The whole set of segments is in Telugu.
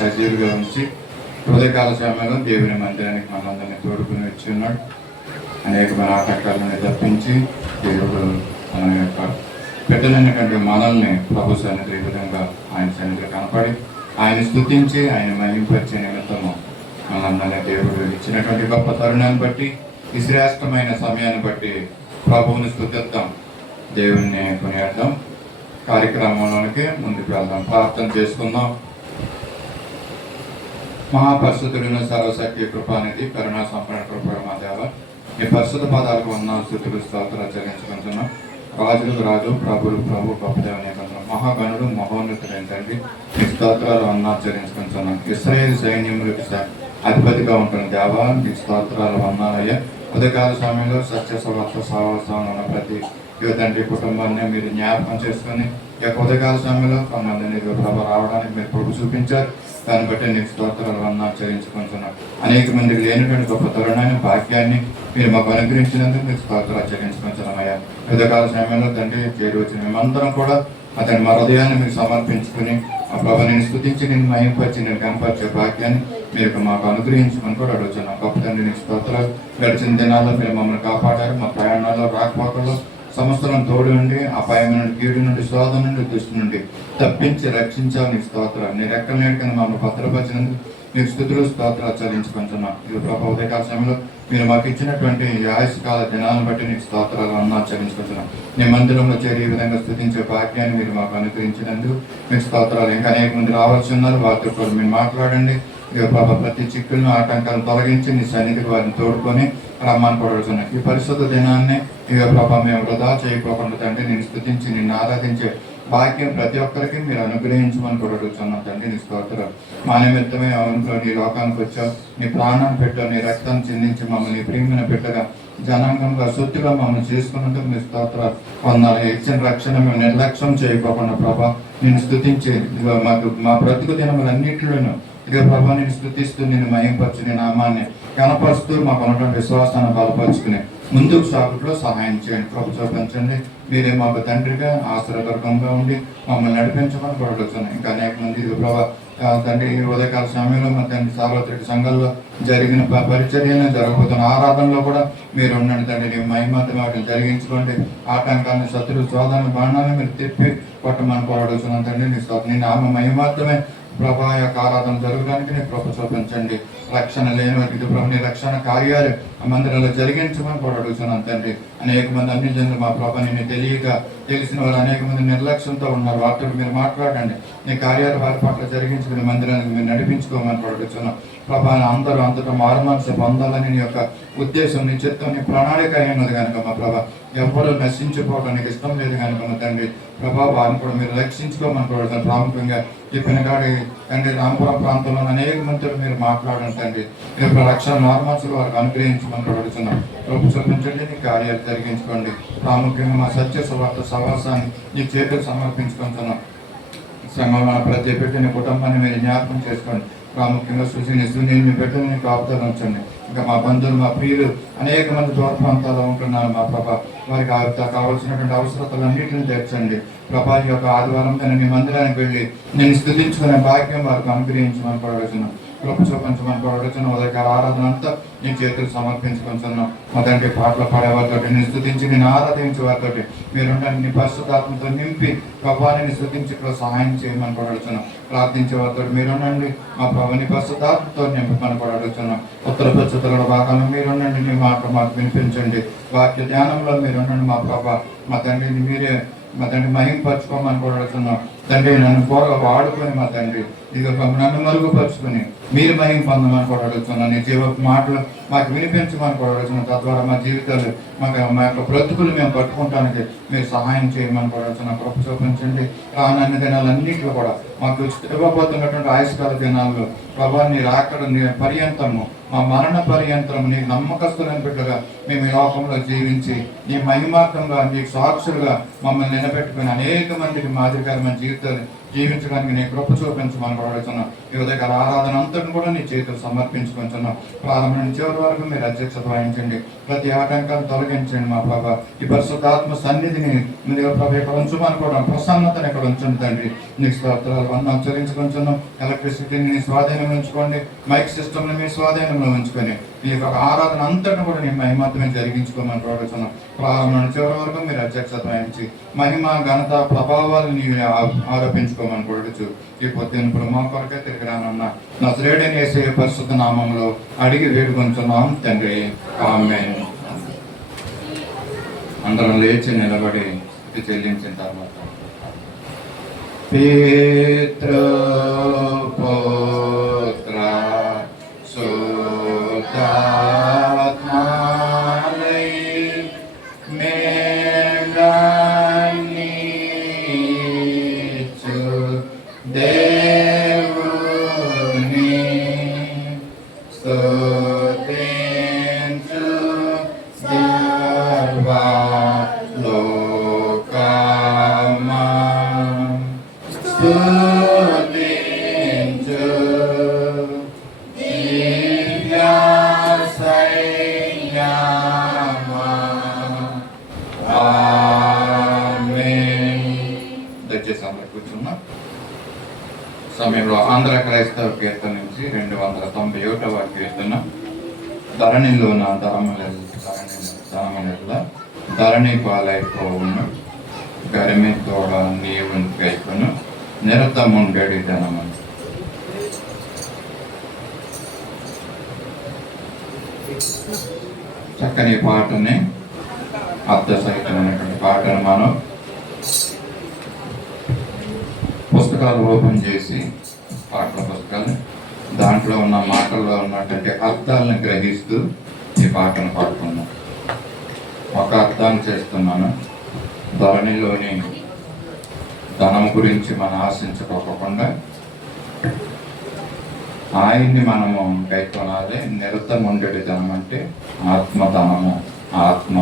సజీవులుగా ఉంచి హృదయకాల సమయంలో దేవుని మందిరానికి మనందరినీ తోడుకుని వచ్చి ఉన్నాడు. అనేకమైన ఆటంకాలను తప్పించి దేవుడు మన యొక్క పెట్టలేనటువంటి మనల్ని ప్రభు సన్నిధి ఈ విధంగా ఆయన సన్నిధిలో కనపడి ఆయన స్తుతించి ఆయన మహింపరిచే నిమిత్తము మనందరినీ దేవుడు ఇచ్చినటువంటి గొప్ప తరుణాన్ని బట్టి ఈ శ్రేష్టమైన సమయాన్ని బట్టి ప్రభువుని స్తుతిద్దాం, దేవుణ్ణి కొనియాడదాం. కార్యక్రమంలోనికి ముందుకు వెళ్దాం, ప్రార్థన చేసుకుందాం. మహాపరిశుద్ధులను సర్వశక్తి కృపానిధి కరుణా సంపన్న కృపణ మా దేవ, మీ పరిశుద్ధ పదాలకు ఉన్న స్థుతులు స్తోత్రాలు చెల్లించుకుంటున్నాం. రాజులకు రాజు, ప్రభులు ప్రభు గొప్ప దేవుని మహాగణుడు మహోన్నతుడైన తండ్రి, మీ స్తోత్రాలు చెల్లించుకుంటున్నాం. ఇశ్రాయేలు సైన్యములకు అధిపతిగా ఉంటున్న దేవా, మీ స్తోత్రాలు అయ్యా. ఉదయకాల సమయంలో సత్యసవర్త సహవాసంలో ఉన్న ప్రతి తండ్రి కుటుంబాన్ని మీరు జ్ఞాపకం చేసుకొని ఈ యొక్క ఉదయకాల సమయంలో కొంతమందిని ప్రభ రావడానికి మీరు ప్రభు చూపించారు. దాన్ని బట్టి నీకు స్తోత్రాలు చెల్లించుకుంటున్నాం. అనేక మందికి లేనటువంటి గొప్ప తరుణాన్ని భాగ్యాన్ని మీరు మాకు అనుగ్రహించినందుకు మీకు స్తోత్రాలు చెల్లించుకుంటున్నాం అయ్యా. ఉదయకాల సమయంలో తండ్రి చేరి వచ్చిన మేమందరం కూడా అతని మా హృదయాన్ని మీరు సమర్పించుకుని ఆ ప్రభు నేను స్తుతించి నేను మహింపరిచి నేను కనపరిచే భాగ్యాన్ని మీరు మాకు అనుగ్రహించమని కూడా అడుగుతున్నాం. గొప్ప తండ్రి నీకు స్తోత్రాలు. గడిచిన దినాల్లో మీరు మమ్మల్ని కాపాడారు. మా ప్రయాణాల్లో రాకపోకల్లో సమస్యలను తోడు నుండి అపాయం నుండి కీడు నుండి శోధన నుండి దుష్టి నుండి తప్పించి రక్షించావు. నీకు స్తోత్రాలు. నీ రెక్కల నేడుకని మమ్మల్ని భద్రపరిచినందుకు నీకు స్థుతులు స్తోత్రాలు చెల్లించుకుంటున్నాం. ఇది ప్రభు ఉదయకాల సమయంలో మీరు మాకు ఇచ్చినటువంటి ఆయుష్కాల దినాలను బట్టి నీకు స్తోత్రాలు చెల్లించుకుంటున్నాం. నీ మందిరంలో చేరి ఈ విధంగా స్తుతించే భాగ్యాన్ని మీరు మాకు అనుగ్రహించినందుకు మీకు స్తోత్రాలు. ఇంకా అనేక మంది రావాల్సి ఉన్నారు, వారితో కూడా మీరు మాట్లాడండి. ఇక ప్రభా ప్రతి చిక్కులను ఆటంకాలను తొలగించి నీ సన్నిధికి వారిని తోడుకొని రమ్మని పడుతున్నాయి. ఈ పరిశుద్ధ దినాన్ని ఇక ప్రభా మేము వృధా చేయకోకుండా తండ్రి నేను స్తుతించి నిన్ను ఆరాధించే భాగ్యం ప్రతి ఒక్కరికి మీరు అనుగ్రహించమని కూడా అడుగుతున్నాం తండ్రి. నీ స్తోత్రం. మా నిమిత్తమే అవును నీ లోకానికి వచ్చావు, నీ ప్రాణాన్ని పెట్టావు, నీ రక్తాన్ని చిందించి మమ్మల్ని ప్రియమైన పెట్టగా జనాంగంగా సొత్తుగా మమ్మల్ని చేసుకున్నందుకు మీ స్తోత్రాలు పొందాలి. ఇచ్చిన రక్షణ మేము నిర్లక్ష్యం చేయకోకుండా ప్రభా నేను స్తుతించి మాకు మా బ్రతుకు దినములన్నింటిలోనూ ఇక ప్రభా నేను స్తుతిస్తూ నేను మహింపరచు నీ నామాన్ని కనపరుస్తూ మాకు ఉన్నటువంటి విశ్వాసాన్ని బలపరుచుకుని ముందుకు సాగుట్లో సహాయం చేయండి. ప్రభు చూపించండి. మీరే మాకు తండ్రిగా ఆశ్రయవర్గంగా ఉండి మమ్మల్ని నడిపించమని పడుతున్నాం. ఇంకా అనేక మంది ఇది ప్రభా తండ్రి ఈ ఉదయకాల సమయంలో మా తండ్రి సార్వత్రిక సంఘంలో జరిగిన పరిచర్యను జరగబోతున్న ఆరాధనలో కూడా మీరు ఉండండి తండ్రి. నీ మహిమతో వాటిని జరిగించుకోండి. ఆటంకాన్ని శత్రు శోధన బాణాన్ని మీరు తిప్పి కొట్టమని పడుతున్నాం తండ్రి. నీ నామ మహిమార్థమే ప్రభా యొక్క ఆరాధన జరగడానికి నీ కృప చూపించండి. రక్షణ లేని వారికి ప్రభు నీ రక్షణ కార్యాలు ఆ మందిరంలో జరిగించమని కూడా అడుగుతున్నాను తండ్రి. అనేక మంది అన్ని జనులు మా ప్రభా నేను తెలియక తెలిసిన వారు అనేక మంది నిర్లక్ష్యంతో ఉన్నారు. వాటితో మీరు మాట్లాడండి. నీ కార్యాలు వారి పట్ల జరిగించుకుని మందిరానికి మీరు నడిపించుకోమని కూడా అడుగుతున్నాం. ప్రభా అందరూ అంతటా మారుమనసు పొందాలని నీ యొక్క ఉద్దేశం నీ చిత్తం నీ ప్రణాళిక అయినది కనుక మా ప్రభా ఎవరు నశించిపోవడానికి ఇష్టం లేదు కనుక మా తండ్రి ప్రభా వారిని కూడా మీరు రక్షించుకోమని కూడా ప్రాముఖ్యంగా ఈ పినగాడి తండ్రి రామపురం ప్రాంతంలో అనేక మందితో మీరు మాట్లాడండి తండ్రి. మీరు రక్షణ మారుమనసులు వారికి అనుగ్రహించమని కూడా అడుగుతున్నాం. ప్రభు చూపించండి. నీ కార్యాలు జరిగించుకోండి. ప్రాముఖ్యంగా మా సత్య సువార్త సహవాసాన్ని నీ చేతులు సమర్పించుకుంటున్నాం. సంఘంలో ప్రతి పెట్టిన కుటుంబాన్ని మీరు జ్ఞాపకం చేసుకోండి. ప్రాముఖ్యంగా సునీల్ మీ పెట్టిన కాపుదలు ఉంచండి. ఇంకా మా బంధువులు మా ప్రియులు అనేక మంది దూర ప్రాంతాల్లో ఉంటున్నారు మా ప్రభా వారికి కావాల్సినటువంటి అవసరతలన్నింటినీ తీర్చండి. ప్రభా ఈ యొక్క ఆదివారం కానీ మీ మందిరానికి వెళ్ళి నేను స్థుతించుకునే భాగ్యం వారికి అనుగ్రహించమని పడవచ్చున్నాం. కృప చూపించమని పడవచ్చున్న ఉదయకాల ఆరాధన అంతా నీ చేతులు సమర్పించుకుంటున్నాం. మొదటి పాటలు పాడేవారితో నేను స్థుతించి నేను ఆరాధించే వారితో మీరుండండి. నీ పరిశుద్ధాత్మతో నింపి ప్రభాని స్థుతించి సహాయం చేయమని పడవచ్చున్నాం. ప్రార్థించే వారితో మీరుండండి. మా ప్రభాని పరిశుద్ధాత్మతో నింపమని పడవచ్చున్నాం. ఉత్తర పశ్చితుల భాగంలో మీరుండండి. మీ మాట మాకు వినిపించండి. వాక్య ధ్యానంలో మీరుండండి. మా ప్రభా మా తండ్రిని మీరే మా తండ్రి మహింపరచుకోమని పడుతున్నాం. తండ్రి నన్ను వాడుకొని మా తండ్రి ఇక నన్ను మరుగుపరుచుకొని మీరు మహిం పొందమని కూడా అడుగుతున్నాను. నీ జీవ మాటలు మాకు వినిపించమని కూడా అడుగుతున్నాను. తద్వారా మా జీవితాలు మా యొక్క బ్రతుకులు మేము పట్టుకుంటానికి మీరు సహాయం చేయమని కూడా అడుగుతున్నాం. కృప చూపించండి. రానన్ని దినాలన్నింటిలో కూడా మాకు ఇవ్వబోతున్నటువంటి ఆయుష్కాల దినాల్లో ప్రభాన్ని రాకడ పర్యంతము మా మరణ పర్యంతము నీకు నమ్మకస్తులని బిడ్డగా మేము ఈ లోకంలో జీవించి నీ మహిమార్థంగా నీకు సాక్షులుగా మమ్మల్ని నిలబెట్టుకుని అనేక మందికి మాదిరికరమైన జీవితాలు జీవించడానికి నీ కృప చూపించమని కోరుచున్నాం. ఈ ఉదయకాల ఆరాధన అంతటిని కూడా నీ చేతులు సమర్పించుకుంటున్నాం. ప్రారంభం నుంచి చివరి వరకు మీరు అధ్యక్షత వహించండి. ప్రతి ఆటంకాన్ని తొలగించండి మా ప్రభా. ఈ పరిశుద్ధాత్మ సన్నిధిని మీరు ప్రభు ఇక్కడ ఉంచమని కూడా ప్రసన్నతను ఇక్కడ ఉంచండి తండ్రి. నీకు స్తోత్రాలు వందనాలు చెల్లించుకుంటున్నాం. ఎలక్ట్రిసిటీని నీ స్వాధీనంలో ఉంచుకోండి. మైక్ సిస్టమ్ని మీ స్వాధీనంలో ఉంచుకొని ఈ యొక్క ఆరాధన అంతటిని కూడా నీ మహిమత్వమే జరిగించుకోమని కోరుచున్నాం. ప్రారంభం చివరి వరకు మీరు అధ్యక్షత వహించి మహిమ ఘనత ప్రభావాలు నీవు ఆరోపించుకోమని కోరుచు ఈ పొద్దున మా కొరకే తిరిగి రానున్న నజరేయుడైన యేసయ్య పరిశుద్ధ నామంలో అడిగి వేడుకొంచున్నాం తండ్రి. ఆమేన్. అందరం లేచి నిలబడి ఇది చెల్లించిన తర్వాత పితృ పుత్ర శుద్ధాత్మలై మేఘాన్నిచ్చు దేవుని స్తుతించు సర్వలోకమా స్తుతించు దివ్యసైన్యమా. ఆమేన్. దయచేసి అందరూ కూర్చున్నాం. సమయంలో ఆంధ్ర క్రైస్తవ కీర్తన నుంచి 291వ కీర్తన. ధరణిలో నా ధరణి పాలైపోవును గరిమి తోడ నీవు కైపును నిరతముండేడి ధనమని. చక్కని పాటని అర్థసహితమైనటువంటి పాటను మనం పుస్తకాలు ఓపెన్ చేసి పాటల పుస్తకాలు దాంట్లో ఉన్న మాటల్లో ఉన్నటువంటి అర్థాలను గ్రహిస్తూ ఈ పాటను పాడుకున్నాం. ఒక అర్థాన్ని చేస్తున్నాను. ధరణిలోని ధనం గురించి మనం ఆశించుకోకుండా ఆయన్ని మనము కైకొనాలి. నిరతముండేటి ధనం అంటే ఆత్మధనము, ఆత్మ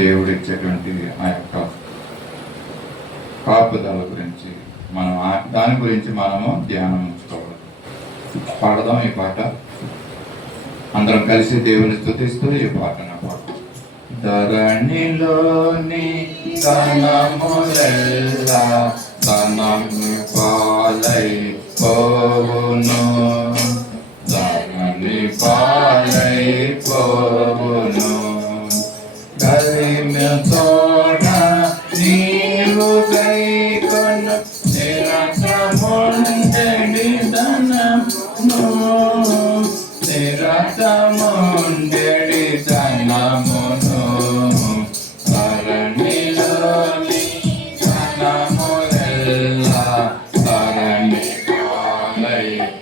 దేవుడిచ్చేటువంటి ఆ యొక్క కాపుదల గురించి మనం దాని గురించి మనము ధ్యానం ఉంచుకోవాలి. పాడదాం ఈ పాట. అందరం కలిసి దేవుని స్తుతిస్తూ ఈ పాటను పాడదాం. ధరణిలోని ధనములెల్లా ధనము పాలైపోవును ధరణి పాలైపోవును గరిమ తోడ నీవు కైకొను నిరతముండెడి ధనమును నిరతముండెడి ధనమును ధరణిలోని ధనములెల్లా ధరణి పాలైపోవును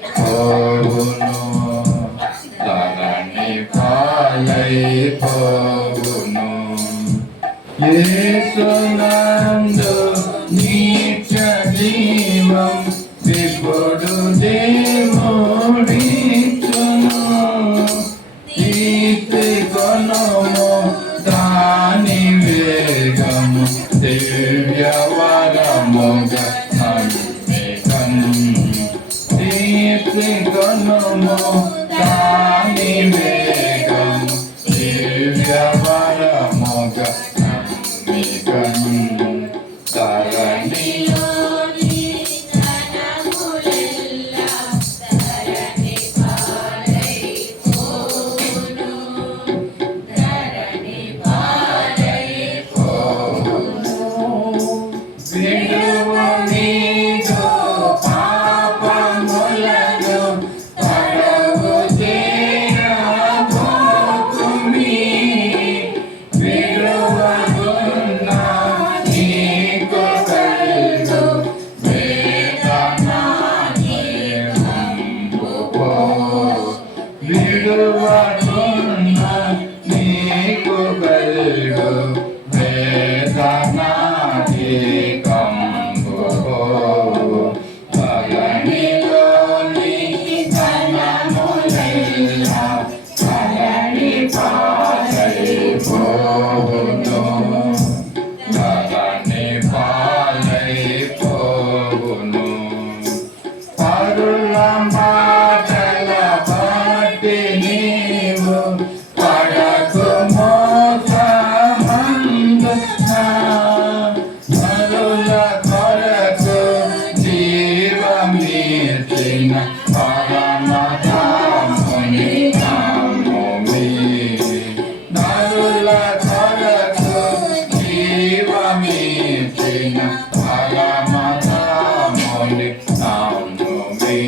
ధరణి పాలైపోవును. యేసునందు నిత్య జీవం విపుడు దేవుడిచ్చును తీసుకొనుము దాని వేగము దివ్యవరముగా నమ్మికను తీసుకొనుము దాని వేగము దివ్యవరముగా నమ్మికను. ధరణిలోని ధనములెల్లా ధరణి పాలైపోవును ధరణి పాలైపోవును. విడువు నీదు పాపములను తడవు చేయగా మాటల బట్టి నీవు పడకు మోసమందున నరుల కొరకు జీవమిచ్చిన పరమధాముని నామముని నరుల కొరకు జీవమిచ్చిన పరమధాముని నామముని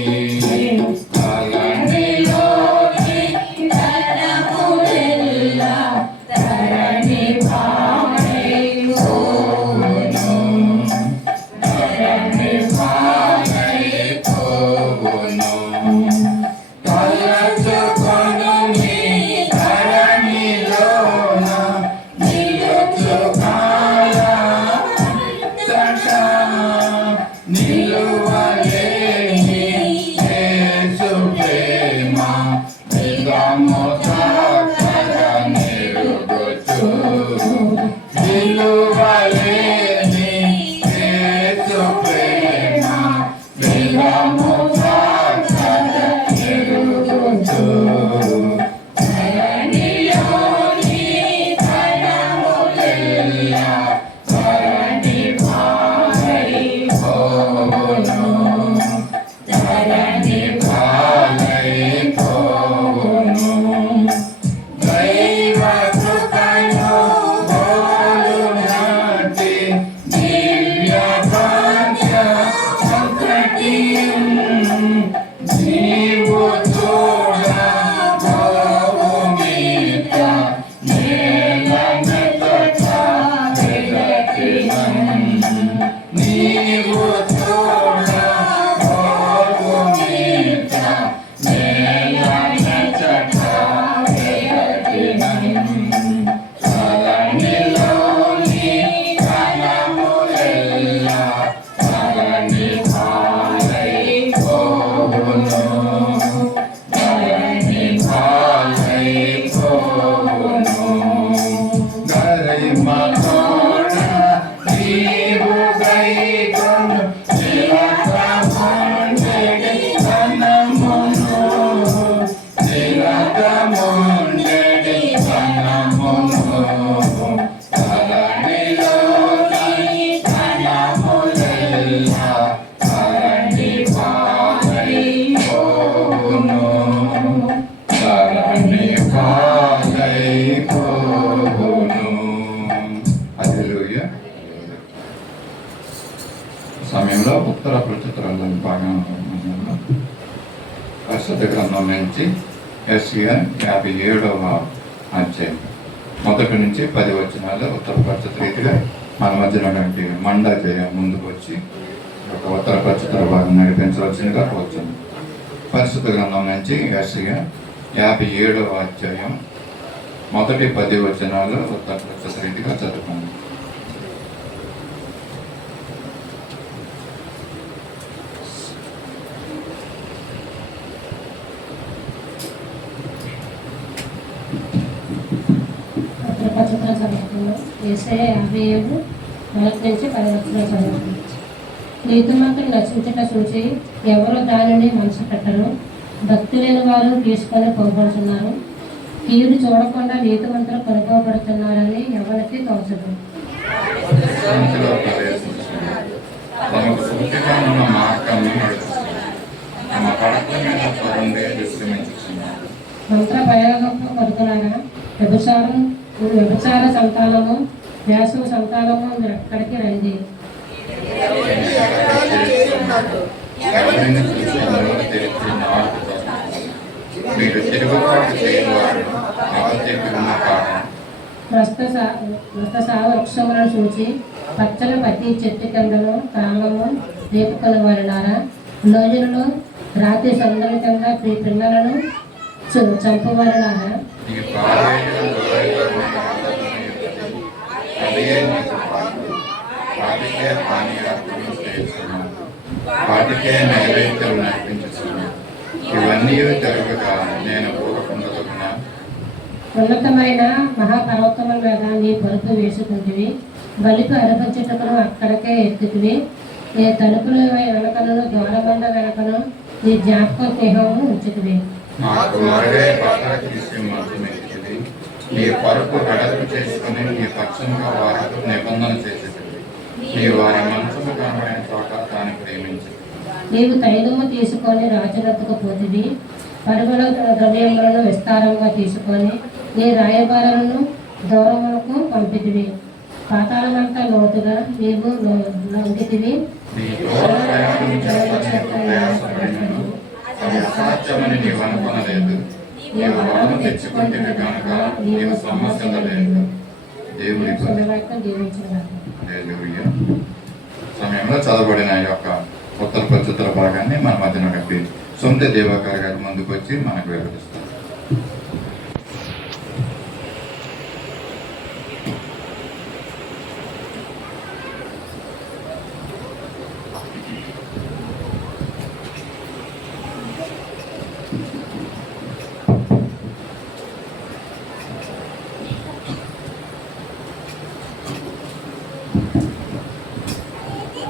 ధరణిలోని ధనములెల్లా ధరణి పాలైపోవును ధరణి పాలైపోవును తలచుకొను మీ ధరణిలోన నిలుచుకాలంతటా నిలువలేని యేసు ప్రేమ నిజము చక్కగా నిలుగుచు నిలువలేని యేసు ప్రేమ నిజము చక్కగా నిలుగుచు ధరణిలోని ధనములెల్లా ధరణి పాలైపోవును ధరణి పాలైపోవును దైవ కృపను బోలునట్టి దివ్య భాగ్య సంతతియం నీవు చూడ భూమిత నేలనెతట వెదకినం నీవు చూడ భూమిత నేలనెతట వెదకినం ధరణిలోని ధనములెల్లా ధరణి పాలైపోవును ధరణి పాలైపోవును గరిమతోడ నీవు గైకొను చిలకముండెడి ధనమును చిలకముండెడి ధనమును ధరణిలోని ధనములెల్లా ధరణి పాలైపోవును ధరణి పాలైపోవును. హల్లెలూయా. సమయంలో ఉత్తర ప్రచుత్రాల భాగంలో పరిశుద్ధ గ్రంథం నుంచి యెషయా 57వ అధ్యాయం 1 నుంచి 10 వచనాలు ఉత్తర పరిచిత రీతిగా మన మధ్యలో మండా జయ ముందుకు వచ్చి ఒక ఉత్తర పరిచిత భాగం నడిపించవలసిందిగా కోరుచున్నాను. పరిశుద్ధ గ్రంథం నుంచి యెషయా 57వ అధ్యాయం 1, 10 వచనాలు ఉత్తర పరిచిత రీతిగా చదువుకుందాం. యెషయా 57 4 నుంచి 10 వచనాలు చదువుతుంది. నీతిమంతులు నశించుట చూచి ఎవరు దానిని మనసు పెట్టరు, భక్తి లేని వారు తీసుకొని పోబడుతున్నారు. కీడు చూడకుండా నీతిమంతులు కొనుక్కోబడుతున్నారని ఎవరికి తోచదు. శాంతిలో ప్రవేశించున్నారు. తమకు సూటిగా ఉన్న మార్గంలో నడుస్తున్నారు. తమ పడకల మీద పరుండే విశ్రమించుతున్నారు. మంత్ర ప్రయోగంతో కొడుకులారా, వ్యభిచార సంతానము, వేసవ సంతానము మీరు ఎక్కడికి రండి. ఎవరిని చూసి నోరు తెరిచి నాలుగుతారు. మీరు తిరుగుబాటు చేయవారు అవతెప్పి ఉన్న కారణం వృక్ష వృక్షములను చూచి పచ్చని ప్రతి చెట్టు కిందను కాలము రేపుకొని వారినారా, లోయలలో రాత్రి సందుల కింద పిల్లలను చంపవారినారా. వాటికే నైవేద్యం నడిపించుతున్నాను. ఇవన్నీ జరగగా నేను ఊరకుండదగిన ఉన్నతమైన మహాపర్వతముల మీద నీ పరుపు వేసుకుంటువి, బలికి అర్పించుటకును అక్కడికే ఎత్తుకువి. ఏ తలుపుల వెనకను ద్వారబండ వెనకను నీ జ్ఞాపక స్నేహము ఉంచుతుంది. మాకు వరడే పట్టణకి మంచిది, నీ కొరకు వెడల్పు చేసుకుని నీ పక్షంగా వారితో నిబంధన చేసేది. నీ వారి మనసుకు కనబడిన చోట దాన్ని ప్రేమించి నీవు తైలము తీసుకొని రాజునొద్దకు పోతివి, పరుగుల ద్రవ్యములను విస్తారంగా తీసుకొని నీ రాయబారులను దూరములకు పంపితివి. పాతాళమంతా లోతుగా నీవు లొంగితివి. నీ దూర ప్రయాణం చేత నీకు ప్రయాసపడినను అది అసాధ్యమని నీవు అనుకొనలేదు. నీవు రుణము తెచ్చుకుంటే కనుక నీవు సమస్యలేదు. దేవుడి సమయంలో చదవబడిన ఈ యొక్క ఉత్తర ప్రత్యుత్తర భాగాన్ని మన మధ్యన కట్టి సొంత దేవాకారి గారి ముందుకు వచ్చి మనకు వివరిస్తారు.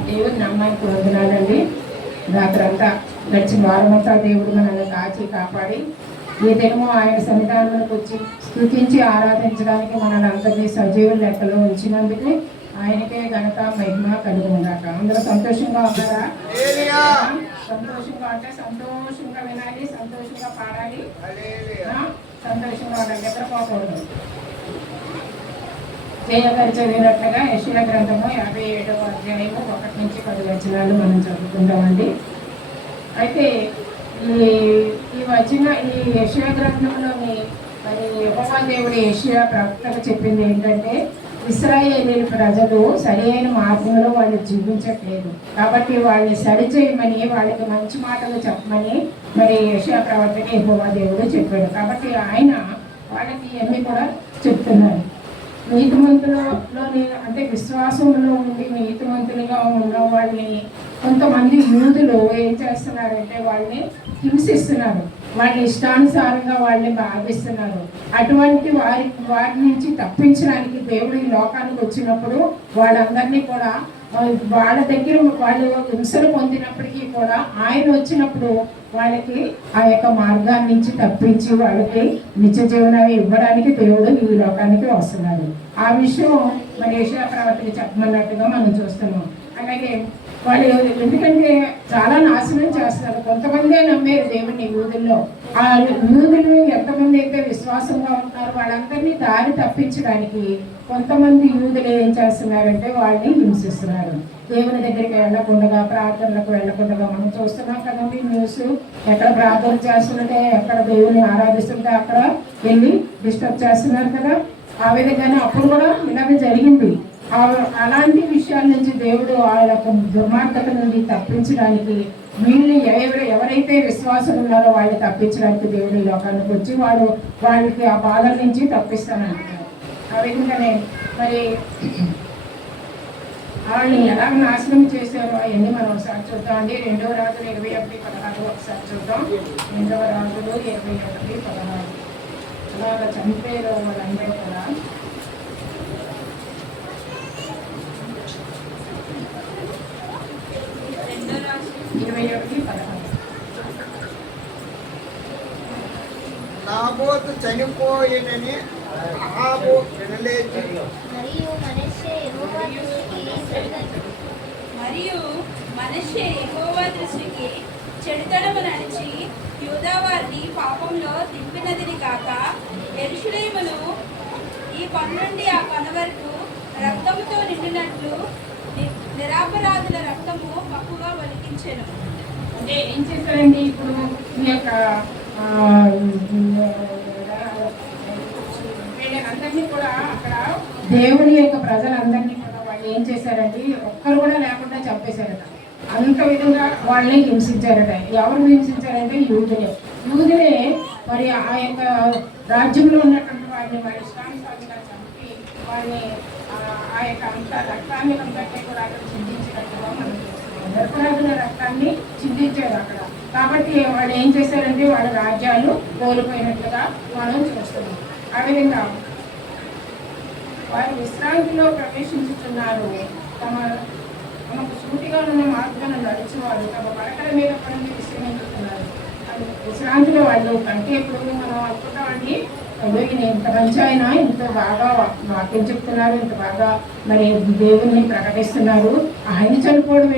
దేవుని నామానికి వందనాలండి. రాత్రంతా గడిచిన వారమంతా దేవుడు మనల్ని కాచి కాపాడి ఈ దినము ఆయన సన్నిధానంలోకి వచ్చి స్తుతించి ఆరాధించడానికి మనల్ని అందరినీ సజీవ లెక్కలో ఉంచినందుకు ఆయనకే ఘనత మహిమ కలిగి ఉందాక. అందరూ సంతోషంగా ఉన్నారా? సంతోషంగా అంటే సంతోషంగా వినాలి, సంతోషంగా పాడాలి, సంతోషంగా ఉండాలి, నిద్రపోకూడదు. జయగారు చదివినట్లుగా యెషయా గ్రంథము 57వ అధ్యాయము 1 నుంచి 10 వచనాలు మనం చదువుకుంటామండి. అయితే ఈ యెషయా గ్రంథంలోని మరి యెహోవా దేవుడు యెషయా ప్రవక్తకు చెప్పింది ఏంటంటే, ఇశ్రాయేలీయుల ప్రజలు సరి అయిన మార్గంలో వాళ్ళు జీవించట్లేదు కాబట్టి వాళ్ళని సరి చేయమని, వాళ్ళకి మంచి మాటలు చెప్పమని మరి యెషయా ప్రవక్తకి యెహోవా దేవుడు చెప్పాడు. కాబట్టి ఆయన వాళ్ళకి ఇవన్నీ కూడా చెప్తున్నారు. నీతిమంతులలోని అంటే విశ్వాసంలో ఉండి నీతిమంతులుగా ఉన్న వాళ్ళని కొంతమంది యూదులు ఏం చేస్తున్నారంటే వాళ్ళని హింసిస్తున్నారు, వాళ్ళ ఇష్టానుసారంగా వాళ్ళని బాధిస్తున్నారు. అటువంటి వారి నుంచి తప్పించడానికి దేవుడు ఈ లోకానికి వచ్చినప్పుడు వాళ్ళందరినీ కూడా వాళ్ళ దగ్గర వాళ్ళు హింసలు పొందినప్పటికీ కూడా ఆయన వచ్చినప్పుడు వాళ్ళకి ఆ యొక్క మార్గాన్ని నుంచి తప్పించి వాళ్ళకి నిత్య జీవనాన్ని ఇవ్వడానికి దేవుడు ఈ లోకానికి వస్తున్నారు. ఆ విషయం మరి యెషయా ప్రవక్తకి చెప్పమన్నట్టుగా మనం చూస్తున్నాం. అలాగే వాళ్ళు ఎందుకంటే చాలా నాశనం చేస్తారు. కొంతమందే నమ్మారు దేవుని యూదుల్లో. ఆ యూదులు ఎంతమంది అయితే విశ్వాసంగా ఉంటున్నారో వాళ్ళందరినీ దారి తప్పించడానికి కొంతమంది యూదులు ఏం చేస్తున్నారంటే వాళ్ళని హింసిస్తున్నారు. దేవుని దగ్గరికి వెళ్ళకుండా, ప్రార్థనలకు వెళ్ళకుండా మనం చూస్తున్నాం కదండి న్యూస్. ఎక్కడ ప్రార్థన చేస్తుంటే, ఎక్కడ దేవుని ఆరాధిస్తుంటే అక్కడ వెళ్ళి డిస్టర్బ్ చేస్తున్నారు కదా. ఆ విధంగానే అప్పుడు కూడా ఇలాగే జరిగింది. అలాంటి విషయాల నుంచి దేవుడు ఆ యొక్క దుర్మార్గత నుండి తప్పించడానికి వీళ్ళు ఎవరైతే విశ్వాసం ఉన్నారో వాళ్ళు తప్పించడానికి దేవుడు ఈ లోకానికి వచ్చి వాళ్ళకి ఆ బాధల నుంచి తప్పిస్తానంటున్నారు. ఆ విధంగానే మరి వాళ్ళని ఎలా నాశనం చేశారో అవన్నీ మనం ఒకసారి చూద్దాం అండి. 2వ రాజులు 21:16 ఒకసారి చూద్దాం. 2వ రాజులు 21:16 అలాగా చనిపోయారు వాళ్ళందరూ కూడా. నాబోతు చనిపోయినని అహాబు వినలేచి మరియు మనష్షే యెహోవా దృష్టికి చెడుతనము నడిచి యూదా వారిని పాపంలో దింపినదిని కాక యెరూషలేమును ఈ కొన నుండి ఆ కొన వరకు రక్తముతో నిండినట్లు నిరపరాధుల రక్తము మక్కుగా వలికించెను. అంటే ఏం చేశారండి ఇప్పుడు ఈ యొక్క వీళ్ళందరినీ కూడా అక్కడ దేవుని యొక్క ప్రజలందరినీ కూడా వాళ్ళు ఏం చేశారండి, ఒక్కరు కూడా లేకుండా చంపేశారట. అంత విధంగా వాళ్ళని హింసించారట. ఎవరు హింసించారంటే యూదులే మరి ఆ యొక్క రాజ్యంలో ఉన్నటువంటి వాళ్ళని వాళ్ళ ఇష్టానుసారంగా చంపి వాళ్ళని ఆ యొక్క అంత రక్తాన్ని అంతటి కూడా అక్కడ చిందించినట్టుగా మనం చూస్తున్నాం. నిరపరాధుల రక్తాన్ని చిందించారు అక్కడ. కాబట్టి వాళ్ళు ఏం చేశారంటే వాళ్ళ రాజ్యాలు కోల్పోయినట్లుగా మనం చూస్తున్నాం. ఆ విధంగా వారు విశ్రాంతిలో ప్రవేశించుతున్నారు. తమకు సూటిగా ఉన్న మార్గాన్ని నడిచేవారు తమ పడకల మీద పడి విశ్రమించుతున్నారు. విశ్రాంతిలో వాళ్ళు అంటే ఇప్పుడు మనం అనుకుంటామండి, అయ్యో ఈయన ఇంత మంచి ఆయన, ఇంత బాగా వాక్యం చెప్తున్నారు, ఇంత బాగా మరి దేవుని ప్రకటిస్తున్నారు, ఆయన చనిపోవడం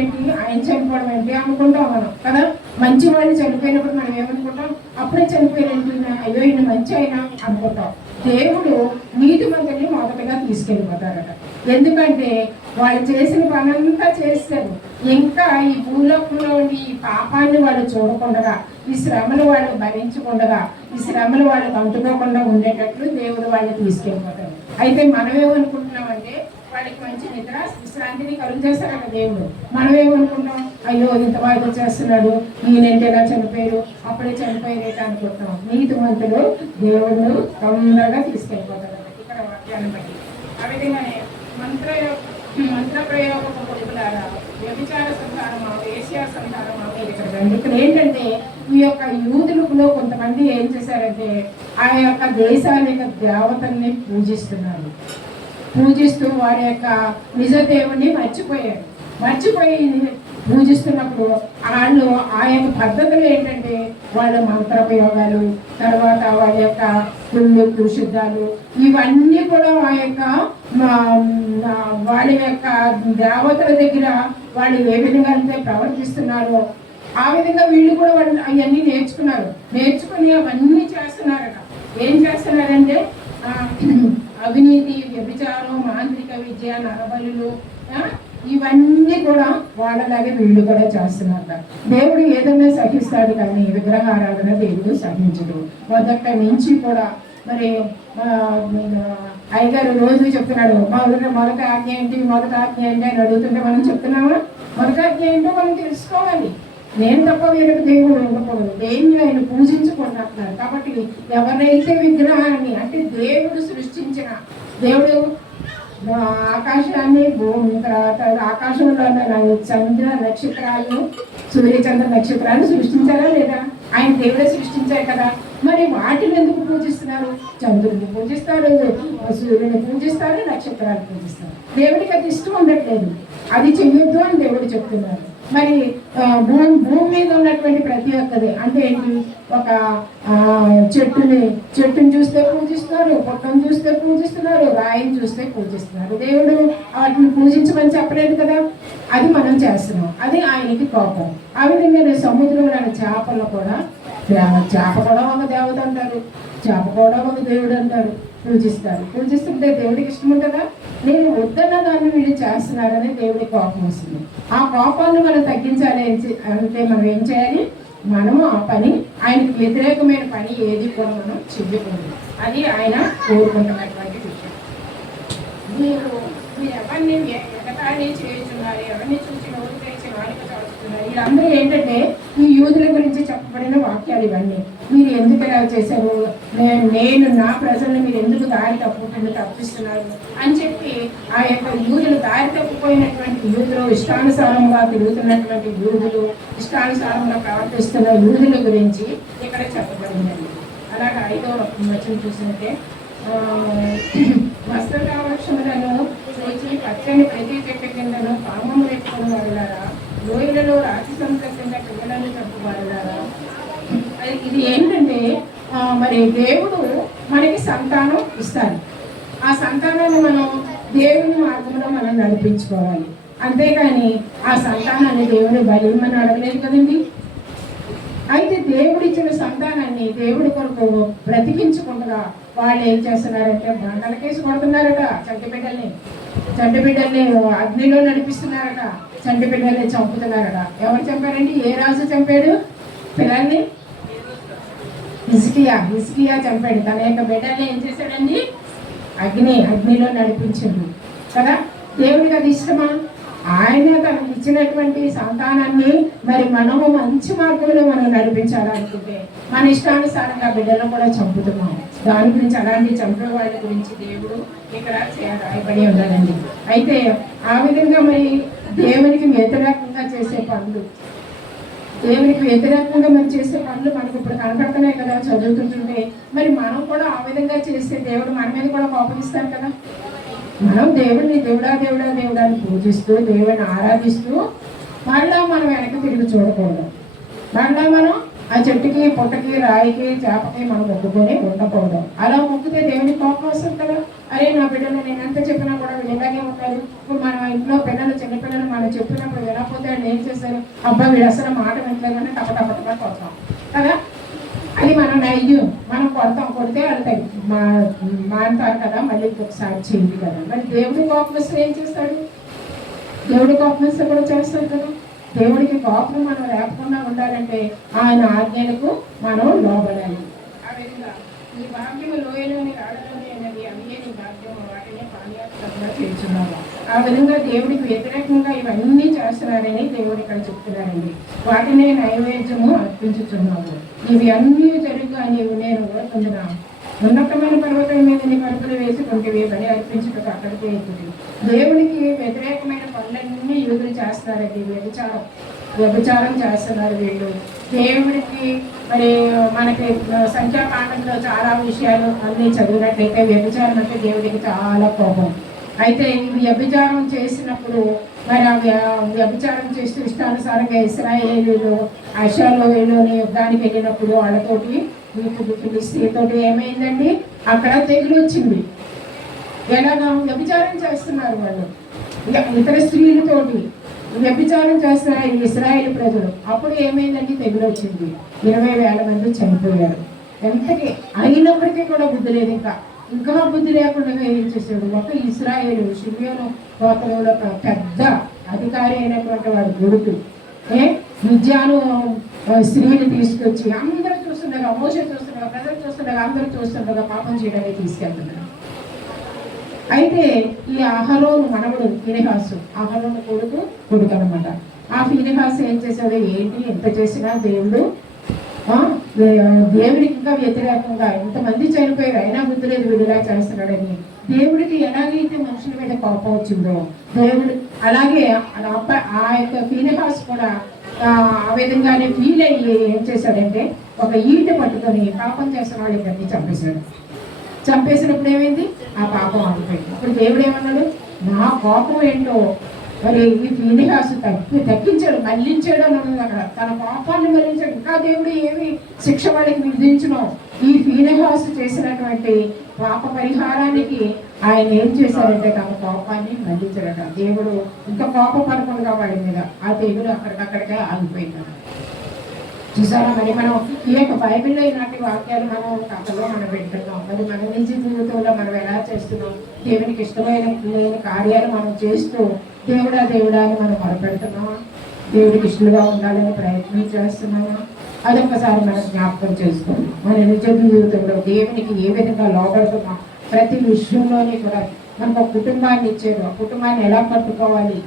ఏంటి అనుకుంటాం మనం కదా. మంచి వాళ్ళు చనిపోయినప్పుడు మనం ఏమనుకుంటాం, అప్పుడే చనిపోయినట్టు అయ్యో ఈయన మంచి అయినా అనుకుంటాం. దేవుడు నీతిమంతుల్ని మొదటగా తీసుకెళ్ళిపోతారట. ఎందుకంటే వాళ్ళు చేసిన పనంతా చేస్తారు, ఇంకా ఈ భూలోకంలో ఉండి ఈ పాపాన్ని వాళ్ళు చూడకుండా, ఈ శ్రమలు వాళ్ళు భరించకుండా, ఈ శ్రమలు వాళ్ళకి అంటుకోకుండా ఉండేటట్లు దేవుడు వాళ్ళు తీసుకెళ్ళిపోతారు. అయితే మనం ఏమనుకుంటున్నామంటే వాడికి మంచి నిద్ర విశ్రాంతిని కలుగు చేస్తారట దేవుడు. మనం ఏమనుకుంటాం, అయ్యో ఇంత బాగా చేస్తున్నాడు, ఈయనంటే ఎలా చనిపోయారు, అప్పుడే చనిపోయేట అనుకుంటాం. నీతిమంతులు దేవుడు తొందరగా తీసుకెళ్ళిపోతారు ఇక్కడ వాక్యాన్ని బట్టి. ఆ విధంగానే మంత్ర ప్రయోగపు కొడుకులారా, వ్యభిచార సంతానమా, వేశ్యా సంతానమా మీరు ఇక్కడ రండి. ఇక్కడ ఏంటంటే ఈ యొక్క యూదులలో కొంతమంది ఏం చేశారంటే ఆ యొక్క దేశాల యొక్క దేవతల్ని పూజిస్తూ వారి యొక్క నిజ దేవుణ్ణి మర్చిపోయి పూజిస్తున్నప్పుడు వాళ్ళు ఆ యొక్క పద్ధతులు ఏంటంటే వాళ్ళ మంత్రప్రయోగాలు, తర్వాత వాళ్ళ యొక్క కుళ్ళు శుద్ధాలు, ఇవన్నీ కూడా వాళ్ళ యొక్క దేవతల దగ్గర వాళ్ళు ఏ విధంగా అయితే ప్రవర్తిస్తున్నారో ఆ విధంగా వీళ్ళు కూడా వాళ్ళు అవన్నీ నేర్చుకుని అవన్నీ చేస్తున్నారట. ఏం చేస్తున్నారంటే అవినీతి, వ్యభిచారం, మాంత్రిక విద్య, నరబలులు, ఇవన్నీ కూడా వాళ్ళలాగే వీళ్ళు కూడా చేస్తున్నారట. దేవుడు ఏదైనా సహిస్తాడు కానీ విగ్రహారాధన దేవుడు సహించడు. మొదట నుంచి కూడా మరి అయ్యగారు రోజు చెప్తున్నాడు, మొదటి ఆజ్ఞ ఏంటి అని అడుగుతుంటే మనం చెప్తున్నామా? మొదటి ఆజ్ఞ ఏంటో మనం తెలుసుకోవాలి. నేను తప్ప వేరొక దేవుడు ఉండకూడదు, దేన్ని ఆయన పూజించుకుంటున్నారు. కాబట్టి ఎవరైతే విగ్రహాన్ని అంటే దేవుడు సృష్టించిన దేవుడు ఆకాశాన్ని, తర్వాత ఆకాశంలో చంద్ర నక్షత్రాలను, సూర్యచంద్ర నక్షత్రాలను సృష్టించారా లేదా? ఆయన దేవుడే సృష్టించారు కదా. మరి వాటిని ఎందుకు పూజిస్తున్నారు? చంద్రుడిని పూజిస్తారు, సూర్యుని పూజిస్తారు, నక్షత్రాలు పూజిస్తారు. దేవుడికి అది ఇష్టం ఉండట్లేదు, అది చెయ్యొద్దు అని దేవుడు చెప్తున్నారు. మరి భూమి మీద ఉన్నటువంటి ప్రతి ఒక్కది అంటే ఏంటి, ఒక చెట్టుని చూస్తే పూజిస్తున్నారు, పుట్టను చూస్తే పూజిస్తున్నారు, రాయిని చూస్తే పూజిస్తున్నారు. దేవుడు వాటిని పూజించమని చెప్పలేదు కదా, అది మనం చేస్తున్నాం, అది ఆయనకి కోపం. ఆ విధంగా సముద్రంలోని చేపలు కూడా, చేప కూడా ఒక దేవత అంటారు, చేప కూడా ఒక దేవుడు అంటారు, పూజిస్తుంటే దేవుడికి ఇష్టం ఉంటుందా? నేను వద్దన్న దాన్ని వీళ్ళు చేస్తున్నారని దేవుడికి కోపం వస్తుంది. ఆ కోపాన్ని మనం తగ్గించాలి అంటే మనం ఏం చేయాలి? మనము ఆ పని, ఆయనకు వ్యతిరేకమైన పని ఏది కూడా మనం చెయ్యకూడదు. అది ఆయన కోరుకుంటున్నటువంటి విషయం. మీరు ఎవరిని ఎగతాళి చేస్తున్నారు, ఎవరిని చూసి నోరు తెరిచి నాలుక చదువుతున్నారు. వీళ్ళందరూ ఏంటంటే ఈ యూదుల గురించి చెప్పబడిన వాక్యాలు ఇవన్నీ. మీరు ఎందుకు ఇలా చేశారు, నేను నా ప్రజల్ని మీరు ఎందుకు దారి తప్పిస్తున్నారు అని చెప్పి ఆ యొక్క యూదులు, దారి తప్పిపోయినటువంటి యూదులు, ఇష్టానుసారంగా తిరుగుతున్నటువంటి యూదులు, ఇష్టానుసారంగా ప్రవర్తిస్తున్న యూదుల గురించి ఇక్కడ చెప్పబడిందండి. అలాగే 5వ వచనం చూసినట్టే వస్త్రకావక్షములను చూచి పచ్చని ప్రతి చెట్టు కిందను పామము పెట్టుకుని వారులారా, లోయలలో రాతి సంత కింద పిల్లలను చంపువారులారా. ఇది ఏంటంటే మరి దేవుడు మనకి సంతానం ఇస్తారు. ఆ సంతానాన్ని మనం దేవుని మార్గంలో మనం నడిపించుకోవాలి. అంతేకాని ఆ సంతానాన్ని దేవుని బలిమని అడగలేదు కదండి. అయితే దేవుడు ఇచ్చిన సంతానాన్ని దేవుడి కొరకు బ్రతికించకుండా వాళ్ళు ఏం చేస్తున్నారంటే బండలకేసి కొడుతున్నారట. చంటి బిడ్డల్ని అగ్నిలో నడిపిస్తున్నారట, చంటి బిడ్డల్ని చంపుతున్నారట. ఎవరు చంపారండి? ఏ రాజు చంపాడు పిల్లల్ని? హిజ్కియా చంపాడు. తన యొక్క బిడ్డల్ని ఏం చేశాడండి? అగ్నిలో నడిపించాడు కదా. దేవుడికి అది ఇష్టమా? ఆయన తనకు ఇచ్చినటువంటి సంతానాన్ని మరి మనము మంచి మార్గంలో మనం నడిపించాలనుకుంటే మన ఇష్టానుసారంగా బిడ్డలను కూడా చంపుతున్నాం. దాని గురించి, అలాంటి చంపే వాళ్ళ గురించి దేవుడు ఇక్కడ రాయబడి ఉన్నాడండి. అయితే ఆ విధంగా మరి దేవునికి వ్యతిరేకంగా చేసే పనులు, మనం చేసే పనులు మనకు ఇప్పుడు కనపడుతున్నాయి కదా చదువుతుంటుంటే. మరి మనం కూడా ఆ విధంగా చేస్తే దేవుడు మన మీద కూడా కోపగిస్తాడు కదా. మనం దేవుడిని దేవుడా అని పూజిస్తూ, దేవుడిని ఆరాధిస్తూ మళ్ళా మనం వెనక్కి తిరిగి చూడకూడదు. మళ్ళా మనం ఆ చెట్టుకి పుట్టకి రాయికి చేపకి మనం మొక్కుకొని ఉండకూడదు. అలా మొక్కితే దేవునికి కోపం వస్తుంది కదా. అరే నా బిడ్డలు నేను ఎంత చెప్పినా కూడా వీళ్ళు ఇలాగే ఉంటారు. ఇప్పుడు మన ఇంట్లో పిల్లలు చిన్నపిల్లలు మనం చెప్పినప్పుడు వినకపోతే వాళ్ళు ఏం చేస్తారు, అబ్బాయి వీడు అసలు మాట వింటలేదని టపటపటగా కొడతాం కదా. అది మన నైజం, మనం కొడితే వాళ్ళు మాంటారు కదా, మళ్ళీ ఇంకొకసారి చేయండి కదా. మరి దేవుడి కోపం వస్తే ఏం చేస్తాడు, దేవుడి కోపం వస్తే కూడా చేస్తాడు కదా. దేవుడికి కోపం మనం లేకుండా ఉండాలంటే ఆయన ఆజ్ఞలకు మనం లోబడాలి. ఆ విధంగా ఈ భాగ్యము లోయలోని రాళ్ళలోని అన్నది అవియే నీ భాగ్యము, వాటిని పానీయాత్మకంగా చేస్తున్నాము. ఆ విధంగా దేవుడికి వ్యతిరేకంగా ఇవన్నీ చేస్తున్నారని దేవుడు ఇక్కడ చెప్తున్నారండి. వాటినే నైవేద్యము అర్పించుతున్నాము. ఇవి అన్నీ జరుగుగా నేను పొందిన ఉన్నతమైన పర్వతం మీద నీ పరుపులు వేసుకుంటేవి బలి అర్పించుటకు అక్కడికే ఎక్కుతుంది. దేవుడికి వ్యతిరేకమైన పనులన్నీ యూదులు చేస్తున్నారండి. వ్యభిచారం చేస్తున్నారు వీళ్ళు. దేవుడికి మరి మనకి సంఖ్యాకాండంలో చాలా విషయాలు అన్నీ చదివినట్లయితే వ్యభిచారం అంటే దేవుడికి చాలా కోపం. అయితే ఈ వ్యభిచారం చేసినప్పుడు మరి ఆ వ్యభిచారం చేస్తూ ఇష్టానుసారంగా ఇశ్రాయేలీలు అషాలోని యుద్ధానికి వెళ్ళినప్పుడు వాళ్ళతోటి ఫిలిస్తీన్తోటి ఏమైందండి, అక్కడ తెగులు వచ్చింది. ఎలాగా వ్యభిచారం చేస్తున్నారు వాళ్ళు, ఇతర స్త్రీలతోటి వ్యభిచారం చేస్తున్నారు ఇశ్రాయేలు ప్రజలు. అప్పుడు ఏమైందండి, తెగులు వచ్చింది. 20,000 మంది చనిపోయారు. ఎంతకి అయినప్పటికీ కూడా బుద్ధి లేదు. ఇంకా బుద్ధి లేకుండా ఏం చేశాడు, ఒక ఇశ్రాయేలు షిమ్యోను గోత్రంలో పెద్ద అధికారి అయినటువంటి వాడు కొడుకు మిద్యాను స్త్రీని తీసుకొచ్చి అందరూ చూస్తుండగా, మోషే చూస్తుండగా, ప్రజలు చూస్తుండగా, అందరూ చూస్తుండగా పాపం చేయడానికి తీసుకెళ్తున్నారు. అయితే ఈ అహరోను మనవడు ఫీనెహాసు, అహరోను కొడుకు అనమాట. ఆ ఫీనెహాసు ఏం చేశాడు, ఏంటి ఎంత చేసినా దేవుడికి ఇంకా వ్యతిరేకంగా ఇంతమంది చనిపోయారు, అయినా బుద్ధి లేదు వీడిలా చేస్తున్నాడని. దేవుడికి ఎలాగైతే మనుషుల మీద కోపం వచ్చిందో దేవుడు అలాగే ఆ యొక్క ఫీనెహాసు కూడా ఆ విధంగానే ఫీల్ అయ్యి ఏం చేశాడంటే ఒక ఈట పట్టుకొని పాపం చేసిన వాళ్ళు ఇద్దరిని చంపేసినప్పుడు ఏమైంది, ఆ పాపం ఆగిపోయింది. ఇప్పుడు దేవుడు ఏమన్నాడు, నా కోపం ఏంటో మరి ఈ ఫీనెహాసు తగ్గించాడు, మళ్లించాడు అని ఉన్నది అక్కడ. తన పాపాన్ని మళ్లించాడు. ఇంకా దేవుడు ఏమి శిక్ష వాడికి విధించను. ఈ ఫీనెహాసు చేసినటువంటి పాప పరిహారానికి ఆయన ఏం చేశారంటే తన కోపాన్ని మళ్లించాడట. దేవుడు ఇంకా కోపపడకుండా వాడి మీద ఆ దేవుడు అక్కడికక్కడికే ఆగిపోయింది. చూసారా, మరి మనం ఈ యొక్క బైబిల్లో ఇలాంటి వాక్యాలు మనం కథలో మనం పెడుతున్నాం. మరి మన నిజ జీవితంలో మనం ఎలా చేస్తున్నాం, దేవునికి ఇష్టమైన కార్యాలు మనం చేస్తూ దేవుడా అని మనం మొరపెడుతున్నామా, దేవుడికి ఇష్టలుగా ఉండాలని ప్రయత్నం చేస్తున్నామా, అదొకసారి మనం జ్ఞాపకం చేసుకోండి. మన నిజ జీవితంలో దేవునికి ఏ విధంగా లోపడుతున్నాం, ప్రతి విషయంలోనే కూడా మనకు ఒక కుటుంబాన్ని ఇచ్చారు. ఆ కుటుంబాన్ని ఎలా పట్టుకోవాలి,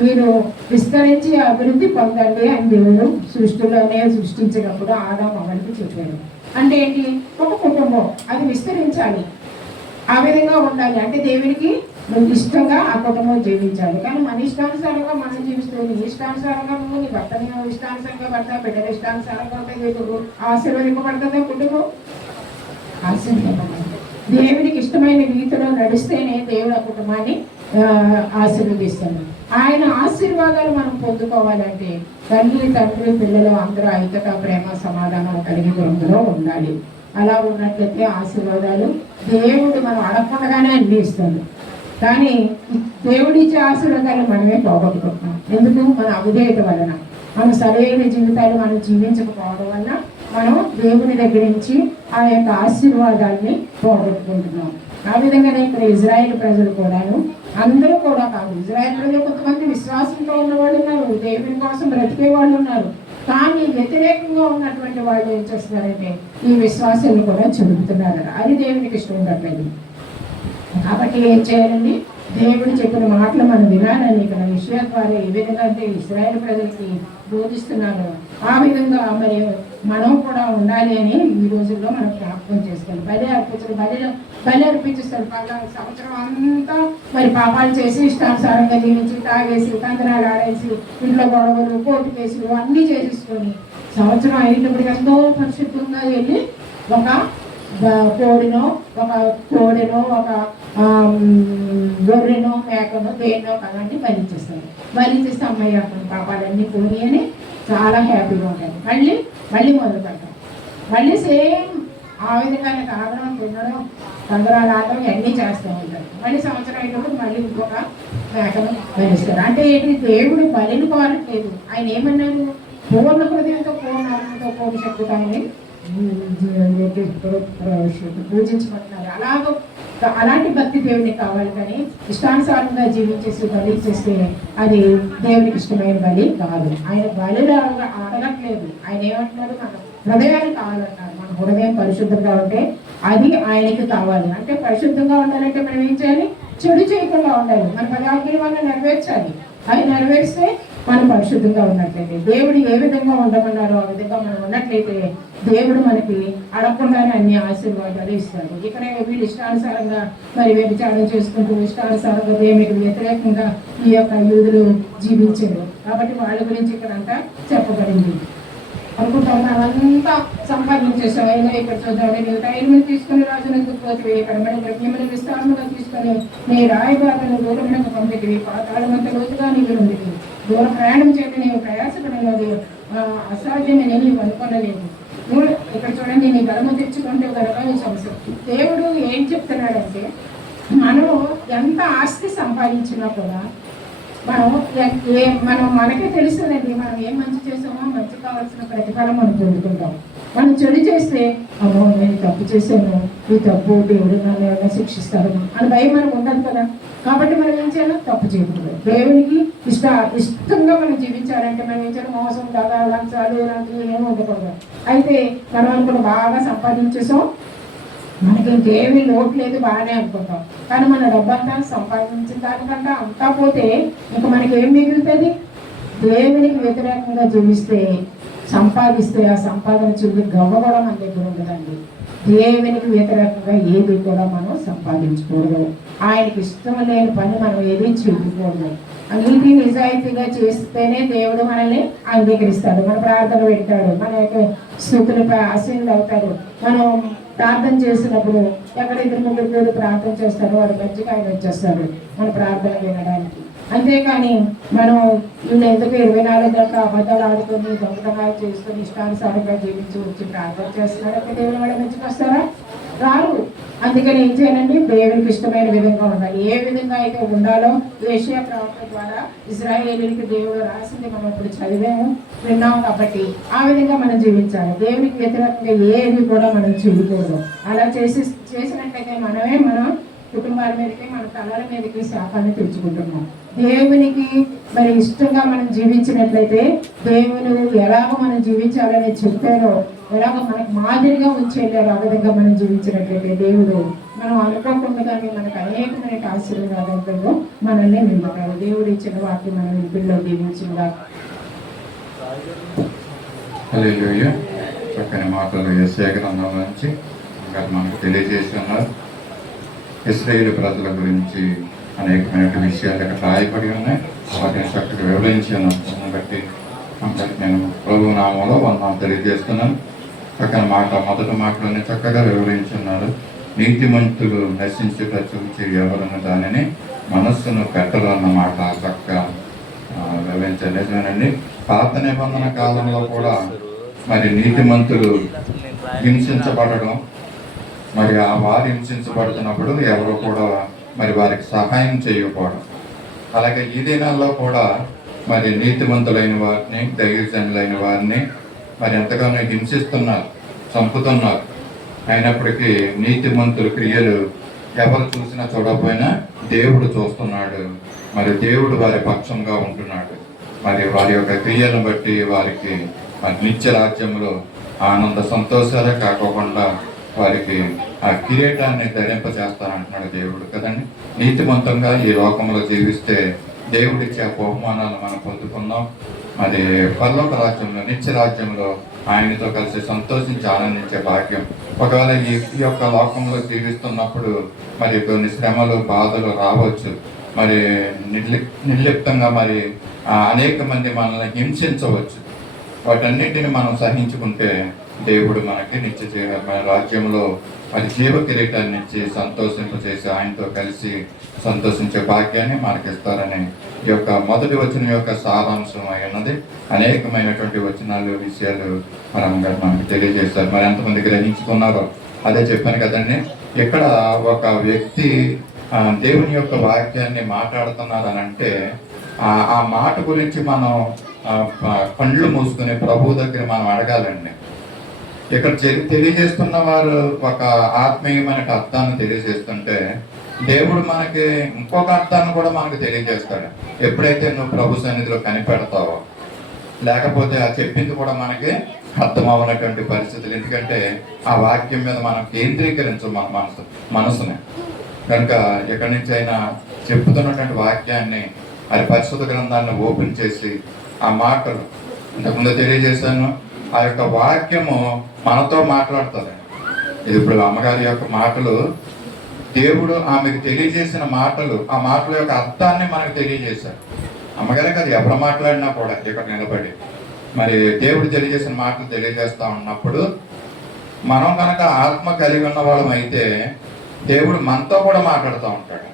మీరు విస్తరించి అభివృద్ధి పొందండి అని దేవుడు సృష్టిలోనే సృష్టించినప్పుడు ఆదాము అవ్వకి చెప్పాడు. అంటే ఏంటి, ఒక కుటుంబం అది విస్తరించాలి, ఆ విధంగా ఉండాలి. అంటే దేవుడికి ఇష్టంగా ఆ కుటుంబం జీవించాలి. కానీ మన ఇష్టానుసారంగా మనం జీవిస్తూ నీ ఇష్టానుసారంగా నువ్వు నీ భర్తని ఇష్టానుసారంగా పడతా, బిడ్డలు ఇష్టానుసారంగా ఉంటాయి, ఆశీర్వదింపబడుతుందా కుటుంబం? ఆశీర్వదింపబడుతుంది. దేవుడికి ఇష్టమైన రీతిలో నడిస్తేనే దేవుడు ఆ కుటుంబాన్ని ఆశీర్వదిస్తాడు. ఆయన ఆశీర్వాదాలు మనం పొందుకోవాలంటే తల్లి, తండ్రి, పిల్లలు అందరూ ఐక్యత, ప్రేమ, సమాధానం కలిగి గురుంలో ఉండాలి. అలా ఉన్నట్లయితే ఆశీర్వాదాలు దేవుడు మనం అడగకుండానే అన్ని ఇస్తాడు. కానీ దేవుడిచ్చే ఆశీర్వాదాలు మనమే పోగొట్టుకుంటున్నాం. ఎందుకు? మన అవిధేయత వలన, మన సరైన జీవితాలు మనం జీవించకపోవడం వల్ల మనం దేవుని దగ్గర నుంచి ఆ యొక్క ఆశీర్వాదాన్ని పోగొట్టుకుంటున్నాం. ఆ విధంగానే ఇక్కడ ఇజ్రాయేల్ ప్రజలు కూడాను, అందరూ కూడా కాదు, ఇజ్రాయేల్ ప్రజలు కొంతమంది విశ్వాసంతో ఉన్నవాళ్ళు ఉన్నారు, దేవుని కోసం బ్రతికే వాళ్ళు ఉన్నారు. కానీ వ్యతిరేకంగా ఉన్నటువంటి వాళ్ళు ఏం చేస్తున్నారంటే ఈ విశ్వాసాన్ని కూడా చెబుతున్నారు. అది దేవునికి ఇష్టం ఉండట్లేదు. కాబట్టి ఏం చేయాలండి, దేవుడు చెప్పిన మాటలు మనం వినాలని ఇక్కడ విషయాల ద్వారా ఏ విధంగా అంటే ఇశ్రాయేలు ప్రజలకి బోధిస్తున్నారు, ఆ విధంగా మరి మనం కూడా ఉండాలి అని ఈ రోజుల్లో మనం జ్ఞాపకం చేసుకోవాలి. బలి అర్పించేస్తారు. సంవత్సరం అంతా మరి పాపాలు చేసి ఇష్టానుసారంగా జీవించి తాగేసి కందనాలు ఆడేసి ఇంట్లో గొడవలు, కోర్టు కేసులు అన్నీ చేసేసుకొని సంవత్సరం అయినప్పటికీ ఎంతో పరిశుద్ధంగా వెళ్ళి ఒక కోడినో ఒక గొర్రెనో మేకనో దేన్నో కదండి బలిచేస్తారు. బలిచేస్తే అమ్మాయి అక్కడ పాపాలన్నీ పోయి అని చాలా హ్యాపీగా ఉంటాయి. మళ్ళీ మళ్ళీ మొదలు పెడతాం. మళ్ళీ సేమ్ ఆ విధంగానే తాగడం, తినడం, కందరాలు ఆడడం ఇవన్నీ చేస్తూ ఉంటారు. మళ్ళీ సంవత్సరం అయినప్పుడు మళ్ళీ ఇంకొక మేకను బలిస్తారు. అంటే ఏంటి, దేవుడు బలిని కోరట్లేదు. ఆయన ఏమన్నారు, పూర్ణ హృదయంతో, పూర్ణ ఆత్మతో, పూర్ణ శక్తితో ఆయన్ని పూజించమంటున్నారు. అలాంటి భక్తి దేవునికి కావాలి, కానీ ఇష్టానుసారంగా జీవించేసి బలి చేస్తే అది దేవునికి ఇష్టమైన బలి కాదు. ఆయన బలిలో అడగట్లేదు. ఆయన ఏమంటున్నారు, మన హృదయాన్ని కావాలన్నారు. మన హృదయం పరిశుద్ధంగా ఉంటే అది ఆయనకి కావాలి. అంటే పరిశుద్ధంగా ఉండాలంటే మనం ఏం చేయాలి, చెడు చేయకుండా ఉండాలి. మన పదార్థాల వల్ల నెరవేర్చాలి. అది నెరవేరిస్తే మనం పరిశుద్ధంగా ఉన్నట్లయితే, దేవుడు ఏ విధంగా ఉండమన్నారో ఆ విధంగా మనం ఉన్నట్లయితే దేవుడు మనకి అడగకుండానే అన్ని ఆశీర్వాదాలు ఇస్తాడు. ఇక్కడ వీళ్ళు ఇష్టానుసారంగా మరి వ్యభిచారం చేసుకుంటూ ఇష్టానుసారంగా దేవునికి వ్యతిరేకంగా ఈ యొక్క యూదులు జీవించారు. కాబట్టి వాళ్ళ గురించి ఇక్కడ అంతా చెప్పబడింది. అనుకుంటాను అదంతా సంపాదించేసావు. అయినా ఇక్కడ చూద్దాం, నువ్వు టైర్ని తీసుకుని రాజునందుకు పోతే ఇక్కడ మిమ్మల్ని విస్తారంగా తీసుకొని నీ రాయబారులను దూరమునకు పంపితివి, పాతాళమంత లోతుగా నీవు ఉంది, దూర ప్రయాణం చేయడం నీవు ప్రయాసపడినది అసాధ్యమని నీవు అనుకోలేదు. నువ్వు ఇక్కడ చూడండి, నీ బలము తెచ్చుకుంటే కనుక నీ సమస్య. దేవుడు ఏం చెప్తున్నాడంటే, మనం ఎంత ఆస్తి సంపాదించినా కూడా మనం మనకే తెలుస్తుందండి, మనం ఏం మంచి చేసామో మంచి కావాల్సిన ప్రతిఫలం మనం పొందుకుంటాం. మనం చెడు చేస్తే అమ్మో నేను తప్పు చేశాను, ఈ తప్పు దేవుడు నన్ను ఏమైనా శిక్షిస్తాడు అని భయం మనకు ఉండదు కదా. కాబట్టి మనం ఏం చేయాలి, తప్పు చేయకూడదు. దేవునికి ఇష్టంగా మనం జీవించాలంటే మనం ఏం చేయాలి, మోసం దగా లంచాలు ఇలాంటివి ఏమీ ఉండకూడదు. అయితే మనం అనుకున్న బాగా సంపాదించేసాం, మనకి ఇంకేమీ లోటు లేదు, బాగానే అనుకుంటాం. కానీ మన డబ్బంతా సంపాదించిన దానికంటే అంతా పోతే ఇంకా మనకి ఏం మిగులుతుంది? దేవునికి వ్యతిరేకంగా జీవిస్తే, సంపాదిస్తే ఆ సంపాదన చూసి గవ్వ కూడా మన దగ్గర ఉండదండి. దేవునికి వ్యతిరేకంగా ఏది కూడా మనం సంపాదించకూడదు. ఆయనకి ఇష్టం లేని పని మనం ఏది చేయకూడదు. నీతి నిజాయితీగా చేస్తేనే దేవుడు మనల్ని అంగీకరిస్తాడు, మన ప్రార్థన పెట్టాడు, మన యొక్క స్థుతులు ఆశీనులు అవుతాడు. మనం ప్రార్థన చేసినప్పుడు ఎక్కడ ఇద్దరు ముగ్గురు ప్రార్థన చేస్తారో వాడు మంచిగా ఆయన వచ్చేస్తాడు మన ప్రార్థన వినడానికి. అంతేకాని మనం వీళ్ళు ఎందుకు 24 గంటల అబద్ధాలు ఆడుకొని దొంగతనాలు చేసుకొని ఇష్టానుసారంగా జీవించి వచ్చి ప్రార్థన చేస్తున్నారంటే దేవుని వాడు మంచిగా వస్తారా? రారు. అందుకని ఏం చేయాలండి, దేవునికి ఇష్టమైన విధంగా ఉండాలి. ఏ విధంగా అయితే ఉండాలో ఏషియా ప్రవక్త ద్వారా ఇశ్రాయేలీయులకి దేవుడు రాసింది మనం ఇప్పుడు చదివాము, విన్నాము. కాబట్టి ఆ విధంగా మనం జీవించాలి. దేవునికి వ్యతిరేకంగా ఏది కూడా మనం చేయకూడదు. అలా చేసినట్లయితే మనమే మన కుటుంబాల మీదకి, మన తలల మీదకి శాపాన్ని తెచ్చుకుంటున్నాం. దేవునికి మరి ఇష్టంగా మనం జీవించినట్లయితే దేవుడు ఎలాగో మనం జీవించాలని చెప్పారో, ఎలాగో మనకు మాదిరిగా ఉంచేళ్ళారు, ఆ విధంగా మనం జీవించినట్లయితే దేవుడు మనం అనుకోకుండానే మనకు అనేకమైన ఆశీర్వాదాలతో మనల్ని నింపుతాడు. దేవుడు ఇచ్చిన వాటిని మనం ఇంటిలో దీవించిందా. హల్లెలూయా. చక్కని మాటలు యెషయా గ్రంథం నుంచి మనకు తెలియజేసి ఉన్నారు. ఇశ్రాయేలు ప్రజల గురించి అనేకమైన విషయాలు ఇక్కడ రాయబడి ఉన్నాయి. వాటిని చక్కగా వివరించాను బట్టి నేను ప్రభు నామంలో వందనాలు తెలియజేస్తున్నాను. చక్కని మాట, మొదటి మాటలోనే చక్కగా వివరించున్నారు. నీతిమంతులు నశించుట చూచి ఎవరన్నా దానిని మనస్సును పెట్టరు అన్న మాట చక్కగా వివరించారు. నిజమేనండి. పాత నిబంధన కాలంలో కూడా మరి నీతిమంతులు హింసించబడడం, మరి ఆ వారు హింసించబడుతున్నప్పుడు ఎవరు కూడా మరి వారికి సహాయం చేయకపోవడం. అలాగే ఈ దినాల్లో కూడా మరి నీతిమంతులైన వారిని, దైవజనులైన వారిని మరి ఎంతగానో హింసిస్తున్నారు, చంపుతున్నారు. అయినప్పటికీ నీతిమంతుల క్రియలు ఎవరు చూసినా చూడకపోయినా దేవుడు చూస్తున్నాడు. మరి దేవుడు వారి పక్షంగా ఉంటున్నాడు. మరి వారి యొక్క క్రియలను బట్టి వారికి మరి నిత్య రాజ్యంలో ఆనంద సంతోషాలే కాకోకుండా వారికి ఆ కిరీటాన్ని ధరింపజేస్తానంటున్నాడు దేవుడు కదండి. నీతిమంతంగా ఈ లోకంలో జీవిస్తే దేవుడిచ్చే ఆ బహుమానాలు మనం పొందుకుందాం. మరి పరలోక రాజ్యంలో, నిత్య రాజ్యంలో ఆయనతో కలిసి సంతోషించి ఆనందించే భాగ్యం. ఒకవేళ ఈ యొక్క లోకంలో జీవిస్తున్నప్పుడు మరి కొన్ని శ్రమలు, బాధలు రావచ్చు. మరి నిర్లిప్తంగా మరి అనేక మంది మనల్ని హింసించవచ్చు. వాటన్నిటిని మనం సహించుకుంటే దేవుడు మనకి నిత్య జీవ మన రాజ్యంలో మరి జీవ కిరీటాన్ని ఇచ్చి సంతోషింపచేసి ఆయనతో కలిసి సంతోషించే భాగ్యాన్ని మనకి ఇస్తారని ఈ యొక్క మొదటి వచనం యొక్క సారాంశం అయినది. అనేకమైనటువంటి వచనాలు విషయాలు మనకు తెలియజేస్తారు. మరి ఎంతమంది గ్రహించుకున్నారో అదే చెప్పాను కదండి. ఇక్కడ ఒక వ్యక్తి దేవుని యొక్క వాక్యాన్ని మాట్లాడుతున్నారని అంటే ఆ మాట గురించి మనం కళ్ళు మూసుకుని ప్రభు దగ్గర మనం అడగాలండి. ఇక్కడ తెలియజేస్తున్న వారు ఒక ఆత్మీయమైన అర్థాన్ని తెలియజేస్తుంటే దేవుడు మనకి ఇంకొక అర్థాన్ని కూడా మనకు తెలియజేస్తాడు. ఎప్పుడైతే నువ్వు ప్రభు సన్నిధిలో కనిపెడతావో, లేకపోతే ఆ చెప్పింది కూడా మనకి అర్థం అవ్వనటువంటి పరిస్థితులు. ఎందుకంటే ఆ వాక్యం మీద మనం కేంద్రీకరించు మన మనసుని కనుక ఎక్కడి నుంచి అయినా చెప్తున్నటువంటి వాక్యాన్ని అది పరిశుద్ధ గ్రంథాన్ని ఓపెన్ చేసి ఆ మాటలు ఇంతకుముందు తెలియజేశాను. ఆ యొక్క వాక్యము మనతో మాట్లాడుతుంది. ఇది ఇప్పుడు అమ్మగారి యొక్క మాటలు, దేవుడు ఆమెకు తెలియజేసిన మాటలు, ఆ మాటల యొక్క అర్థాన్ని మనకు తెలియజేశారు. అమ్మగారే కదా ఎవరు మాట్లాడినా కూడా ఇక్కడ నిలబడి మరి దేవుడు తెలియజేసిన మాటలు తెలియజేస్తా ఉన్నప్పుడు మనం కనుక ఆత్మ కలిగి ఉన్న వాళ్ళం అయితే దేవుడు మనతో కూడా మాట్లాడుతూ ఉంటాడు.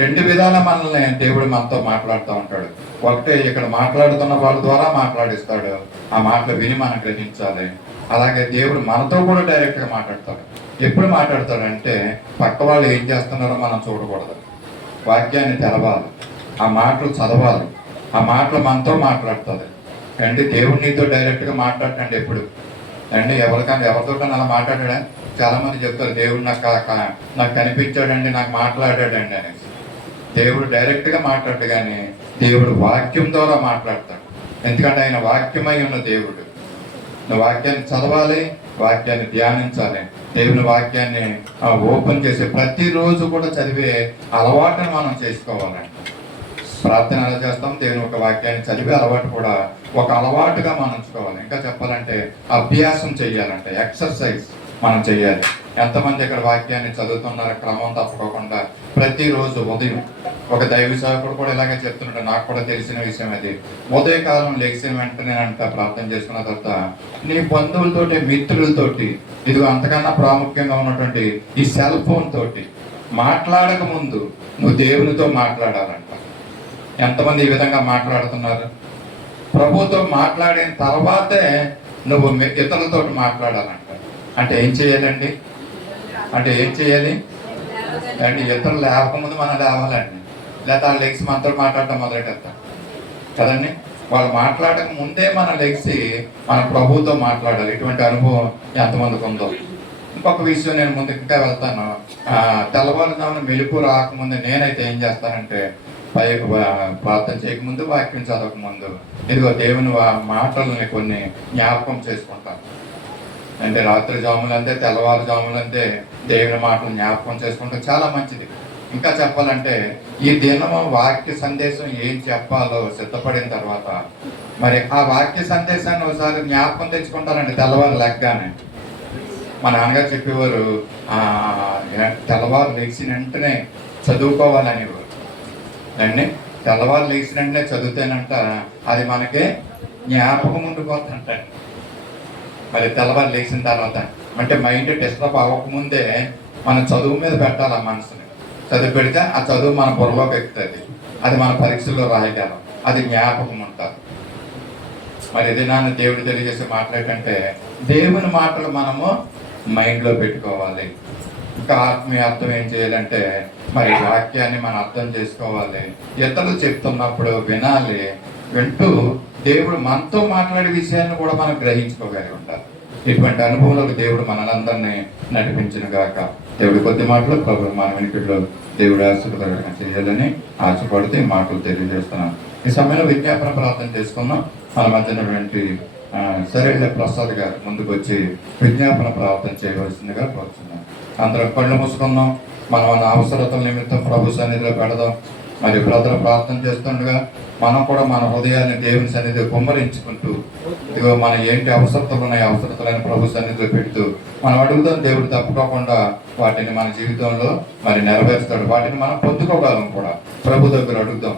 రెండు విధాల మనల్ని దేవుడు మనతో మాట్లాడుతూ ఉంటాడు. ఒకటే ఇక్కడ మాట్లాడుతున్న వాళ్ళ ద్వారా మాట్లాడిస్తాడు, ఆ మాటలు విని మనం గ్రహించాలి. అలాగే దేవుడు మనతో కూడా డైరెక్ట్గా మాట్లాడతాడు. ఎప్పుడు మాట్లాడతాడంటే పక్క వాళ్ళు ఏం చేస్తున్నారో మనం చూడకూడదు, వాక్యాన్ని తెరవాలి, ఆ మాటలు చదవాలి, ఆ మాటలు మనతో మాట్లాడుతుంది. అంటే దేవుడు నీతో డైరెక్ట్గా మాట్లాడటండి ఎప్పుడు అండి. ఎవరితో అలా మాట్లాడా? చాలా మంది చెప్తారు దేవుడు నాకు కనిపించాడండి, నాకు మాట్లాడాడండి అనేసి. దేవుడు డైరెక్ట్గా మాట్లాడు, కానీ దేవుడు వాక్యం ద్వారా మాట్లాడతాడు. ఎందుకంటే ఆయన వాక్యమై ఉన్న దేవుడు. నువ్వు వాక్యాన్ని చదవాలి, వాక్యాన్ని ధ్యానించాలి, దేవుని వాక్యాన్ని ఓపెన్ చేసి ప్రతిరోజు కూడా చదివే అలవాటుని మనం చేసుకోవాలండి. ప్రార్థన ఎలా చేస్తాం, దేవుని ఒక వాక్యాన్ని చదివే అలవాటు కూడా ఒక అలవాటుగా మనం ఉంచుకోవాలి. ఇంకా చెప్పాలంటే అభ్యాసం చెయ్యాలంటే ఎక్సర్సైజ్ మనం చెయ్యాలి. ఎంతమంది ఇక్కడ వాక్యాన్ని చదువుతున్నారు క్రమం తప్పుకోకుండా ప్రతిరోజు ఉదయం? ఒక దైవ సేవకుడు కూడా ఇలాగే చెప్తున్నాడు, నాకు కూడా తెలిసిన విషయం అది. ఉదయకాలం లెగిసిన వెంటనే ప్రార్థన చేసుకున్న తర్వాత నీ బంధువులతోటి, మిత్రులతోటి, ఇది అంతకన్నా ప్రాముఖ్యంగా ఉన్నటువంటి ఈ సెల్ ఫోన్ తోటి మాట్లాడక ముందు నువ్వు దేవునితో మాట్లాడాలంట. ఎంతమంది ఈ విధంగా మాట్లాడుతున్నారు? ప్రభుతో మాట్లాడిన తర్వాతే నువ్వు ఇతరులతో మాట్లాడాలంట. అంటే ఏం చేయాలండి? ఏం చేయాలి అండి? ఇతరులు లేవకముందు మనం లేవాలండి. లేకపోతే వాళ్ళు లెగ్స్ మనతో మాట్లాడటం మొదలెట్టేస్తాం కదండి. వాళ్ళు మాట్లాడక ముందే మనం లెగ్సి మన ప్రభుతో మాట్లాడాలి. ఇటువంటి అనుభవం ఎంతమందికి ఉందో. ఇంకొక విషయం నేను ముందు ఇంకా వెళ్తాను. తెల్లవారుజామున మెలుపు రాకముందు నేనైతే ఏం చేస్తానంటే ప్రార్థన చేయకముందు, వాక్యం చదవకముందు ఇదిగో దేవుని మాటలని కొన్ని జ్ఞాపకం చేసుకుంటాను. అంటే రాత్రి జాములంతే, తెల్లవారుజాములంతే దేవుని మాటలు జ్ఞాపకం చేసుకుంటే చాలా మంచిది. ఇంకా చెప్పాలంటే ఈ దినము వాక్య సందేశం ఏం చెప్పాలో సిద్ధపడిన తర్వాత మరి ఆ వాక్య సందేశాన్ని ఒకసారి జ్ఞాపకం తెచ్చుకుంటారండి. తెల్లవారు లెగ్గానే మా నాన్నగారు చెప్పేవారు, తెల్లవారు లేచిన వెంటనే చదువుకోవాలనేవారు అండి. తెల్లవారు లేచిన వెంటనే చదివితేనంట అది మనకి జ్ఞాపకం ఉండిపోతుందంట. మరి తెల్లవారు లేచిన తర్వాత అంటే మైండ్ డిస్టర్బ్ అవ్వకముందే మన చదువు మీద పెట్టాలి. ఆ మనసుని చదువు పెడితే ఆ చదువు మన బుర్రలోకి ఎక్కుతుంది, అది మన పరీక్షల్లో రాయగలం, అది జ్ఞాపకం ఉంటుంది. మరి ఇది నాన్న దేవుడు తెలియజేసి మాట్లాడంటే దేవుని మాటలు మనము మైండ్లో పెట్టుకోవాలి. ఇంకా ఆత్మీయ అర్థం ఏం చేయాలంటే మరి వాక్యాన్ని మనం అర్థం చేసుకోవాలి. ఇతరులు చెప్తున్నప్పుడు వినాలి. వింటూ దేవుడు మనతో మాట్లాడే విషయాన్ని కూడా మనం గ్రహించుకోగలిగి ఉండాలి. ఇటువంటి అనుభవంలోకి దేవుడు మనందరినీ నడిపించిన గాక. దేవుడి కొద్ది మాటలు ప్రభు మన వెనుకల్లో దేవుడు ఆశీర్వాదం చేయాలని ఆశపడుతూ ఈ మాటలు తెలియజేస్తున్నాం. ఈ సమయంలో విజ్ఞాపన ప్రార్థన చేసుకున్నాం. మన మధ్యనటువంటి సరైన ప్రసాద్ గారు ముందుకు వచ్చి విజ్ఞాపన ప్రార్థన చేయవలసిందిగా కోరుతున్నాం. అందరం కళ్ళు మూసుకుందాం. మనం మన అవసరతల నిమిత్తం ప్రభు సన్నిధిలో పెడదాం. మరి బ్రదర్ ప్రార్థన చేస్తుండగా మనం కూడా మన హృదయాన్ని దేవుని సన్నిధిలో కుమ్మరించుకుంటూ ఇదిగో మన ఏంటి అవసరతలు ఉన్నాయి, అవసరతలను ప్రభు సన్నిధిలో పెడుతూ మనం అడుగుదాం. దేవుడు తప్పుకోకుండా వాటిని మన జీవితంలో మరి నెరవేరుస్తాడు. వాటిని మనం పొందుకోగలం కూడా. ప్రభు దగ్గర అడుగుదాం,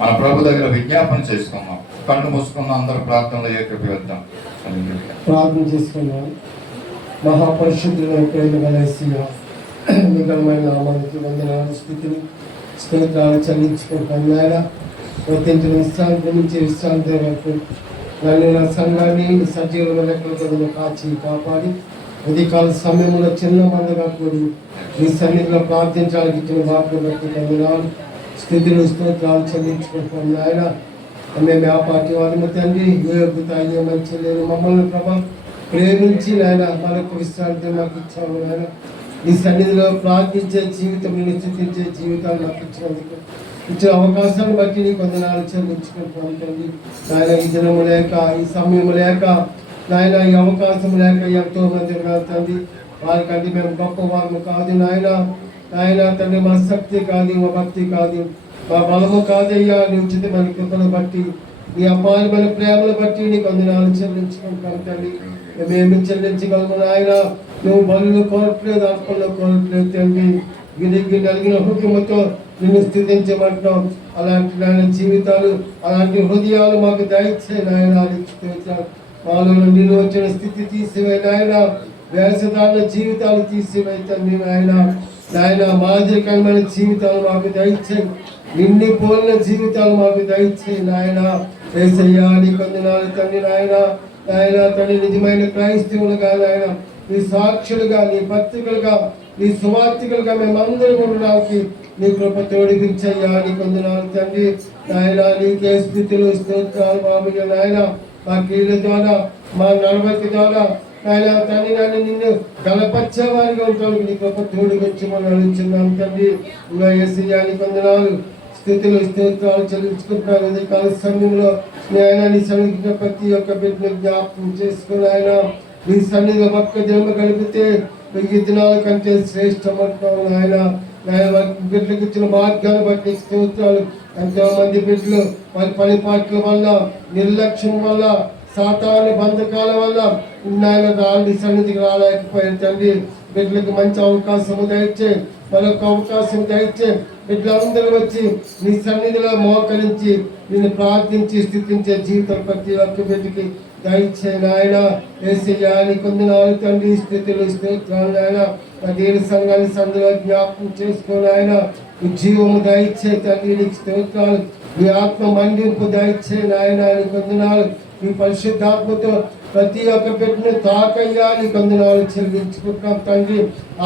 మన ప్రభు దగ్గర విజ్ఞాపన చేసుకుందాం. కళ్ళు మూసుకున్న అందరూ ప్రార్థనలో ఏకీభవిద్దాం. ప్రార్థన చేసుకున్నాం. మహాపరిశుద్ధులైన ప్రేమ గల యేసయ్యా, మీ ఘనమైన నామానికి వందనాలు, స్తుతులు, స్తోత్రాలు చెల్లించుకుంటాం. నాయన ప్రతి విశ్రాంతి నుంచి విశ్రాంతి వరకు నన్ను నా సంఘాన్ని సజీవుల లెక్కలు కాచి కాపాడి ఉదయకాల సమయంలో చిన్న మందిగా కూడి మీ సన్నిధిలో ప్రార్థించడానికి ఇచ్చిన బాబుని బట్టి వందనాలు, స్థితులు, స్తోత్రాలు చెల్లించుకుంటాం. నాయన మేము ఆ పార్టీ వాళ్ళ తండ్రి ఏ యోగ్యత ఏ మంచి లేదు మమ్మల్ని ప్రభా ప్రేమించి నాయన మరొక విశ్రాంతి మాకు ఇచ్చాము. నాయన ఈ సన్నిధిలో ప్రార్థించే జీవితం, నేను స్థుతించే జీవితాలు నాకు ఇచ్చినందుకు, ఇచ్చిన అవకాశాన్ని బట్టి నీకు వందనాలు చెల్లించుకుంటాం తండ్రి. నాయన ఈ దినము లేక, ఈ సమయం లేక, నాయన ఈ అవకాశం లేక ఎంతో మంది తండ్రి వారికంటే మేము గొప్పవారు కాదు నాయన. నాయన తండ్రి మా శక్తి కాదు, మా భక్తి కాదు, మా బలము కాదయ్యా, నీ ఉచితమైన కృపను బట్టి, నీ అపారమైన ప్రేమను బట్టి నీకు వందనాలు చెల్లించుకుంటాం తండ్రి. మేమేమి చెల్లించగలము నాయన, నువ్వు బలులు కోరట్లేదు, ఆత్మలో కోరట్లేదు తండ్రి. గిరికి కలిగిన హృదయంతో నిన్ను స్థితించబడ్డాం. అలాంటి నాయన జీవితాలు, అలాంటి హృదయాలు మాకు దయచే నాయన. మాలో నిన్ను వచ్చిన స్థితి తీసివే నాయన, వేషధారణ జీవితాలు తీసివే తండ్రి నాయన. నాయన మాదిరికరమైన జీవితాలు మాకు దయచే, నిన్ను పోలిన జీవితాలు మాకు దయచే నాయన. యేసయ్యా నీకు వందనాలు తండ్రి నాయన. నాయన తండ్రి నిజమైన క్రైస్తవులుగా నాయన, నీ సాక్షులుగా, నీ పత్రికలుగా, నీ సువార్థికులుగా మేమందరం ఉండడానికి నీ కృప తోడిపించయ్యా. నీకు వందనాలు తండ్రి నాయన. నీకే స్థితులు, స్తోత్రాలు బాబు నాయన. మా కీళ్ళ ద్వారా, మా నడవడి ద్వారా నాయన తండ్రి నాయన నిన్ను గలపరిచేవారిగా ఉంటానికి నీ కృప తోడిపించమని అడుగుతున్నాం తండ్రి. ఇంకా యేసయ్యా నీకు వందనాలు, స్థితులు, స్తోత్రాలు చెల్లించుకుంటున్నాను. ఈ కాల సమయంలో నాయన నీ సన్నిధిలో ప్రతి ఒక్క బిడ్డను జ్ఞాపకం చేసుకుని ఆయన నీ సన్నిధిలో ఒక్క జన్మ గడిపితే 1000 దినాల కంటే శ్రేష్టమంటావు నాయన. బిడ్డలకు ఇచ్చిన మార్గాన్ని బట్టి స్తోత్రాలు. ఎంతో మంది బిడ్డలు వారి పనిపాట్ల వల్ల, నిర్లక్ష్యం వల్ల, సాతాను బంధకాల వల్ల నాయన రాళ్ళ సన్నిధికి రాలేకపోయారు తండ్రి. బిడ్డలకు మంచి అవకాశము దయచే, మరొక అవకాశం దయచే. బిడ్డలందరూ వచ్చి నీ సన్నిధిలో మోకరించి నిన్ను ప్రార్థించి స్థితించే జీవితం ప్రతి ఒక్క బిడ్డకి దయచే నాయన. యేసయ్యా నీకు వందనాలు తండ్రి, స్థితులు, స్తోత్రాలు నాయన. దేవుని సంఘాన్ని సందులో జ్ఞాపకం చేసుకోని ఆయన జీవము దయచే తండ్రి. నీకు స్తోత్రాలు. నీ ఆత్మ మండింపు దయచే నాయన. నీకు వందనాలు. నీ పరిశుద్ధాత్మతో ప్రతి ఒక్క బిడ్డను తాకయ్యా. నీకు వందనాలు చెల్లించుకుంటాం తండ్రి.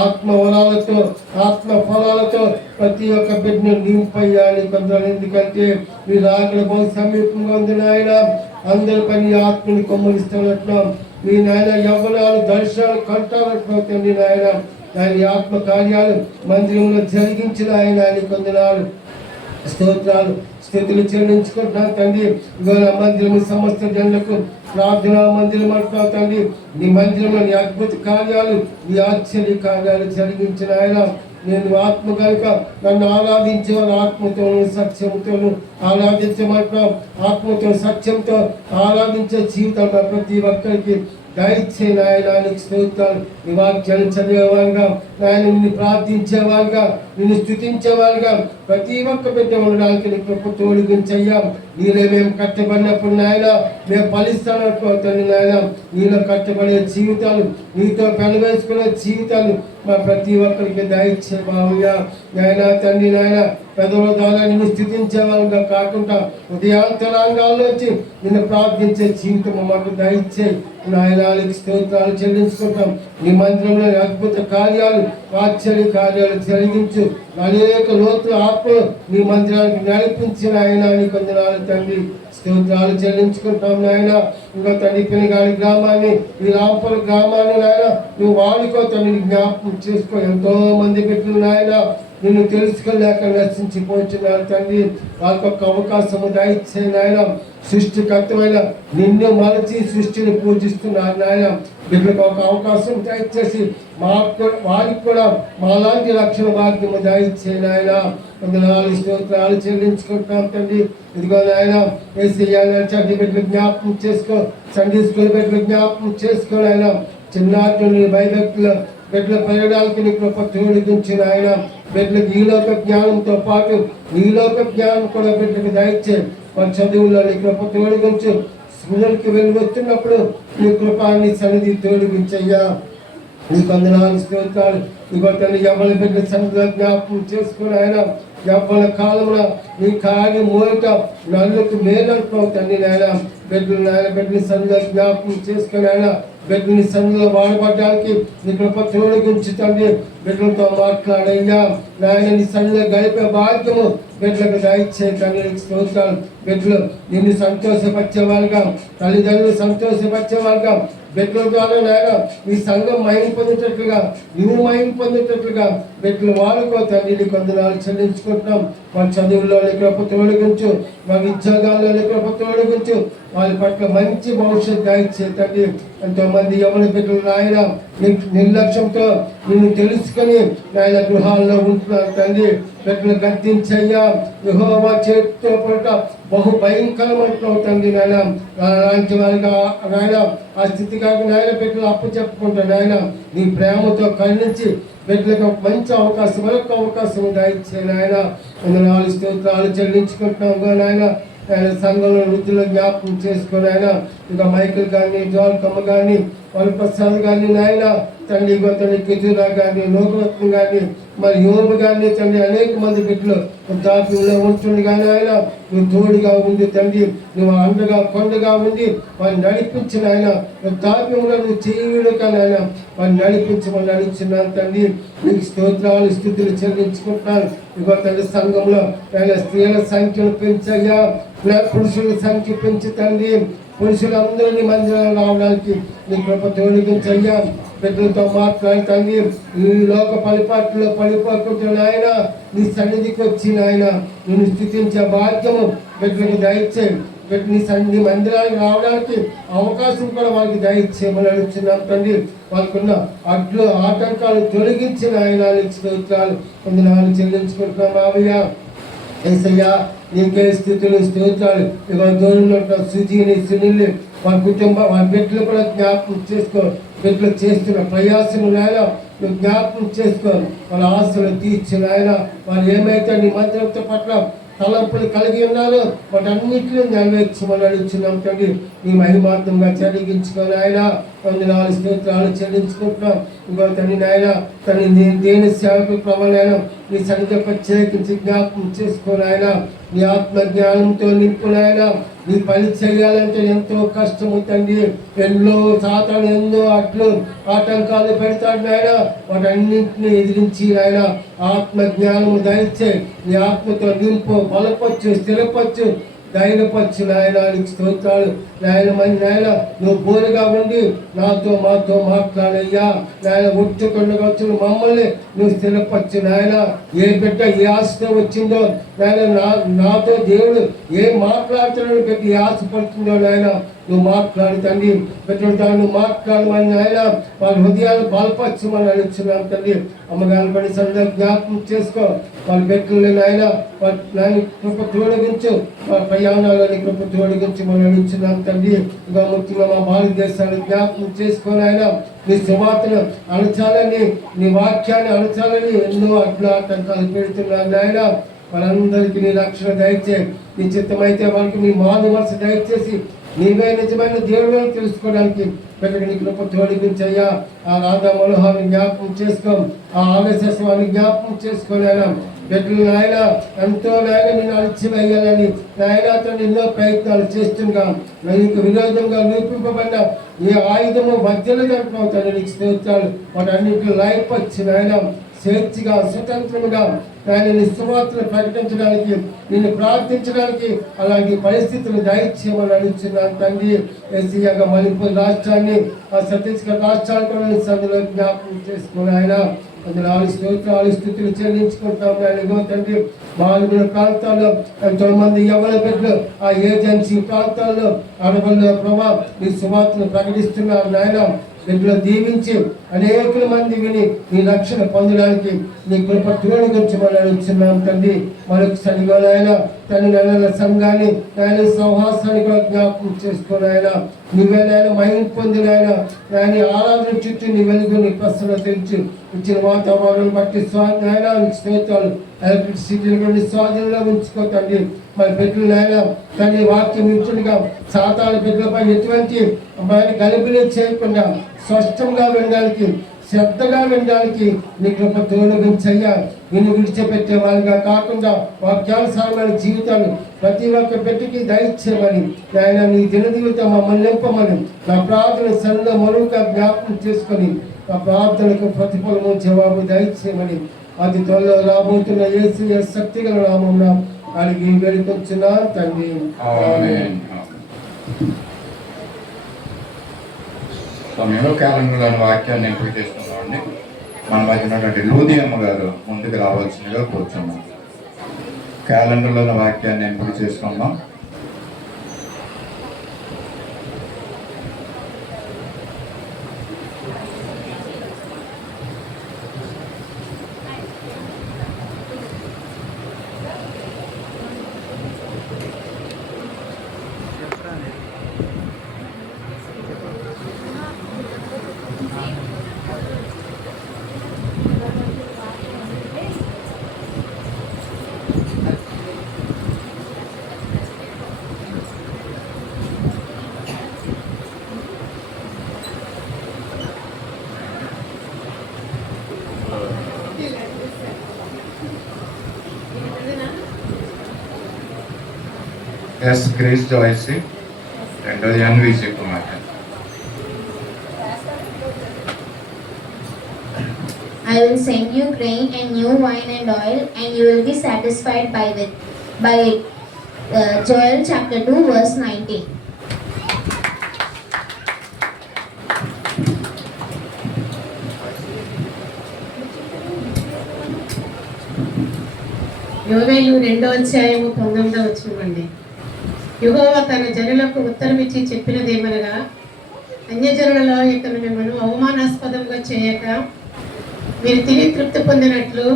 ఆత్మ వరాలతో, ఆత్మ ఫలాలతో ప్రతి ఒక్క బిడ్డను నింపయ్యా. నీకు వందనాలు. ఎందుకంటే మీరు ఆకలి బహు సమీపంగా ఉంది నాయన. అందరి పని ఆత్మని కొమ్మలిస్తున్నట్లు మీ నాయన యవ్వనాలు, దర్శనాలు కంటాలట్లవుతుంది నాయన. ఆయన ఆత్మ కార్యాలు మందిరంలో జరిగించిన ఆయన నీకు వందనాలు, స్తోత్రాలు, స్థితులు చెల్లించుకుంటున్నాను తండ్రి. మందిరం సమస్త జనులకు ప్రార్థనా మందిరం అంటున్నావు తండ్రి. నీ మందిరంలో నీ అద్భుత కార్యాలు, నీ ఆశ్చర్య కార్యాలు జరిగించిన ఆయన. నేను ఆత్మ కనుక నన్ను ఆరాధించేవారు ఆత్మతోను సత్యంతోను ఆరాధించమంటున్నాం. ఆత్మతో సత్యంతో ఆరాధించే జీవితం ప్రతి ఒక్కరికి దయచే నాయన. నీకు స్తోత్రాలు. నీ వాక్యాన్ని చదివేవారుగా నాయన, నిన్ను ప్రార్థించేవారుగా, నిన్ను స్తుతించేవారుగా ప్రతి ఒక్క బిడ్డ ఉండడానికి నీ కృప తోడిగించయ్యా. నీలో మేము కట్టబడినప్పుడు నాయన మేము ఫలిస్తానని నాయన. నీలో కట్టబడే జీవితాలు, నీతో పెనవేసుకునే జీవితాలు మా ప్రతి ఒక్కరికి దయచే బాబుయ్యా. నాయన తండ్రి నాయన, పెదవుల ద్వారా నిన్ను స్థితించేవారుగా కాకుండా ఉదయాంతరాంగాల్లోంచి నిన్ను ప్రార్థించే జీవితం మాకు దయచే నాయనానికి స్తోత్రాలు చెల్లించుకుంటాం. నీ మందిరంలో అద్భుత కార్యాలు, ఆశ్చర్య కార్యాలు జరిగించు. అనేక లోతుల ఆత్మలు నీ మందిరానికి నడిపించిన ఆయన నీకు వందనాలు తండ్రి. స్తోత్రాలు చెల్లించుకుంటాం నాయన. ఇంకా తండ్రి పినగాడి గ్రామాన్ని, ఈ రాంపల్ గ్రామాన్ని నాయన నువ్వు వాడుకో తండ్రి. జ్ఞాపకం చేసుకో. ఎంతో మంది బిడ్డలు నాయన నిన్ను తెలుసుకోలేక నశించిపోతున్నారు తండ్రి. వాళ్ళకి ఒక అవకాశము దయచే నాయన. సృష్టికర్తమైన నిన్ను మలచి సృష్టిని పూజిస్తున్నారు నాయన. బిడ్డలకు ఒక అవకాశం దయచేసి వారికి కూడా మాలాంటి రక్షణ భాగ్యము దయచే నాయన. వందనాలు, స్తోత్రాలు చెల్లించుకుంటున్నాం తండ్రి. ఇదిగో నాయన చండి బిడ్డలు జ్ఞాపకం చేసుకో. సండే స్కూల్ బిడ్డలు జ్ఞాపకం చేసుకో నాయన. చిన్నాటి భయభక్తుల బిడ్డల పెరగడానికి నీ కృప తోడిగించిన ఆయన. బిడ్డలకు ఈలోక జ్ఞానంతో పాటు నీలోక జ్ఞానం కూడా బిడ్డలకు దయచే. వాళ్ళ చదువుల్లో నీ కృప తోడుగుంచు. స్కూళ్ళకి వెళ్ళి వస్తున్నప్పుడు నీ కృపాన్ని సన్నిధి తోడుగుంచయ్యా. నీ వందనాలు స్తోత్రాలు. ఇగో తల్లి ఎవరి బిడ్డ సన్నిధిలో జ్ఞాపకం చేసుకుని ఆయన యవ్వన కాలంలో నీ కాలి మూలట నల్లుకు మేలంటున్నావు తండ్రి నాయన. బిడ్డలు నాయన బిడ్డని సన్నిధిలో జ్ఞాపకం చేసుకుని ఆయన బిడ్డని సన్నిధిలో వాడబడ్డానికి నీ కృప తోడుగుంచి తండ్రి. బిడ్డలతో మాట్లాడయ్యా నాయన నీ సన్నిధిలో గడిపే భాగ్యము బిడ్డలకు దయచే తండ్రి. స్తోత్రాలు. బిడ్డలు నిన్ను సంతోషపరిచేవారుగా, తల్లిదండ్రులు సంతోషపరిచేవారుగా బిడ్డల ద్వారా నాయన ఈ సంఘం మహిమ పొందేటట్లుగా, నువ్వు మహిమ పొందేటట్లుగా బిడ్డలు వాడుకో తండ్రి. నీకు వందనాలు చెల్లించుకుంటున్నాం. వాళ్ళ చదువుల్లో నీ కృప తోడుగుంచు, వాళ్ళ ఉద్యోగాల్లో నీ కృప తోడుగుంచు. వాళ్ళ పట్ల మంచి భవిష్యత్తు దయచే తండ్రి. ఎంతోమంది యవన బిడ్డలు నాయన నిర్లక్ష్యంతో నిన్ను తెలుసుకొని నాయన గృహాల్లో ఉంటున్నారు తండ్రి. బిడ్డలు గద్దించయ్యా. యెహోవా చేతితో పడట బహు భయంకరమంటున్నావు తండ్రి నాయన. అలాంటి వారిగా నాయన ఆ స్థితి కాక నాయన బిడ్డలు అప్పు చెప్పుకుంటా నాయన నీ ప్రేమతో కరుణించి బిడ్డలకు మంచి అవకాశం, మరొక అవకాశం దయచే నాయన. 4 స్తోత్రాలు చెల్లించుకుంటున్నాం నాయన. ఆయన సంఘంలో వృద్ధులు జ్ఞాపకం చేసుకొని ఆయన ఇంకా మైకిల్ కానీ, జోల్కమ్మ కానీ, వాళ్ళ ప్రసాద్ కానీ నాయన తండ్రి. తండ్రి కిజురా కానీ, లోకరత్నం కానీ, మరి యోబు కానీ తండ్రి అనేక మంది బిడ్డలు వృద్ధాప్యంలో ఉంటుండి కానీ ఆయన నువ్వు తోడుగా ఉండి తండ్రి, నువ్వు అండగా కొండగా ఉండి వారిని నడిపించిన ఆయన. వృద్ధాప్యంలో నువ్వు చేయడు కానీ ఆయన వారిని నడిపించమని నడిచినాను తండ్రి. నీకు స్తోత్రాలు స్తుతులు చెల్లించుకుంటున్నాను. ఇగో తండ్రి సంఘంలో ఆయన స్త్రీల సంఖ్యను పెంచయ్యా, పురుషుల సంఖ్య పెంచి తండ్రి. పురుషులందరినీ మందిరాలు రావడానికి నీ కృప తోడుగించయ్యా. బిడ్డలతో మాట్లాడి తండ్రి ఈ లోక పరిపాటిలో పడిపోకుండా ఆయన నీ సన్నిధికి వచ్చిన ఆయన నిన్ను స్థుతించే భాగ్యము బిడ్డలకు దయచే. బిడ్డని సన్నిధి మందిరానికి రావడానికి అవకాశం కూడా వాళ్ళకి దయచేయమని అడుగుతున్నాం తండ్రి. వాళ్ళకున్న అడ్లు ఆటంకాలు తొలగించిన ఆయన స్తోత్రాలు వందనాలు చెల్లించుకుంటున్నాం మావయ్య. ఏసయ్యా నీకే స్థితులు స్తోత్రాలు. ఇవాళ దూరంలో సుజీని, సునీల్ని, వాళ్ళ కుటుంబం, వాళ్ళ బిడ్డలు కూడా జ్ఞాపకం చేసుకో. బిడ్డలు చేస్తున్న ప్రయాసం నాయన నువ్వు జ్ఞాపకం చేసుకో. వాళ్ళ ఆశలు తీర్చి నాయన వాళ్ళు ఏమైతే నీ మందిరంతో పట్ల తలంపులు కలిగి ఉన్నారో వాటన్నిటిని నెరవేర్చమని అడుగుతున్నాం తండ్రి. నీ మహిమార్థంగా చెల్లించుకొని ఆయన 4 స్తోత్రాలు చెల్లించుకుంటున్నాం. ఇంకో తండ్రి నాయన తండ్రి దేని సేవకు ప్రబలైన నీ సన్నిధి ప్రత్యేకించి జ్ఞాపకం చేసుకొని ఆయన నీ ఆత్మ జ్ఞానంతో నింపునైనా నీ పని చేయాలంటే ఎంతో కష్టము తండ్రి. ఎన్నో సాతాను ఎన్నో అడ్లు ఆటంకాలు పెడతాడు నాయన. వాటన్నింటినీ ఎదిరించి ఆయన ఆత్మ జ్ఞానము దయచే. నీ ఆత్మతో నింపు, బలపచ్చు, స్థిరపచ్చు, ధైర్యపచ్చు నాయన. నీకు స్తోత్రాలు నాయన. మంది నాయన నువ్వు బోరుగా ఉండి మాతో మాట్లాడయ్యా నాయన. ఉట్టుకొండగా వచ్చిన మమ్మల్ని నువ్వు స్థిరపచ్చు నాయన. ఏ బిడ్డ ఏ ఆశతో వచ్చిందో నాయన నాతో దేవుడు ఏం మాట్లాడుతున్నాడు బిడ్డ ఏ ఆశ పడుతుందో నాయన నువ్వు మాట్లాడు తండ్రి. బిడ్డలతో నువ్వు మాట్లాడమని నాయన వాళ్ళ హృదయాలు బలపరచమని అడుగుతున్నాం తండ్రి. అమ్మగారి పడి సరిగా జ్ఞాపకం చేసుకో. వాళ్ళ బిడ్డలు నాయన వాళ్ళ కృప తోడగించు. వాళ్ళ ప్రయాణాలని కృప తోడగించి మనం అడుగుతున్నాం తండ్రి. ఇంకా ముఖ్యంగా మా భారతదేశాన్ని జ్ఞాపకం చేసుకొని ఆయన నీ సువార్తను అణచాలని, నీ వాక్యాన్ని అణచాలని ఎన్నో అడ్లు ఆటంకాలు పెడుతున్నారు నాయన. వాళ్ళందరికీ నీ రక్షణ దయచే. నీ చిత్తమైతే వాళ్ళకి నీ మాను మనసు దయచేసి నీవే నిజమైన దేవుడు అని తెలుసుకోవడానికి బిడ్డకి నీ కృప తోడిపించయ్యా. ఆ రాధా మనోహర్ని జ్ఞాపకం చేసుకో. ఆ ఆర్ఎస్ఎస్ వారిని జ్ఞాపకం చేసుకొని ఆయన బిడ్డలు నాయన ఎంతో నాయన నేను అలసివేయాలని నాయన అతను ఎన్నో ప్రయత్నాలు చేస్తుండగా నీకు విరోధంగా రూపింపబడిన ఈ ఆయుధము మధ్యలో అంటున్నావు నీకు స్తోత్రాలు. వాటన్నింటిలో లైఫ్ వచ్చి నాయన స్వేచ్ఛగా స్వతంత్రముగా ఆయన నీ సువార్తను ప్రకటించడానికి, నిన్ను ప్రార్థించడానికి అలాంటి పరిస్థితులు దయచేయమని అడుగుతున్నాను తండ్రి. ఏసీయాగా మణిపూర్ రాష్ట్రాన్ని, ఆ ఛత్తీస్గఢ్ రాష్ట్రాన్ని కూడా సందులో జ్ఞాపకం చేసుకుని ఆయన 4 స్తోత్రాలు స్తుతులు చెల్లించుకుంటాం ఆయన. తండ్రి మారుమూల ప్రాంతాల్లో ఎంతో మంది యవ్వన బిడ్డలు ఆ ఏజెన్సీ ప్రాంతాల్లో అడవుల్లో ప్రభా నీ సువార్తను ప్రకటిస్తున్నారు నాయన. బిడ్డలు దీవించి అనేక మంది విని నీ రక్షణ పొందడానికి నీ కృప తోడుగుంచమని అడుగుతున్నాం తండ్రి. మరొక సరిగా నాయన తన నెలల సంఘాన్ని ఆయన సౌహాసాన్ని కూడా జ్ఞాపకం చేసుకుని ఆయన నువ్వే నాయన మహిమ పొందిన ఆయన ఆరాధన చుట్టూ నీ వెలుగు నీ ప్రశ్న తెలిసి ఇచ్చిన వాతావరణం బట్టి స్వాధీన స్తోత్రాలు ఎలక్ట్రిసిటీల నుండి స్వాధీనంలో ఉంచుకో తండ్రి మరి బిడ్డలు ఆయన తండ్రి వాక్యం ఇచ్చుడుగా సాతాను బిడ్డలపై ఎటువంటి గలిబిలి చేయకుండా స్పష్టంగా వినడానికి శ్రద్ధగా వినడానికి నీ కృప తోడుగుంచయ్యా నిన్ను విడిచిపెట్టే వాళ్ళుగా కాకుండా వాక్యానుసారమైన జీవితాలు ప్రతి ఒక్క బిడ్డకి దయచేయమని ఆయన నీ దినదీవితం మమ్మల్ని నింపమని నా ప్రార్థన సన్న మరువుగా జ్ఞాపకం చేసుకొని ఆ ప్రార్థనకు ప్రతిఫలము జవాబు దయచేయమని అది త్వరలో రాబోతున్న యేసు శక్తిగల నామమున అడిగి వేడుకొచ్చున్నా తండ్రి. ఆమేన్. సమయంలో క్యాలెండర్లోని వాక్యాన్ని ఎంపిక చేసుకున్నామండి. మన మధ్య ఉన్నటువంటి లూదియమ్మ గారు ముందుకు రావాల్సిందిగా కూర్చున్నాం. క్యాలెండర్లోని వాక్యాన్ని ఎంపిక చేసుకున్నాం. ఎస్ గ్రేస్ జాయిసీ, రెండోది NVC Kumar. I will send you grain and new wine and oil, and you will be satisfied by it. Joel chapter 2 verse 19. యోవేలు 2:19 యెహోవా తన జనులకు ఉత్తరమిచ్చి చెప్పినదేమనగా, అన్యజనులలో ఇకను మిమ్మల్ని అవమానాస్పదంగా చేయక మీరు తిని తృప్తి పొందినట్లు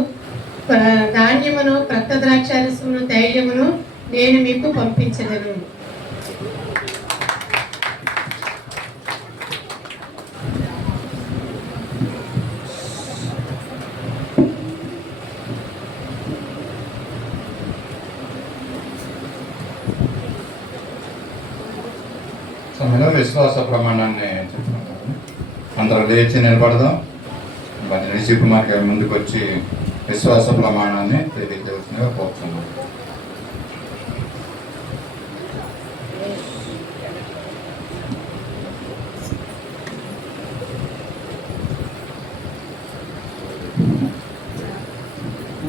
ధాన్యమును క్రొత్త ద్రాక్షారసమును తైలమును నేను మీకు పంపించదను. సమయంలో విశ్వాస ప్రమాణాన్ని చెప్పుకుంటాము. అందరూ లేచి నిలబడదాం. ఎన్విసి కుమార్ గారి ముందుకు వచ్చి విశ్వాస ప్రమాణాన్ని తెలియజేయాల్సిందిగా కోరుతున్నాం.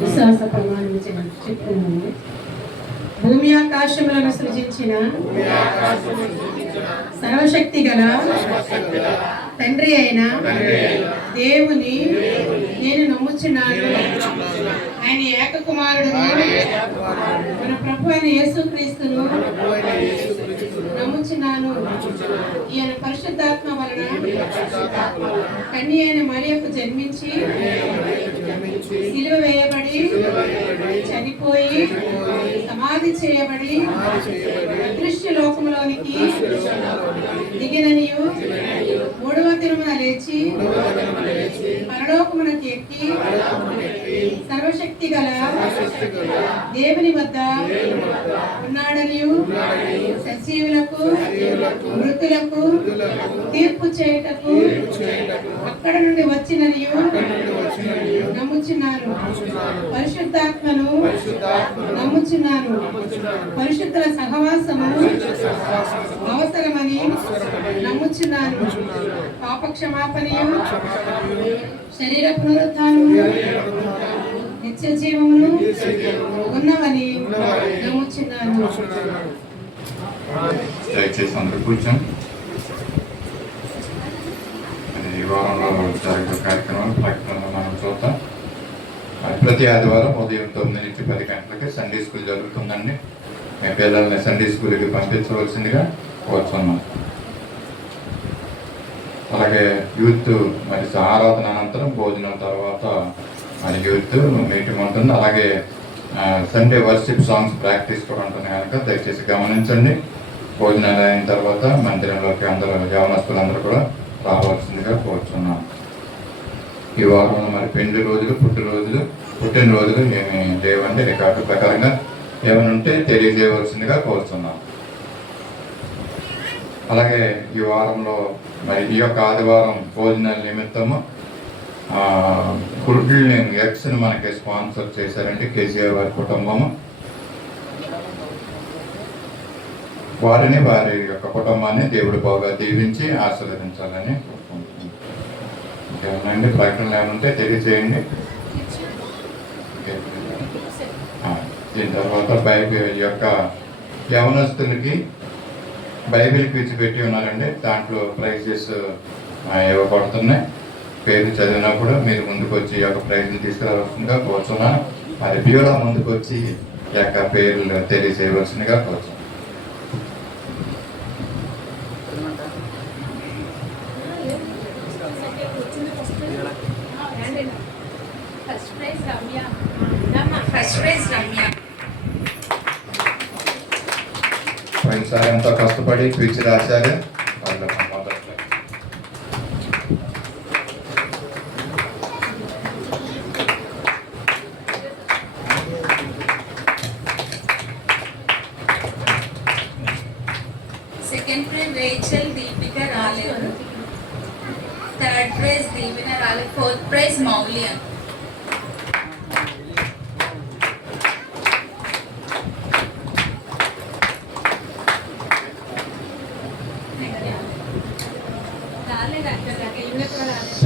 విశ్వాస ప్రమాణం చెప్తున్నాము. భూమి ఆకాశములను సృజించిన సర్వశక్తి గల తండ్రి అయిన దేవుని నేను నమ్ముచున్నాను. ఆయన ఏక కుమారుడు మన ప్రభు అయిన యేసుక్రీస్తును నమ్ముచున్నాను. ఈయన పరిశుద్ధాత్మ వలన కన్య అయిన మరియకు జన్మించి సిలువ వేయబడి చనిపోయి సమాధి చేయబడి అదృశ్య లోకములోనికి దిగిననియు మూడవ దినమున లేచి పరలోకమునకు ఎక్కి సర్వశక్తి గల దేవుని వద్ద ఉన్నాడనియు సజీవులకు మృతులకు తీర్పు చేయుటకు అక్కడ నుండి వచ్చిననియు నమ్ముచున్నాను. పరిశుద్ధాత్మను నమ్ముచున్నాను. పరిశుద్ధుల సహవాసము అవసరమని నమ్ముచున్నాను. పాప క్షమాపణయు శరీర పునరుత్థానము నిత్య జీవమును ఉన్నవని నమ్ముచున్నాను. దయచేసి అందరూ కూర్చొని ఈ వారంలో జరిగే కార్యక్రమాలు ప్రకటనలో మనం చూద్దాం. ప్రతి ఆదివారం ఉదయం 9 నుంచి 10 గంటలకి సండే స్కూల్ జరుగుతుందండి. మీ పిల్లల్ని సండే స్కూల్కి పంపించవలసిందిగా కోరుతున్నాం. అలాగే యూత్ మరి ఆరాధన అనంతరం భోజనం తర్వాత మరి యూత్ మీటింగ్ ఉంటుంది. అలాగే సండే వర్షిప్ సాంగ్స్ ప్రాక్టీస్ కూడా ఉంటుంది కనుక దయచేసి గమనించండి. భోజనాలు అయిన తర్వాత మందిరంలోకి అందరూ యవనస్తులందరూ కూడా రావాల్సిందిగా కోరుచున్నాం. ఈ వారంలో మరి పెండ్లి రోజులు, పుట్టినరోజులు ఏమి లేవండి. రికార్డు ప్రకారంగా ఏమైనా ఉంటే తెలియజేయవలసిందిగా కోరుతున్నాం. అలాగే ఈ వారంలో మరి ఈ యొక్క ఆదివారం భోజనాల నిమిత్తము గుడ్లని ఎగ్స్ని మనకి స్పాన్సర్ చేశారంటే కేసీఆర్ వారి కుటుంబము. వారిని, వారి యొక్క కుటుంబాన్ని దేవుడు బాగా దీవించి ఆశీర్వదించాలని కోరుకుంటున్నాను. ఇంకేమన్నా ప్రకటనలు ఏమంటే తెలియజేయండి. దీని తర్వాత బైబిల్ యొక్క యవనస్తులకి బైబిల్ క్విజ్ పెట్టి ఉన్నారండి. దాంట్లో ప్రైజెస్ ఇవ్వబడుతున్నాయి. పేరు చదివినప్పుడు మీరు ముందుకు వచ్చి ఈ యొక్క ప్రైజ్ని తీసుకురావాల్సిందిగా కోరుచున్నాను. మరి బ్యూరో ముందుకు వచ్చి ఈ యొక్క పేర్లు తెలియజేయవలసిందిగా కోరుచున్నాను. పోయినసారి ఎంతో కష్టపడి క్విజ్ రాశారు. సెకండ్ ప్రైజ్ రేచల్ దీపిక రాలేదు. థర్డ్ ప్రైజ్ దీవెన రాలేదు. Fourth prize Mouliyan.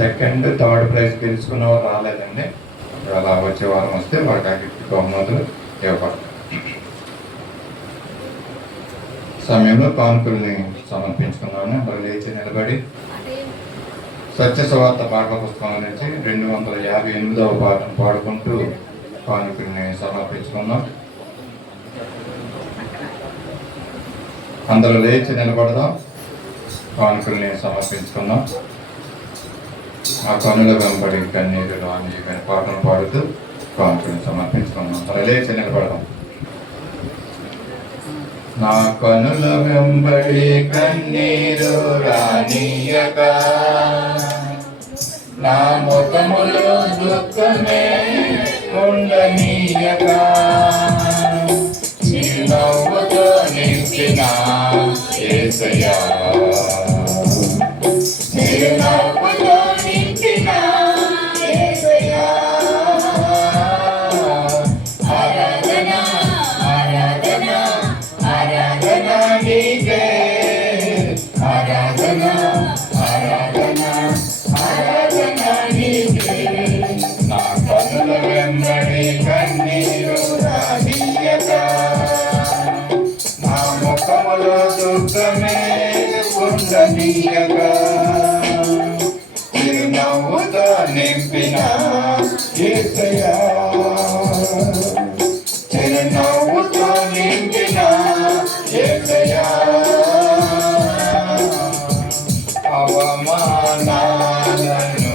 Second, third prize గెలుచుకున్న వారు రాలేదండి. అలా వచ్చే వారం వస్తే వారికి బహుమతులు ఇవ్వబడతాయి. సమయంలో కానుకల్ని సమర్పించుకున్నాను. మరి లేచి నిలబడి సత్య సువార్త పాటల పుస్తకం నుంచి 258వ పాటను పాడుకుంటూ కానుకల్ని సమర్పించుకున్నాం. అందరూ లేచి నిలబడదాం, కానుకల్ని సమర్పించుకున్నాం. ఆ కనుల వెంబడి కన్నీరు రాని పాటలు పాడుతూ కానుకల్ని సమర్పించుకున్నాం. అందరూ లేచి నిలబడదాం. నా కనుల వెంబడి కన్నీరు రానియక, నా ముఖములో దుఃఖమే ఉండనీయక, చిరునవ్వుతో నింపిన యేసయ్యా, చిరునవ్వుతో నింపిన యేసయ్యా, ఆరాధన ఆరాధన ఆరాధన నీకే, ఆరాధన ఆరాధన ఆరాధన నీకే. నా కనుల వెంబడి కన్నీరు రానియక, నా ముఖములో దుఃఖమే ఉండనీయక, చిరునవ్వుతో నింపిన యేసయ్యా, చిరునవ్వుతో నింపిన యేసయ్యా, అవమానాలను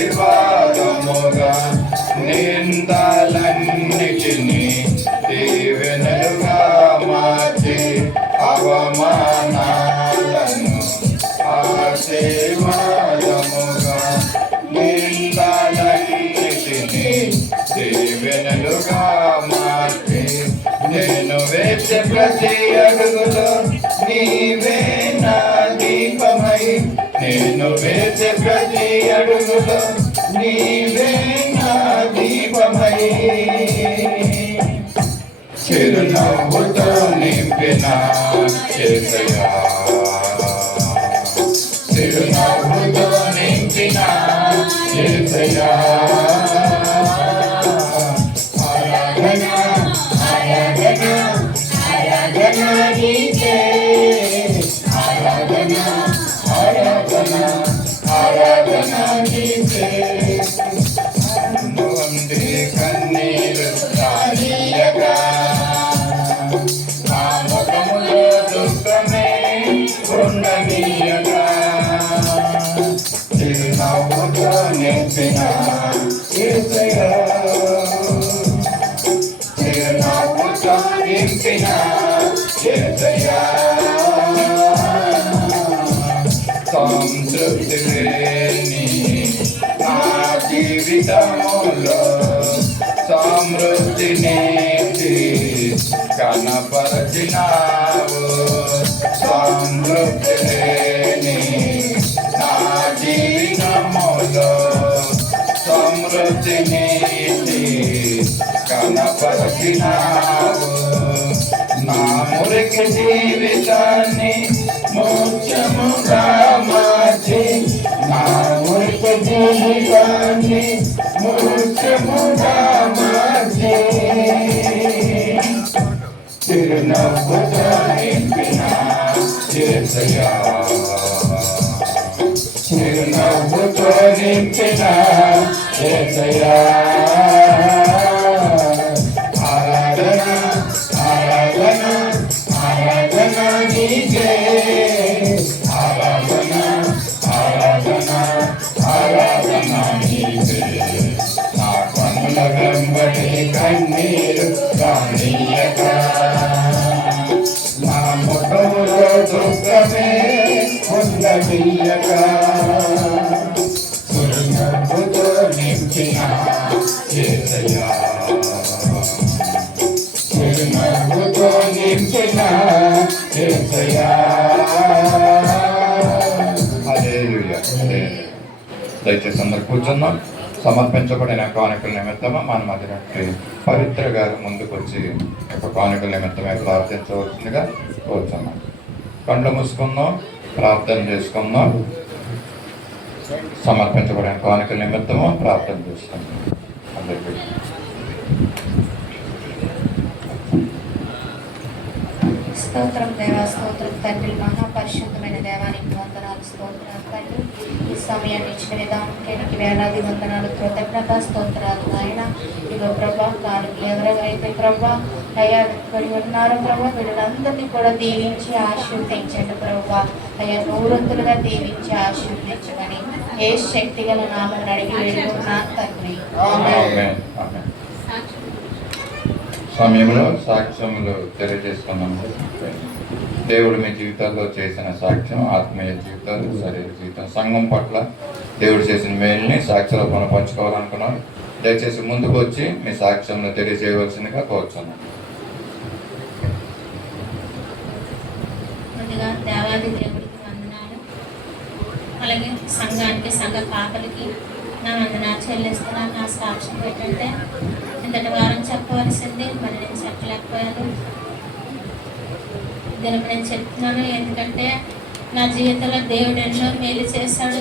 ఆశీర్వాదముగా, నిందలన్నిటినీ దీవెనలుగా మార్చి, అవమానాలను ఆశీర్వాదముగా, నిందలన్నిటినీ దీవెనలుగా మార్చి, నేను వేసే ప్రతి అడుగులో నీవే నా దీపమై, నేను వేసే ప్రతి అడుగులో నీవే నా దీపమై, చిరునవ్వుతో నింపిన యేసయ్యా, చిరునవ్వుతో నింపిన యేసయ్యా, ఆరాధన ఆరాధన ఆరాధన నీకే, ఆరాధన ఆరాధన ఆరాధన నీకే. నుండి కన్నీరు రానియక, నా ముఖములో దుఃఖమే ఉండనీయక, చిరునవ్వుతో నింపిన యేసయ్యా, సంతృప్తి లేని నా జీవితంలో సమృద్ధి నీతి కనపరచినావు. సంతృప్తి లేని నా జీవితంలో సమృద్ధి నీతి కనపరచినావు. నా మురికి జీవితాన్ని మోక్షముగా మార్చి, నా మురికి జీవితాన్ని మోక్షముగా మార్చి, చిరునవ్వుతో నింపిన యేసయ్యా, చిరునవ్వుతో నింపిన యేసయ్యా. ఆరాధన ఆరాధన ఆరాధన నీకే, ఆరాధన ఆరాధన ఆరాధన నీకే. నా కన్నుల వెంబడి కన్నీరు కానీయక, నా ముఖములో దుఃఖమే ఉండనీయక, చిరునవ్వుతో నింపిన యేసయ్యా, చిరునవ్వుతో నింపిన యేసయ్యా. హల్లెలూయా. దయచేసి అందరు కూర్చున్నాం. సమర్పించబడిన కానుకల నిమిత్తము మన మధ్య పవిత్ర గారు ముందుకు వచ్చి కానుకల నిమిత్తమే ప్రార్థించవలసిందిగా కోరుతున్నాం. కళ్ళు మూసుకుందాం, ప్రార్థన చేసుకుందాం. సమర్పించబడిన కానుకల నిమిత్తము ప్రార్థన చేసుకుందాం. అందరికీ స్తోత్రం దేవా, స్తోత్రం తండ్రి, మహాపరిశుద్ధమైన దేవానికి వందనాలు, స్తోత్రాలు తండ్రి. ఈ సమయాన్ని ఇచ్చిన విధానానికి వేలాది వందనాలు, కృతజ్ఞత స్తోత్రాలు నాయన. ఇగో ప్రభా, కానుకలు ఎవరెవరైతే ప్రభా అయ్యా పడి ఉన్నారో ప్రభా, వీళ్ళందరినీ కూడా దీవించి ఆశీర్వదించండి ప్రభా. అయ్యా నూరొత్తులుగా దీవించి ఆశీర్వదించమని ఏ శక్తి గల నామం అడిగి వేడుకున్నాను తండ్రి. సమయంలో సాక్ష్యములు తెలియజేసుకున్నాము. దేవుడు మీ జీవితాల్లో చేసిన సాక్ష్యం, ఆత్మీయ జీవితాలు, శరీర జీవితం, సంఘం పట్ల దేవుడు చేసిన మేలుని సాక్ష్యాలు పంచుకోవాలనుకున్నాను. దయచేసి ముందుకు వచ్చి మీ సాక్ష్యంలో తెలియజేయవలసిందిగా కోరుచున్నాను. ముందుగా దేవాది దేవుడికి వందనాలు, అలాగే సంఘానికి, సంఘ పాపలకి నా వందనాలు చెల్లిస్తున్నాను. నా సాక్ష్యం ఏంటంటే, ఇంతటి వారం చెప్పవలసింది మరి నేను చెప్పలేకపోయాను. దీనికి నేను చెప్తున్నాను ఎందుకంటే నా జీవితంలో దేవుడు ఎన్నో మేలు చేశాడు.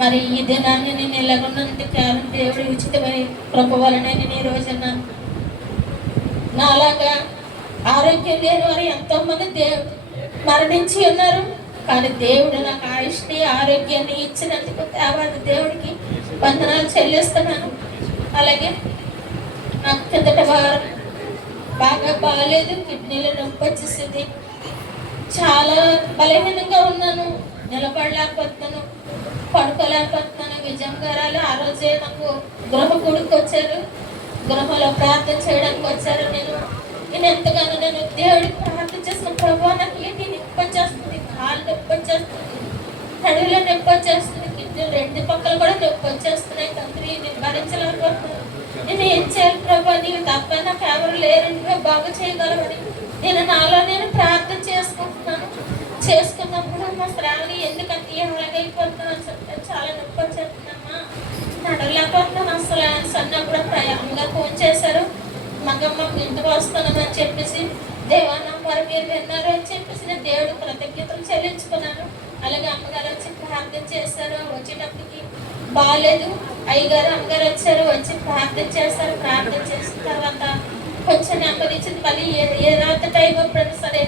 మరి ఈ దినాన్ని నేను ఎలాగున్నంటే కేవలం దేవుడు ఉచితమైన కృప వలనే నేను ఈ రోజున్నాను. నా అలాగా ఆరోగ్యం లేని వారు ఎంతోమంది మరణించి ఉన్నారు. కానీ దేవుడు నాకు ఆయుష్ని, ఆరోగ్యాన్ని ఇచ్చినందుకు దేవాది దేవుడికి వందనాలు చెల్లిస్తున్నాను. అలాగే నాకు కిందట వారం బాగా బాగాలేదు, కిడ్నీలో నొప్పి వచ్చేసింది. చాలా బలహీనంగా ఉన్నాను, నిలబడలేకపోతున్నాను, పడుకోలేకపోతున్నాను. విజయం గారాలు ఆ రోజే నాకు గృహ గుడికి వచ్చారు, గృహంలో ప్రార్థన చేయడానికి వచ్చారు. నేను ఎంతగానో నేను దేవుడికి ప్రార్థన చేసిన ప్రభావ నాకు ఏంటి నొప్పి వచ్చేస్తుంది, కాళ్ళు నొప్పి వచ్చేస్తుంది, తడువులో నొప్పి వచ్చేస్తుంది, కిడ్నీలు రెండు పక్కలు కూడా నొప్పి వచ్చేస్తున్నాయి. తండ్రి నేను భరించలేకపోతున్నాను, నేను ఏం చేయాలి ప్రభా, నీవు తప్ప నాకు ఎవరు లేరు, నువ్వే బాగు చేయగలవని నాలో నేను ప్రార్థన చేసుకున్నప్పుడు మా శ్రావణి ఎందుకంటే ఎలాగైపోతున్నాను అని చెప్తే చాలా నొప్పి వచ్చేస్తుందమ్మా, నడలేకపోతున్నాను అసలు అన్నప్పుడు అమ్మగారు ఫోన్ చేశారు. మగమ్మ ఇంటికి వస్తున్నామని చెప్పేసి, దేవాన్న మరి మీరు విన్నారు అని చెప్పేసి నేను దేవుడు కృతజ్ఞతలు చెల్లించుకున్నాను. అలాగే అమ్మగారు వచ్చి ప్రార్థన చేశారు. వచ్చేటప్పటికి బాగాలేదు, అయ్యగారు అమ్మగారు వచ్చారు, వచ్చి ప్రార్థన చేస్తారు. ప్రార్థన చేసిన తర్వాత కొంచెం నెమ్మది ఇచ్చింది. మళ్ళీ ఏ రాత్రి టైం అప్పుడు సరే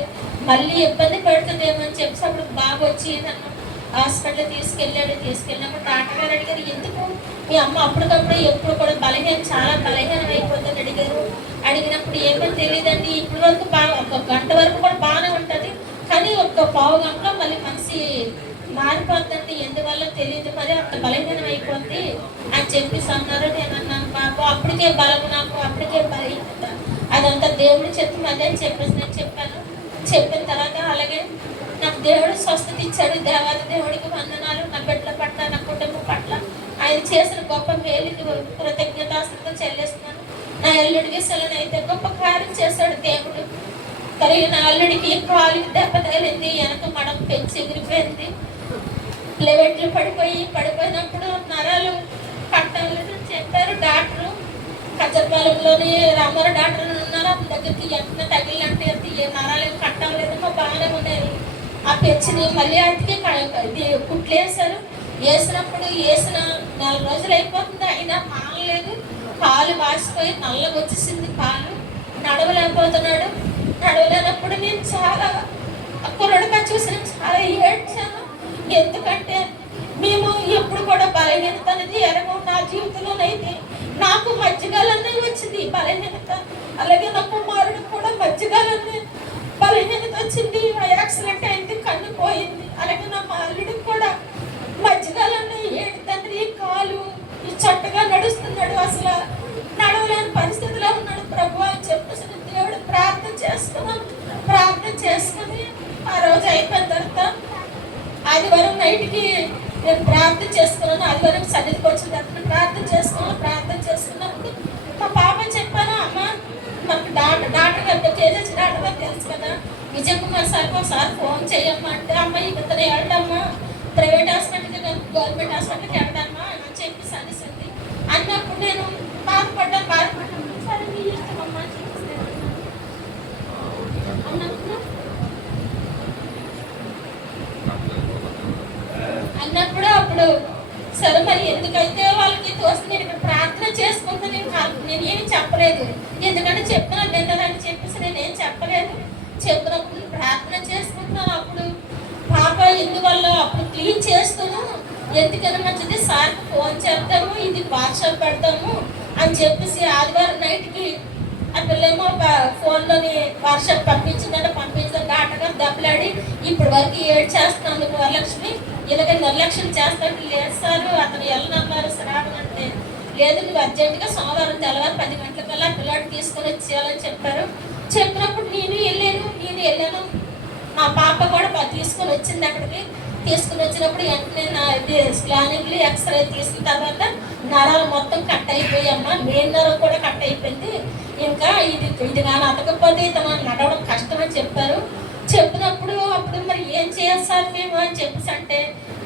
మళ్ళీ ఇబ్బంది పెడుతుందేమో అని చెప్పి అప్పుడు బాబు వచ్చి నన్ను హాస్పిటల్ తీసుకెళ్ళినప్పుడు డాక్టర్ గారు అడిగారు, ఎందుకు మీ అమ్మ అప్పటికప్పుడు ఎప్పుడు కూడా చాలా బలహీనం అయిపోతుంది అడిగారు. అడిగినప్పుడు ఏమో తెలియదండి, ఇప్పటి వరకు బాగా 1 గంట వరకు కూడా బాగానే ఉంటుంది, కానీ 1 పావు గంటలో మళ్ళీ మనిషి మారిపోద్దండి, ఎందువల్ల తెలియదు, మరి అంత బలహీనం అయిపోద్ది అని చెప్పేసి అన్నారు. నేను అన్నాను, బాబు అప్పటికే బలం, నాకు అప్పటికే అదంతా దేవుడు చెప్తుంది అదే అని చెప్పేసి నేను చెప్పాను. చెప్పిన తర్వాత అలాగే నాకు దేవుడు స్వస్థత ఇచ్చాడు. దేవాది దేవుడికి వందనాలు. నా బిడ్డల పట్ల, నా కుటుంబం పట్ల ఆయన చేసిన గొప్ప మేలుకి కృతజ్ఞతాస్తుతితో చెల్లిస్తున్నాను. నా అల్లుడి విషయంలో అయితే గొప్ప కార్యం చేశాడు దేవుడు. మరి నా అల్లుడికి కాలుకి దెబ్బ తగిలింది, వెనక మడం పెంచి ఎగిరిపోయింది, ప్లేవెట్లు పడిపోయినప్పుడు నరాలు కట్టాలని చెప్పారు డాక్టరు. కచ్చపాలెంలోని రామారావు డాక్టర్ ఉన్నారు, అతని దగ్గరికి ఎంత తగిలినట్టు ఏ నరాలు ఏమి కట్టాలేదేమో బాగానే ఉండేది. ఆ పెంచిని మళ్ళీ వాటికి ఇది కుట్లు వేసారు. వేసిన 4 రోజులు అయిపోతుంది, అయినా మానలేదు. కాలు వాసిపోయి నల్లగా వచ్చేసింది, కాలు నడవలేకపోతున్నాడు. నడవలేనప్పుడు నేను చాలా కుర్రడుగా చూసి చాలా ఏడ్చాను. ఎందుకంటే మేము ఎప్పుడు కూడా బలహీనత అనేది ఎరగం. నా జీవితంలోనైతే నాకు మధ్యగాలన్నీ వచ్చింది బలహీనత, అలాగే నా కుమారుడు కూడా మధ్యగాలన్నీ బలహీనత వచ్చింది. యాక్సిడెంట్ అయింది, కన్ను పోయింది. అలాగే నా మాల్లుడికి కూడా మధ్యగాలన్నీ ఏడు తండ్రి కాలు చట్టగా నడుస్తున్నాడు, అసలు నడవలేని పరిస్థితిలో ఉన్నాడు. ప్రభు అని చెప్పేసి దేవుడు ప్రార్థన చేసుకుని ఆ రోజు అయిపోయిన తర్వాత ఆదివారం నైట్కి నేను ప్రార్థన చేసుకున్నాను. ఆదివారం సన్నిధికి వచ్చిన తర్వాత ప్రార్థన చేసుకున్నప్పుడు మా పాప చెప్పాను, అమ్మ మాకు డాక్టర్ గారు కేజీ డాక్టర్ గారు తెలుసు కదా, విజయ్ కుమార్ సార్కి ఒకసారి ఫోన్ చేయమ్మా అంటే, అమ్మ ఇతను వెళ్ళడమ్మా ప్రైవేట్ హాస్పిటల్కి గవర్నమెంట్ హాస్పిటల్కి వెళ్తామ్మా అని చెప్పి అనిసింది. అన్నప్పుడు నేను బాధపడ్డాను. సరే మీ ఇష్టమమ్మా అన్నప్పుడు అప్పుడు సరే మరి ఎందుకైతే వాళ్ళకి తోసి నేను ఇక్కడ ప్రార్థన చేసుకుంటే నేను ఏమి చెప్పలేదు. ఎందుకంటే చెప్పిన విన్నారని చెప్పేసి నేనేం చెప్పలేదు. చెప్పినప్పుడు ప్రార్థన చేసుకుంటున్నాను. అప్పుడు పాప ఇందువల్ల అప్పుడు క్లీన్ చేస్తాను, ఎందుకైనా మంచిది సార్కి ఫోన్ చేద్దాము, ఇది వాట్సాప్ పెడతాము అని చెప్పేసి ఆదివారం నైట్కి ఆ పిల్లేమో ఫోన్లోని వాట్సాప్ పంపించిందంటే పంపించిన డాక్టర్ గారు దెబ్బలాడి ఇప్పటి వరకు ఏడ్చేస్తున్నాను వరలక్ష్మి, ఇలాగ నిర్లక్ష్యం చేస్తాడు. లేదు సార్ అతను వెళ్ళనన్నారు శ్రావణ అంటే, లేదు నువ్వు అర్జెంటుగా సోమవారం తెల్లవారు 10 గంటలకల్లా పిల్లాడు తీసుకొని వచ్చేయాలని చెప్పారు. చెప్పినప్పుడు నేను వెళ్ళాను. మా పాప కూడా తీసుకొని వచ్చింది. అక్కడికి తీసుకుని వచ్చినప్పుడు వెంటనే నా స్కానింగ్లు ఎక్స్రే తీసిన తర్వాత నరాలు మొత్తం కట్ అయిపోయామ్మా, మెయిన్ నరం కూడా కట్ అయిపోయింది. ఇంకా ఇది కానీ అతకపోతే తన నడవడం కష్టమని చెప్పారు. చెప్పినప్పుడు అప్పుడు మరి ఏం చేయాలి సార్ మేము అని చెప్పేసి అంటే,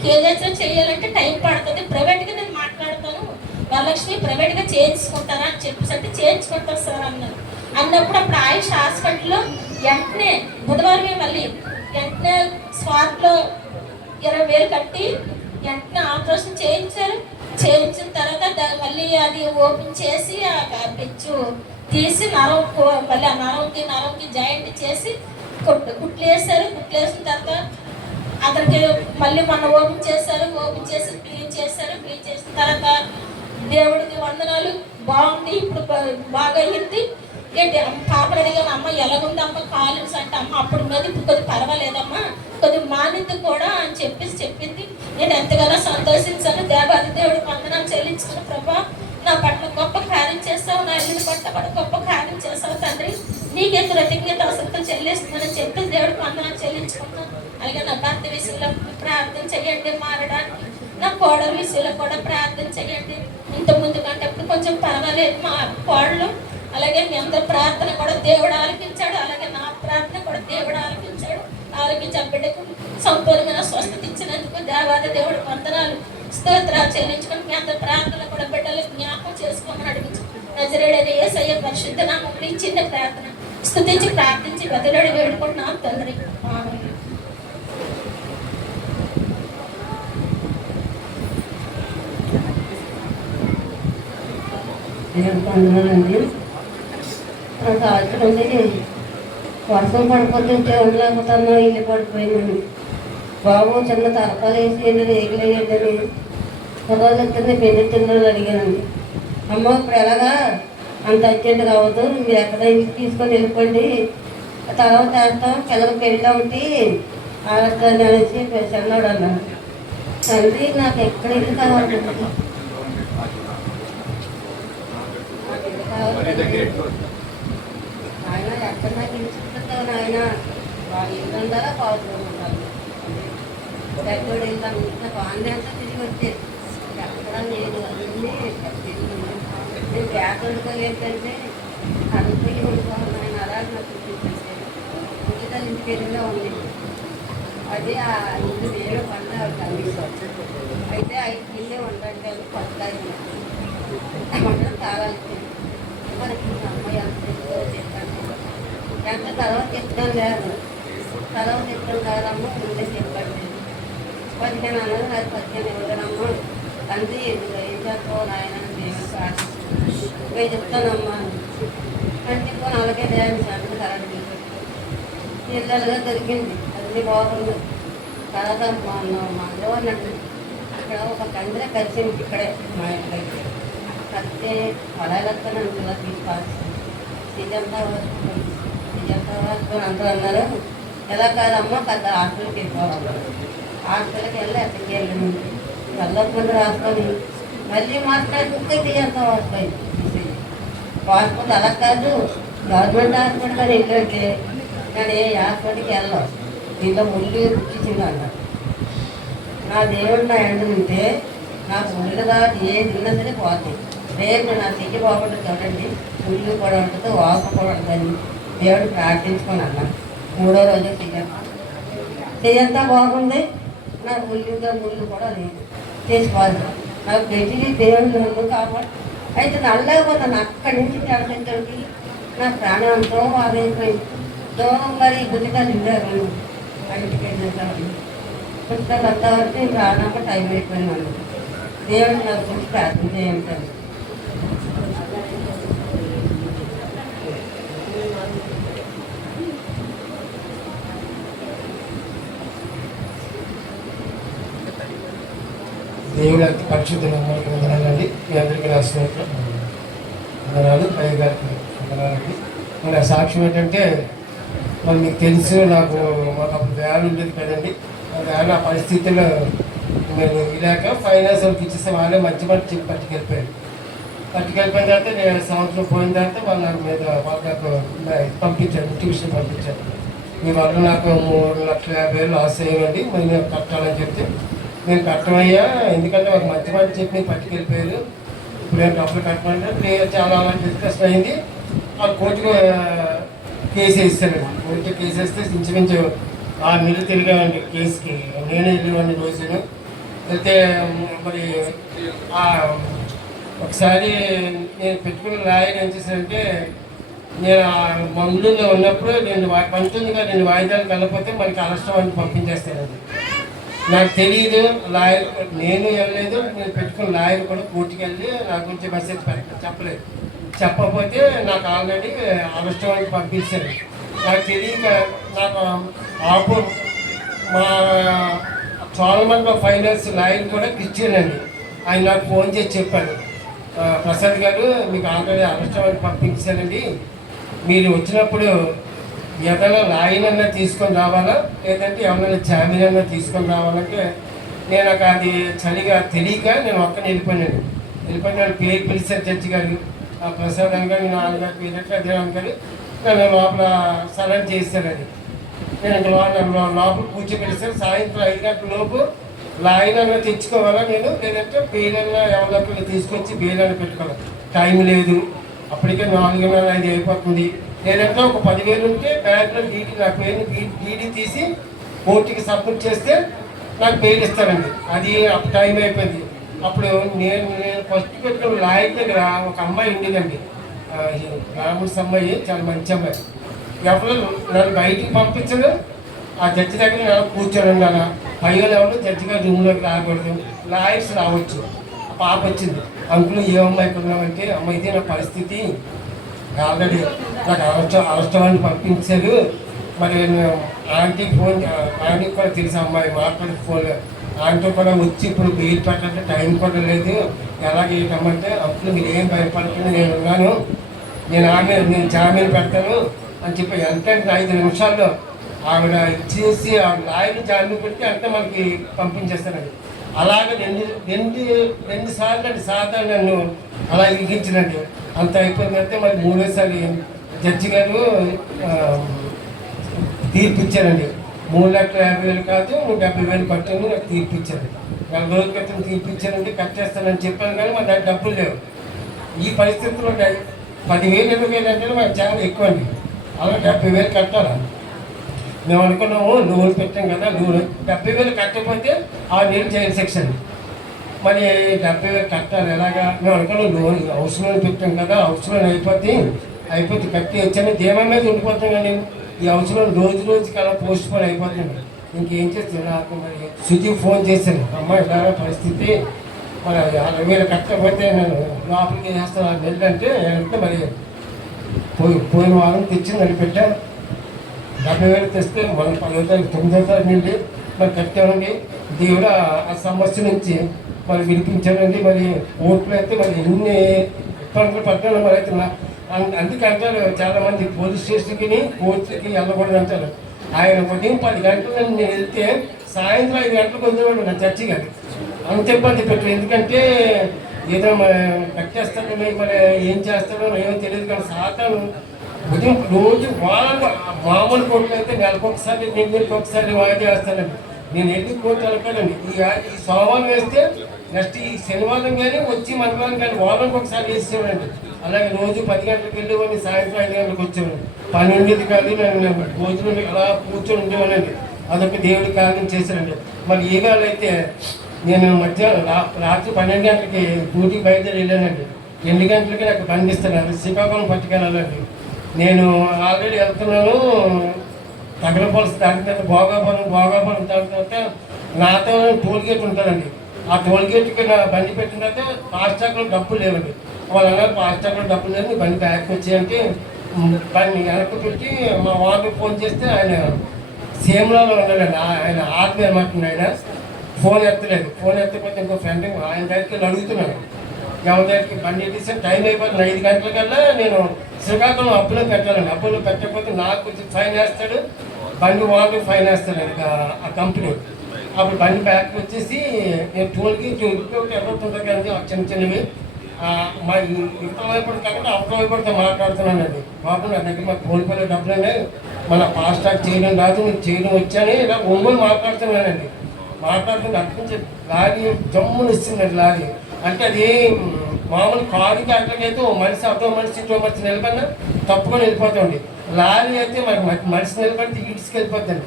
కేజీహెచ్లో చేయాలంటే టైం పడుతుంది, ప్రైవేట్గా నేను మాట్లాడతాను, వరలక్ష్మి ప్రైవేట్గా చేయించుకుంటారా అని చెప్పేసి అంటే చేయించుకుంటారు సార్ అన్నారు. అన్నప్పుడు అప్పుడు ఆయుష్ హాస్పిటల్లో వెంటనే బుధవారమే మళ్ళీ వెంటనే స్పాట్లో 20,000 కట్టి వెంటనే ఆపరేషన్ చేయించారు. చేయించిన తర్వాత దాన్ని మళ్ళీ అది ఓపెన్ చేసి ఆ పెచ్చు తీసి మళ్ళీ ఆ నరంకి జాయింట్ చేసి కుట్లు వేసారు. కుట్లు వేసిన తర్వాత అతనికి మళ్ళీ మొన్న ఓపెన్ చేసి క్లీన్ చేసిన తర్వాత దేవుడికి వందనాలు, బాగుంది, ఇప్పుడు బాగా అయ్యింది. ఏంటి పాపను అడిగాను, అమ్మ ఎలాగుందమ్మ కాలు అంటే, అమ్మ అప్పుడు మీద ఇప్పుడు కొద్దిగా పర్వాలేదమ్మా, కొద్దిగా మానింది కూడా అని చెప్పింది. నేను ఎంతగానో సంతోషించాను. దేవాది దేవుడికి వందనాలు చెల్లించుకున్న ప్రభా, నా పట్ల గొప్ప కార్యం చేస్తావు, నా ఇల్లు పట్ల కూడా గొప్ప కార్యం చేస్తావు తండ్రి, నీకే కృతజ్ఞత అవసరంతో చెల్లిస్తున్నానని చెప్పి దేవుడికి వందనాలు చెల్లించుకుంటాను. అలాగే నా భర్త విషయంలో ప్రార్థన చేయండి మారడానికి, నా కోడల విషయంలో కూడా ప్రార్థన చేయండి. ఇంత ముందు కంటే ఇప్పుడు కొంచెం పర్వాలేదు మా కోడలు. అలాగే మీ అందరి ప్రార్థన కూడా దేవుడు ఆలకించాడు, అలాగే నా ప్రార్థన కూడా దేవుడు ఆలకించాడు. ఆలకించి ఆ బిడ్డకు సంపూర్ణమైన స్వస్థత ఇచ్చినందుకు దేవాది దేవుడు వందనాలు స్తోత్రాలు చెల్లించుకొని మీ అందరి ప్రార్థన కూడా బిడ్డలకు జ్ఞాపకం చేసుకోమని అడిగించు. నజరేయుడైన యేసయ్య పరిశుద్ధ నామములో ఈ చిన్న ప్రార్థన స్తుతించి ప్రార్థించి బదులడి వేడుకుంటున్నాం తండ్రి. ఆమేన్. వందనాలండి. నాకు అవసరం ఉంది, వర్షం పడిపోతుంటే ఉండలేకపోతాను, ఇల్లు పడిపోయిందండి. బాబు చిన్న తరకాలు వేసి రేగులేయండి తర్వాత పెళ్లి తిన్నలు అడిగానండి. అమ్మ ఇప్పుడు ఎలాగా అంత అర్జెంట్ కావద్దు, మీరు ఎక్కడ తీసుకొని వెళ్ళిపోండి, తర్వాత వేస్తాం, పిల్లలు పెళ్ళి ఒకటి ఆడతాను అనేసి చిన్నాడు అన్నాను. తండ్రి నాకు ఎక్కడ ఇల్లు కావాలి, ఆయన ఎక్కడ నాకు ఇల్లు ఆయన వాళ్ళ ఇల్లు ఉండాలా బాగుండాలి. పెద్దోడు వెళ్తాను ఆన్లైన్తో తిరిగి వచ్చేది ఎక్కడ లేదు అన్నీ నేను గ్యాస్ వండుకోలేదంటే అనుకుని వండుకోవాలి ఆయన అలాగే నాకు చూపించాను మిగతా ఇంటికి ఎదురుగా ఉంది అది ఆ ఇంటి వేరే పండుగ అయితే 5 కిలో వండంటే కొత్తగా వంటలు కావాలి మనకి అమ్మాయి అంత చెప్పాను ఎంత తర్వాత చెప్తాను లేదు తర్వాత చెప్తాను కాదమ్మా ముందే చెప్పండి 15 అన్నది అది 15 ఇవ్వగలమ్మా తండ్రి ఏం చేస్తావు నాయన దేవుని ప్రార్థిస్తున్నాను నేను చెప్తానమ్మా అని చెప్పాను అలాగే డ్యాన్స్ అంటే కరెంట్ పిల్లలుగా దొరికింది అన్నీ బాగుంది తర్వాత మా అన్నవాడినట్టు ఇక్కడ ఒక కందిలో కలిసింది ఇక్కడే మా ఇంట్లోకి కలిస్తే పొలాలెత్తాను అందులో తీసుకోవాల్సింది ఇదంతా అందరూ అన్నారు ఎలా కాదమ్మా పెద్ద హాస్పిటల్కి వెళ్ళిపోవాలి హాస్పిటల్కి వెళ్ళి అక్కడికి వెళ్ళింది వెళ్ళకుండా రాసుకొని మళ్ళీ మాట్లాడుకుంటే తీయంతా వాసిపోయింది వాసిపోతే అలా కాదు గవర్నమెంట్ హాస్పిటల్ కానీ వెళ్ళంటే నేను ఏ హాస్పిటల్కి వెళ్ళాం దీంట్లో ముళ్ళు ఇచ్చిందంట నా దేవుడు నా ఎండ ఉంటే నాకు ముళ్ళు కాబట్టి ఏది ఉన్నా సరే పోతుంది రేపు నా చెయ్యి బాగుంటుంది చూడండి ముళ్ళు కూడా ఉంటుంది వాసన కూడా ఉంటుందని దేవుడు ప్రార్థించుకొని అన్నా 3వ రోజు చెయ్యంతా బాగుంది నాకు ముళ్ళు కూడా లేదు చేసుకోవాలి నాకు గట్టి దేవుడు నన్ను కాపాడు అయితే నల్లకపోతాను అక్కడి నుంచి తెడకి నా ప్రాణం ఎంతో బాధైపోయింది దూరం మరి బుద్ధికాలు ఇవ్వరు ఇంటికి వెళ్ళేసాను పుస్తకాలు అంతవరకు నేను రానప్పుడు టైం అయిపోయినాను దేవుడు నాకు గురించి ప్రార్థన చేయంటాను దేవుడు అతి పరిశుద్ధులు అందరికీ వందనాలండి. మీ అందరికీ రాసినట్లు వందనాలు. అయ్య గారికి వందనాలండి. మన సాక్ష్యం ఏంటంటే మరి మీకు తెలుసు మాకు అప్పుడు వ్యాన్ ఉండేది కదండి. ఆ వ్యాన్ ఆ పరిస్థితుల్లో నేను ఇలాక ఫైనాన్స్ వాళ్ళకి ఇచ్చేస్తే వాళ్ళే మంచి చెప్పి పట్టుకెళ్ళిపోయారు. పట్టుకెళ్ళిపోయిన తర్వాత నేను సంవత్సరం పోయిన తర్వాత వాళ్ళు నాకు మీద వాళ్ళు నాకు పంపించారు, ట్యూషన్ పంపించారు. మీ వల్ల నాకు 3,50,000 లాస్ అయ్యానండి, మరి నేను కట్టాలని చెప్తే నేను కట్టమయ్యా ఎందుకంటే ఒక మంచి మాట చెప్పి పట్టుకెళ్ళిపోయారు. ఇప్పుడు నేను డబ్బులు కట్టమంటే చాలా అలాంటి డిస్కషన్ అయింది. ఆ కోర్టుకు కేసు వేస్తానండి. కోర్టుకి కేసు వేస్తే ఇంచుమించు 6 నెలలు తిరిగామండి కేసుకి. నేనే వెళ్ళేవాడిని రోజును. అయితే మరి ఒకసారి నేను పెట్టుకున్న లాయర్ ఏం చేశానంటే నేను మంగళూరులో ఉన్నప్పుడు నేను 19గా నేను వాయిదాలు వెళ్ళకపోతే మనకి అరెస్ట్ అని పంపించేస్తానండి. నాకు తెలియదు లాయర్, నేను వెళ్ళలేదు, నేను పెట్టుకున్న లాయర్ కూడా కోర్టుకి వెళ్ళి నా గురించి మెసేజ్ చెప్పలేదు. చెప్పకపోతే నాకు ఆల్రెడీ అరెస్ట్ వాళ్ళకి పంపించారు. నాకు తెలియక నాకు మా చోళమండలం ఫైనాన్స్ లాయర్ కూడా క్రిస్టియన్ అండి. ఆయన నాకు ఫోన్ చేసి చెప్పాడు, ప్రసాద్ గారు మీకు ఆల్రెడీ అరెస్ట్ వాళ్ళకి పంపించారండి, మీరు వచ్చినప్పుడు ఏదైనా లాయర్ అన్నా తీసుకొని రావాలా లేదంటే ఎవరైనా జామీన్ అన్నా తీసుకొని రావాలంటే నేను అది చలిగా తెలియక నేను ఒక్కని వెళ్ళిపోయాను. పేరు పిలిచారు జడ్జి గారు, ప్రసాద్ అని గారు, నాన్నగారు పేరు అదే అనుగారు నన్ను లోపల సరెండర్ చేశారు. అది నేను లోపల కూర్చోబెట్టారు. సాయంత్రం 5 గంటల లోపు లాయర్ అన్నా తెచ్చుకోవాలా నేను, లేదంటే బెయిలన్నా ఎవరికైనా తీసుకొచ్చి బెయిలన్నా పెట్టుకోవాలి. టైం లేదు, అప్పటికే 4:30-5 అయిపోతుంది. లేదంటే ఒక 10,000 ఉంటే బ్యాంకులో నా పేరుని డీడీ తీసి కోర్టుకి సబ్మిట్ చేస్తే నాకు బెయిల్ ఇస్తారండి. అది అప్పుడు టైం అయిపోయింది. అప్పుడు నేను ఫస్ట్ పెట్టుకున్న లాయర్ దగ్గర ఒక అమ్మాయి ఉండేదండి, గ్రామీణ అమ్మాయి, చాలా మంచి అమ్మాయి. ఎవరు నన్ను బయటికి పంపించదు, ఆ జడ్జి దగ్గర నేను కూర్చొని ఉండాలా. పైగా ఎవరు జడ్జి గారు రూమ్లోకి రాకూడదు, లాయర్స్ రావచ్చు. ఆ పాప వచ్చింది, అంకులు ఏ అమ్మాయికి ఉన్నామంటే అమ్మ ఇదే నా పరిస్థితి, ఆల్రెడీ నాకు అరెస్టవాన్ని పంపించారు. మరి ఆంటీకి ఫోన్, ఆంటీకి కూడా తెలిసి అమ్మాయి మాట్లాడి ఫోన్, ఆంటీ కూడా వచ్చి ఇప్పుడు బెయిల్ పెట్టాలంటే టైం కూడా లేదు, ఎలాగే ఏంటమ్మంటే అప్పుడు మీరు ఏం భయపడుతుంది, నేను ఉన్నాను, నేను జామీన్ పెడతాను అని చెప్పి ఎంత 5 నిమిషాల్లో ఆవిడ ఇచ్చేసి ఆ లాయర్ని జామీన్ పెడితే అంటే మనకి పంపించేస్తానండి. అలాగే రెండు సార్లు అండి సాధారణ నన్ను అలా ఇరిగించినండి. అంత అయిపోయిందంటే మరి 3వసారి జడ్జి గారు తీర్పు ఇచ్చారండి. 3,50,000 కాదు, నువ్వు 70,000 కట్టని నాకు తీర్పిచ్చారు. 4 రోజుల క్రితం తీర్పిచ్చానంటే కట్టేస్తానని చెప్పాను, కానీ మన దగ్గర డబ్బులు లేవు. ఈ పరిస్థితుల్లో 10,000, 20,000 అంటే మనకు చాలా ఎక్కువ అండి. అలా 70,000 కట్టాలా? మేము అనుకున్నాము లోన్ పెట్టాం కదా, లోన్ 70,000 కట్టకపోతే 6 నెలలు జైలు సెక్షన్. మరి 70,000 కట్టాలి ఎలాగా? మేము అనుకున్నాం లోన్ హౌస్ లోన్ పెట్టాం కదా, హౌస్ లోన్ అయిపోతే కట్టి వచ్చాను ధీమా మీద ఉండిపోతాం. కానీ ఈ హౌస్ లోన్ రోజుకి అలా పోస్ట్ పోన్ అయిపోతుంది. ఇంకేం చేస్తాను? నాకు మరి శుచి ఫోన్ చేశాను, అమ్మాయి ఇలా పరిస్థితి, మరి 60,000 కట్టకపోతే నేను లోపలికి వేస్తాను 6 నెలలు అంటే మరి పోయిన వారం తెచ్చిందని పెట్టాను. 70,000 తెస్తే మనం 10వ తారీఖు 9వ తారీఖు నుండి మరి కట్టామండి. దేవుడు ఆ సమస్య నుంచి మరి వినిపించాడండి. మరి ఓట్లు అయితే మరి ఎన్ని ఇబ్బందులు పడ్డాను. మరి అయితే అందుకే అంటారు చాలామంది పోలీస్ స్టేషన్కి కోర్టుకి వెళ్ళకూడదు అంటారు. ఆయన ఉదయం 10 గంటలకు నేను వెళ్తే సాయంత్రం 5 గంటలకు వదిలేవాడు నా చర్చి గారు. అంత ఇబ్బంది పెట్టారు. ఎందుకంటే ఏదో మరి కట్టేస్తాడో మరి ఏం చేస్తాడో ఏమో తెలియదు. కానీ సాతాను ఉదయం రోజు వాళ్ళు మామూలు కోర్టులు అయితే నెలకొకసారి 2 నెలలకు ఒకసారి వాయిదా వేస్తానండి. నేను వెళ్ళి కోర్టు అనుకోనండి. ఈ సోమవారం వేస్తే నెక్స్ట్ ఈ శనివారం కానీ వచ్చి మంగళవారం కానీ వారానికి ఒకసారి వేసేవాడండి. అలాగే రోజు 10 గంటలకు వెళ్ళేవాడిని, సాయంత్రం 5 గంటలకు వచ్చేవాడు. పని ఉండేది కాదు, నేను భోజనం అలా కూర్చొని ఉండేవాడండి. అదొక దేవుడి కార్యం చేశానండి. మరి ఈ అయితే నేను మధ్యాహ్నం రాత్రి 12 గంటలకి డ్యూటీకి బయలుదేరి వెళ్ళానండి. 2 గంటలకి నాకు బండిస్తాను, అది శ్రీకాకుళం పట్టుకెళ్ళాలండి. నేను ఆల్రెడీ వెళ్తున్నాను తగలపల్సి దాని తర్వాత భోగాపురం తర్వాత నాతో టోల్గేట్ ఉంటుందండి. ఆ టోల్గేట్కి నా బండి పెట్టిన తర్వాత ఫాస్టాగ్లో డబ్బులు లేవండి. వాళ్ళు అన్నారు ఫాస్టాగ్లో డబ్బులు లేదు, బండి బ్యాక్ వచ్చేయంటే బండి వెనక్కి పెట్టి మా వాళ్ళకి ఫోన్ చేస్తే ఆయన సేమ్లాలో ఉన్నాడండి. ఆయన ఆర్మీ అనమాట. ఆయన ఫోన్ ఎత్తలేదు. ఫోన్ ఎత్తకపోతే ఇంకో ఫ్రెండ్ ఆయన దగ్గరికి అడుగుతున్నాను, ఎవరి దగ్గరికి బండి ఎట్టేస్తే టైం అయిపోతుంది. 5 గంటలకల్లా నేను శ్రీకాకుళం అప్పులో పెట్టాలండి. అప్పులో పెట్టకపోతే నాకు కొంచెం ఫైన్ వేస్తాడు, బండి వాళ్ళకి ఫైన్ వేస్తాడు ఆ కంపెనీ. అప్పుడు బండి బ్యాక్ వచ్చేసి నేను టోల్కి ఎవరుతుంటారు కానీ చిన్నవి మా ఇంట్లో వైపు కాకుండా అవతల వైపుతో మాట్లాడుతున్నానండి. బాబు నా దగ్గర మాకు కోల్పోయే డబ్బులనే మన ఫాస్టాగ్ చేయడం రాదు, నీకు చేయడం వచ్చాని ఇలా ఒంగోలు మాట్లాడుతున్నానండి. మాట్లాడుతుంటే అక్కడి నుంచి లారీ జమ్ముని ఇస్తుందండి. లారీ అంటే అది మామూలు కారుకి అట్లకైతే ఓ మనిషి అటో మనిషి ఇటో మనిషి నిలబడినా తప్పుకొని వెళ్ళిపోతామండి. లారీ అయితే మనిషి నిలబడితే ఈడ్చుకెళ్ళిపోద్దండి.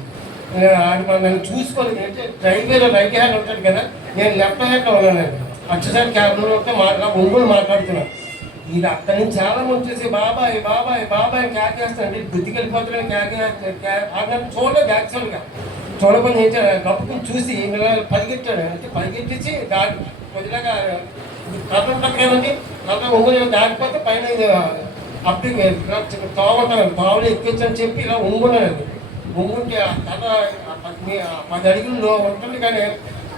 నన్ను చూసుకోలేదు. అంటే డ్రైవర్ రైట్ హ్యాండ్ ఉంటాడు కదా, నేను లెఫ్ట్ హ్యాండ్లో ఉన్నానండి. అచ్చసారి క్యాబ్లో ఉంటే ఒంగోలు మాట్లాడుతున్నాను. ఇది అక్కడి నుంచి చాలా మంది చూసి బాబాయ్ బాబాయ్ బాబాయ్ క్యాక్ చేస్తానండి. బుద్ధికి వెళ్ళిపోతున్నాను. క్యాక్ చూడలేదు. బ్యాక్ సైడ్గా చూడకుండా ఏం చేయాలి కప్పుకుని చూసి పరిగెట్టాడు. అంటే పరిగెట్టించి దాటి కొద్దిలాగా కథం పక్కనేమండి కథ ఒంగోలు దాటిపోతే పైన అప్పుడు తోగుంటాను. తోవలు ఎక్కించని చెప్పి ఇలా ఒంగున్నానండి. ఒంగుంటే ఆ కథ 10 అడుగుల్లో ఉంటుంది. కానీ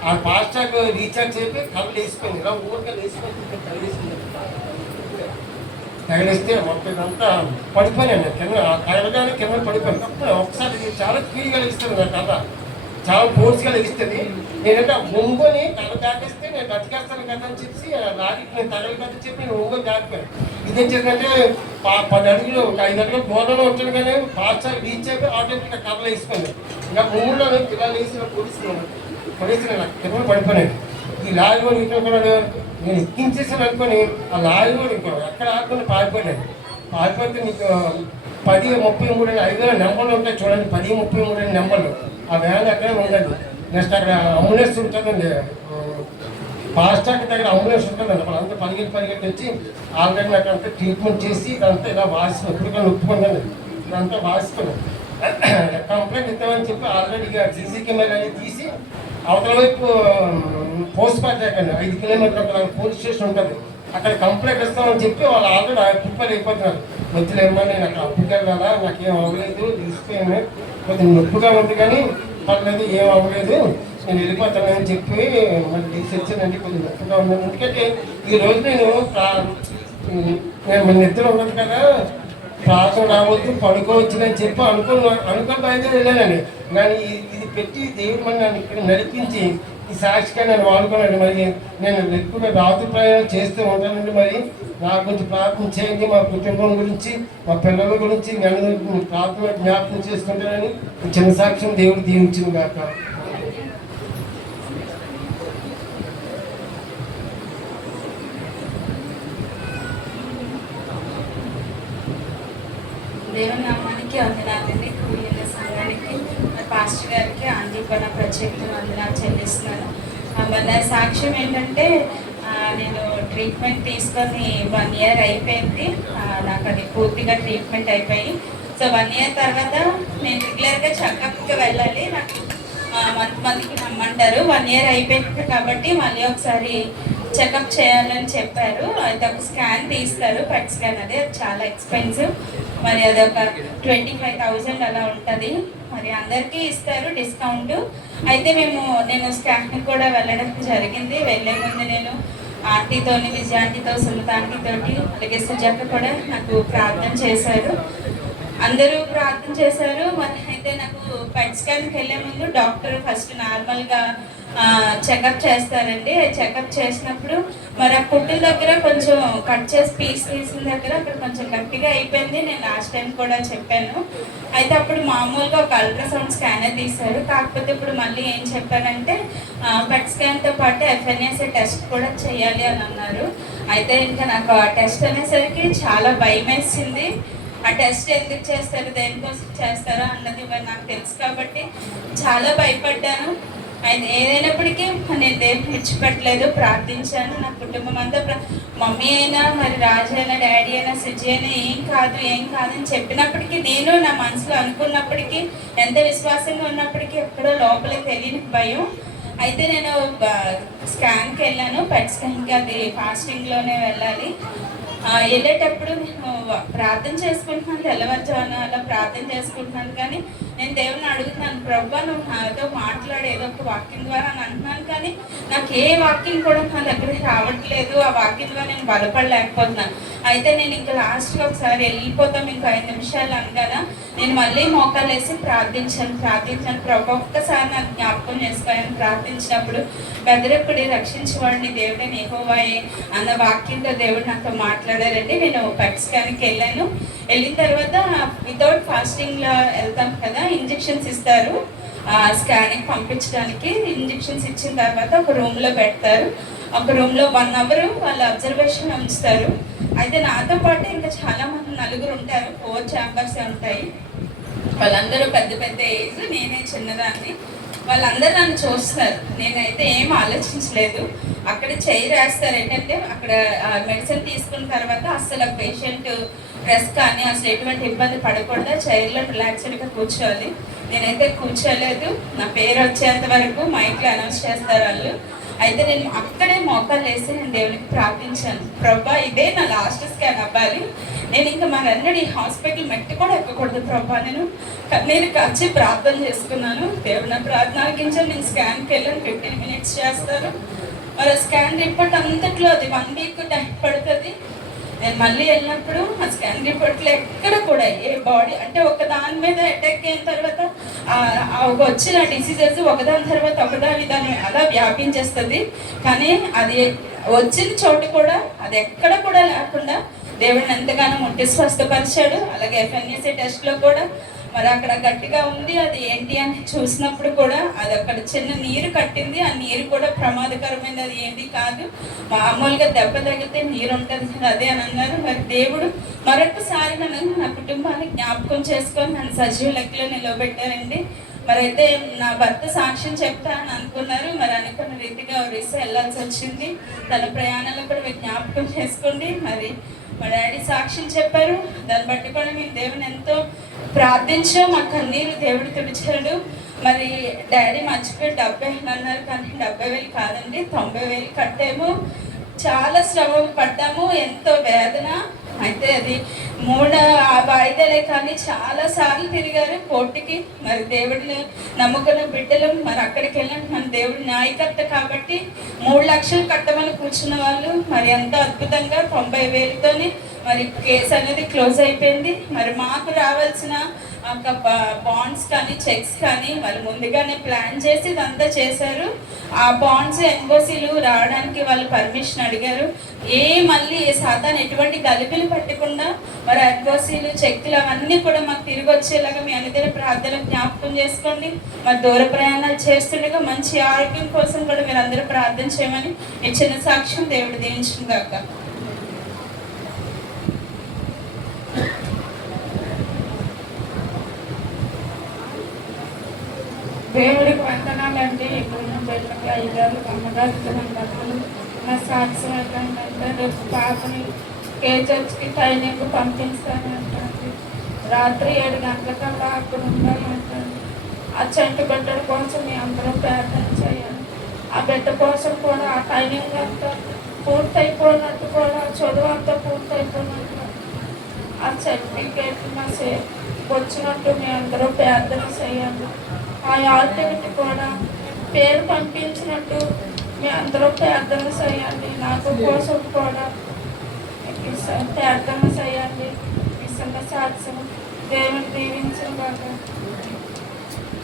ఆ ఫాస్టాగ్ రీఛార్జ్ చెప్పి కళ్ళు వేసిపోయింది. ఇలా ఊరికే వేసిపోయింది. తగిలిస్తే మొత్తం ఇదంతా పడిపోయాను. కింద తగలగానే కింద పడిపోయాను. అప్పుడు ఒకసారి చాలా స్పీడ్గా లెగిస్తుంది నా కథ, చాలా ఫోర్స్గా లెగిస్తుంది. నేనంటే ఒంగోని కథ దాటిస్తే నేను బతికేస్తాను కదా అని చెప్పి లారీకి నేను తగలి కదా చెప్పి నేను ఒంగోని దాటిపోయాను. ఇదేం చేద్దంటే 10 అడుగులు 5 అడుగులు దూరంలో ఉంటుంది. కానీ ఫాస్టాగ్ రీచ్ అయిపోయి ఆటోమేటిక్గా కథలు వేసిపోయింది. ఇంకా ఒంగోలో ఇలా వేసిన పోలీసులు నాకు కింద పడిపోయాను. ఈ లారీ కూడా ఇక్కడ నేను ఎక్కించేసాను అనుకొని ఆ లారీ కూడా ఇంకో ఎక్కడ ఆడుకొని పారిపోయాను. పారిపోతే నీకు 10-33 5 నెంబర్లు ఉంటాయి చూడండి. 10-33 నెంబర్లు ఆ వ్యాన్ అక్కడే ఉందండి. నెక్స్ట్ అక్కడ అంబులెన్స్ ఉంటుందండి. ఫాస్టాగ్ దగ్గర అంబులెన్స్ ఉంటుందండి. అప్పుడు అంతా పరిగెట్టి వచ్చి ఆల్రెడీ అక్కడ అంతా ట్రీట్మెంట్ చేసి ఇదంతా ఇలా వాసిపోయి ఇప్పుడు నొప్పుకుందండి. ఇదంతా వాసిపోయింది. కంప్లైంట్ ఇద్దామని చెప్పి ఆల్రెడీ సీసీ కెమెరా అనేది తీసి అవతల వైపు పోస్ట్ పట్టాకండి 5 కిలోమీటర్ల పోలీస్ స్టేషన్ ఉంటుంది. అక్కడ కంప్లైంట్ ఇస్తామని చెప్పి వాళ్ళు ఆల్రెడీ ప్రిపేర్ అయిపోతున్నారు. వద్దులేమ్మా నేను అక్కడ అప్పుకి వెళ్ళాలా, నాకేం అవ్వలేదు, తీసుకుపోయాను, కొంచెం నొప్పిగా ఉంది కానీ పర్లేదు, ఏం అవ్వలేదు, నేను వెళ్ళిపోతానని చెప్పి మళ్ళీ తీసుకొచ్చానండి. కొంచెం నొప్పిగా ఉన్నాను. ఎందుకంటే ఈరోజు నేను నిద్ర ఉండదు కదా, ప్రాసం రావద్దు, పడుకోవచ్చు అని చెప్పి అనుకుని బయలుదేరి వెళ్ళానండి. కానీ ఇది పెట్టి దేవుడు మన నన్ను ఇక్కడ నడిపించి ఈ సాక్షిగా నేను వాడుకోనండి. మరి నేను ఎక్కువగా రాత్రి ప్రయాణం చేస్తూ ఉంటానండి. మరి నా గురించి ప్రార్థన చేయండి, మా కుటుంబం గురించి, మా పిల్లల గురించి నేను ప్రార్థన జ్ఞాపకం చేసుకుంటానని చిన్న సాక్ష్యం దేవుడు దీవించింది కాక. దేవుని నామానికి వందనాలండి. కూలిన సంఘానికి, పాస్టర్ గారికి, ఆంటీ కూడా ప్రత్యేక వందనాలు చెల్లిస్తున్నాను. మన సాక్ష్యం ఏంటంటే, నేను ట్రీట్మెంట్ తీసుకొని 1 year అయిపోయింది. నాకు అది పూర్తిగా ట్రీట్మెంట్ అయిపోయి, సో 1 year తర్వాత నేను రెగ్యులర్గా చెకప్కి వెళ్ళాలి. నాకు మంత్కి రమ్మంటారు. 1 year అయిపోయింది కాబట్టి మళ్ళీ ఒకసారి చెకప్ చేయాలని చెప్పారు. అయితే ఒక స్కాన్ తీస్తారు, పెట్ స్కాన్. అది చాలా ఎక్స్పెన్సివ్. మరి అది ఒక 25,000 అలా ఉంటుంది. మరి అందరికీ ఇస్తారు డిస్కౌంట్. అయితే నేను స్కాన్కి కూడా వెళ్ళడం జరిగింది. వెళ్ళే ముందు నేను ఆంటీతోని, విజయ ఆంటీతో, సునీత ఆంటీతోటి, అలాగే సుజాత కూడా నాకు ప్రార్థన చేశారు. అందరూ ప్రార్థన చేశారు. మరి అయితే నాకు పెట్ స్కాన్కి వెళ్ళే ముందు డాక్టర్ ఫస్ట్ నార్మల్గా చెకప్ చేస్తారండి. చెకప్ చేసినప్పుడు మరి ఆ పుట్టిన దగ్గర కొంచెం కట్ చేసి పీస్ తీసిన దగ్గర అక్కడ కొంచెం గట్టిగా అయిపోయింది. నేను లాస్ట్ టైం కూడా చెప్పాను. అయితే అప్పుడు మామూలుగా ఒక అల్ట్రాసౌండ్ స్కానర్ తీశారు. కాకపోతే ఇప్పుడు మళ్ళీ ఏం చెప్పారంటే పెట్ స్కాన్తో పాటు FNAC టెస్ట్ కూడా చేయాలి అని అన్నారు. అయితే ఇంకా నాకు ఆ టెస్ట్ అనేసరికి చాలా భయం వేసింది. ఆ టెస్ట్ ఎందుకు చేస్తారు, దేనికోసం చేస్తారో అన్నది మరి నాకు తెలుసు కాబట్టి చాలా భయపడ్డాను. ఆయన ఏదైనప్పటికీ నేను దేవుని విడిచిపెట్టలేదు, ప్రార్థించాను. నా కుటుంబం అంతా, మమ్మీ అయినా, మరి రాజు అయినా, డాడీ అయినా, సుజీ అయినా ఏం కాదు అని చెప్పినప్పటికీ, నేను నా మనసులో అనుకున్నప్పటికీ, ఎంత విశ్వాసంగా ఉన్నప్పటికీ ఎక్కడో లోపల తెలియని భయం. అయితే నేను స్కాన్కి వెళ్ళాను, పెట్ స్కాన్కి. అది ఫాస్టింగ్లోనే వెళ్ళాలి. వెళ్ళేటప్పుడు నేను ప్రార్థన చేసుకుంటున్నాను, తెల్లవారుజామున అలా ప్రార్థన చేసుకుంటున్నాను. కానీ నేను దేవుని అడుగుతున్నాను, ప్రభువా నువ్వు నాతో మాట్లాడే ఏదో ఒక వాక్యం ద్వారా అని అంటున్నాను. కానీ నాకు ఏ వాక్యం కూడా నా దగ్గరికి రావట్లేదు. ఆ వాక్యం ద్వారా నేను బలపడలేకపోతున్నాను. అయితే నేను ఇంకా లాస్ట్గా ఒకసారి వెళ్ళిపోతాం, ఇంకా 5 నిమిషాలు అనగా నేను మళ్ళీ మోకాలు వేసి ప్రార్థించాను. ప్రభు ఒక్కసారి నాకు జ్ఞాపకం చేసుకోవాలని ప్రార్థించినప్పుడు, బెదరకుడి రక్షించేవాడిని దేవుడే యెహోవాయే అన్న వాక్యంతో దేవుడు నాతో మాట్లాడారండి. నేను పెట్ స్కాన్కి వెళ్ళాను. వెళ్ళిన తర్వాత వితౌట్ ఫాస్టింగ్లో వెళ్తాం కదా, ఇంజెక్షన్స్ ఇస్తారు స్కానింగ్ పంపించడానికి. ఇంజెక్షన్స్ ఇచ్చిన తర్వాత ఒక రూమ్లో పెడతారు. ఒక రూమ్లో 1 hour వాళ్ళ అబ్జర్వేషన్ ఉంచుతారు. అయితే నాతో పాటు ఇంకా చాలామంది 4 ఉంటారు. 4 chambers ఉంటాయి. వాళ్ళందరూ పెద్ద ఏజ్, నేనే చిన్నదాన్ని. వాళ్ళందరూ నన్ను చూస్తున్నారు. నేనైతే ఏం ఆలోచించలేదు. అక్కడ చైర్ వేస్తారు. ఏంటంటే అక్కడ మెడిసిన్ తీసుకున్న తర్వాత అసలు పేషెంట్ డ్రెస్ కానీ అసలు ఎటువంటి ఇబ్బంది పడకూడదు, చైర్లో రిలాక్స్డ్గా కూర్చోవాలి. నేనైతే కూర్చోలేదు. నా పేరు వచ్చేంత వరకు మైక్లో అనౌన్స్ చేస్తారు వాళ్ళు. అయితే నేను అక్కడే మోకాలు వేసి నేను దేవునికి ప్రార్థించాను, ప్రభా ఇదే నా లాస్ట్ స్కాన్ అవ్వాలి. నేను ఇంకా మరన్నడి హాస్పిటల్ మెట్టి కూడా ఎక్కకూడదు ప్రభా. నేను వచ్చి ప్రార్థన చేసుకున్నాను. దేవుడు నా ప్రార్థన ఆలకించాను. నేను స్కాన్కి వెళ్ళాను. 15 minutes చేస్తారు. మరి స్కాన్ రిపోర్ట్ అంతట్లో అది 1 week టైం పడుతుంది. నేను మళ్ళీ వెళ్ళినప్పుడు ఆ స్కాన్ రిపోర్ట్లో ఎక్కడ కూడా ఏ బాడీ అంటే ఒక దాని మీద అటాక్ అయిన తర్వాత వచ్చిన డిసీజెస్ ఒకదాని తర్వాత దాన్ని అలా వ్యాపించేస్తుంది. కానీ అది వచ్చిన చోటు కూడా అది ఎక్కడ కూడా లేకుండా దేవుడిని ఎంతగానో ముట్టి స్వస్థపరిచాడు. అలాగే FNAC టెస్ట్లో కూడా మరి అక్కడ గట్టిగా ఉంది. అది ఏంటి అని చూసినప్పుడు కూడా అది అక్కడ చిన్న నీరు కట్టింది. ఆ నీరు కూడా ప్రమాదకరమైనది, అది ఏంటి కాదు, మామూలుగా దెబ్బ తగిలితే నీరు ఉంటుంది కదా అదే అని అన్నారు. మరి దేవుడు మరొకసారి నా కుటుంబాన్ని జ్ఞాపకం చేసుకొని నన్ను సజీవ లెక్కలో నిలబెట్టారండి. మరి అయితే నా భర్త సాక్ష్యం చెప్తా అని అనుకున్నారు. మరి అనుకున్న రీతిగా ఒరిస్సా వెళ్ళాల్సి వచ్చింది. తన ప్రయాణాలు కూడా జ్ఞాపకం చేసుకోండి. మరి మా డాడీ సాక్ష్యం చెప్పారు. దాన్ని బట్టి కూడా మేము దేవుని ఎంతో ప్రార్థించాం. మా కన్నీరు దేవుడు తుడిచాడు. మరి డాడీ మర్చిపోయి 70,000 అన్నారు. కానీ 70,000 కాదండి, 90,000 కట్టాము. చాలా శ్రమ పడ్డాము, ఎంతో వేదన. అయితే అది 3 వాయిదాలే కానీ చాలా సార్లు తిరిగారు కోర్టుకి. మరి దేవుడిని నమ్ముకున్న బిడ్డలు మరి అక్కడికి వెళ్ళండి. మన దేవుడి న్యాయకర్త కాబట్టి 3 లక్షలు కట్టమని కూర్చున్న వాళ్ళు మరి ఎంతో అద్భుతంగా 90,000తోని మరి కేసు అనేది క్లోజ్ అయిపోయింది. మరి మాకు రావాల్సిన ఒక బాండ్స్ కానీ చెక్స్ కానీ వాళ్ళు ముందుగానే ప్లాన్ చేసి ఇదంతా చేశారు. ఆ బాండ్స్ ఎన్ఓసీలు రావడానికి వాళ్ళు పర్మిషన్ అడిగారు. మళ్ళీ సాధారణ ఎటువంటి గలిబిలు పట్టకుండా మరి ఎన్ఓసీలు చెక్లు అవన్నీ కూడా మాకు తిరిగి వచ్చేలాగా మీ అందరి ప్రార్థన జ్ఞాపకం చేసుకోండి. మరి దూర ప్రయాణాలు చేస్తుండగా మంచి ఆరోగ్యం కోసం కూడా మీరు అందరూ ప్రార్థన చేయమని ఈ చిన్న సాక్ష్యం దేవుడు దీవించిన గాక. దేవుడికి వందనాలండి. ఇక్కడ బిడ్డలకి అయ్యారు అమ్మగారికి వందనాలు. నా సాక్ష్యం ఏంటంటే రేపు పాపని కేజెస్కి ట్రైనింగ్ పంపిస్తానంటండి. రాత్రి 7 గంటలకల్లా అక్కడ ఉండాలంటండి. ఆ చెంటు బిడ్డల కోసం మీ అందరూ ప్రార్థన చేయాలి. ఆ బిడ్డ కోసం కూడా ఆ ట్రైనింగ్ అంతా పూర్తయిపోయినట్టు కూడా చదువు అంతా పూర్తయిపోయినట్టు ఆ సర్టిఫికేట్ మా వచ్చినట్టు మీ అందరూ ప్రార్థన చేయాలి. ఆ యాక్టివిటీ కూడా పేరు పంపించినట్టు మీ అందరూ ప్రార్థన చేయండి. నాకు కోసం కూడా ప్రార్థన చేయండి. మీ చిన్న సాక్ష్యం దేవుని దీవించిన బాగా.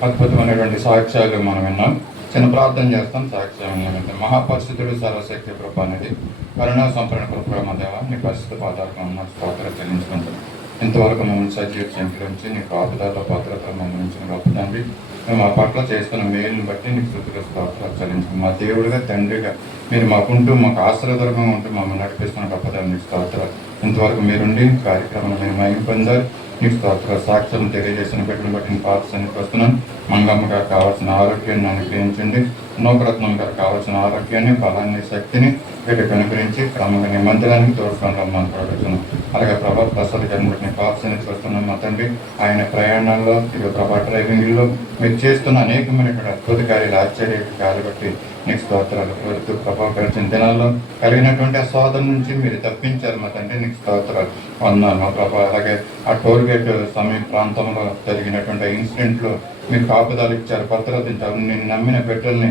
అద్భుతమైనటువంటి సాక్ష్యాలు మనం విన్నాం. చిన్న ప్రార్థన చేస్తాం. సాక్ష్యం ఏమంటే మహాపరిశుద్ధుడు సర్వశక్తి కృపానిధి కరుణా సంపన్న కృపా దేవ నీ పరిశుద్ధ పాదాలకు ఉన్న స్తోత్రం చెల్లించుకుంటాం. ఇంతవరకు మమ్మల్ని సజీవ చెంపులోంచి నీ కాపుదాత భద్రత మమ్మల్ని గొప్ప తండ్రి మేము మా పట్ల చేస్తున్న మేలుని బట్టి నీకు స్తుతులు స్తోత్రాలు చెల్లించుకున్నాం. మా దేవుడిగా తండ్రిగా మీరు మాకుంటూ మాకు ఆశ్రయదుర్గంగా ఉంటూ మమ్మల్ని నడిపిస్తున్న గొప్ప తండ్రి స్తోత్రాలు. ఇంతవరకు మీరుండి కార్యక్రమాన్ని మీరు మహిమ పొందారు. నీకు స్తోత్రాలు. సాక్ష్యం తెలియజేసిన బిడ్డను బట్టి నేను పాదసన్నిధికి వస్తున్నాను. మంగమ్మ గారికి కావాల్సిన ఆరోగ్యాన్ని అనుగ్రహించండి. నూకరత్నం గారికి కావాల్సిన ఆరోగ్యాన్ని బలాన్ని శక్తిని వీటికి అనుగ్రహించి క్రమంగా నీ మందిరానికి తోడుకొని రమ్మని ప్రకటిస్తున్నాం. అలాగే ప్రభా ప్రసాద్ గారిని బట్టి నేను పాదసన్నిధికి వస్తున్నాం. మా తండ్రి ఆయన ప్రయాణాల్లో ఇక ప్రభా డ్రైవింగ్లో మీరు చేస్తున్న అనేకమైనటువంటి అద్భుత కార్యాలు ఆశ్చర్య కార్యాలు బట్టి నీకు స్తోత్రాలు. కోరుతూ ప్రభావ గడిచిన దినాల్లో కలిగినటువంటి ఆ శోధన నుంచి మీరు తప్పించారు మా తండ్రి. నీకు స్తోత్రాలు వందనాలు మా ప్రభా. అలాగే ఆ టోల్ గేట్ సమీప ప్రాంతంలో జరిగినటువంటి ఇన్సిడెంట్లో మీరు కాపుదాలు ఇచ్చారు, భద్రత ఇచ్చారు. నేను నమ్మిన బిడ్డల్ని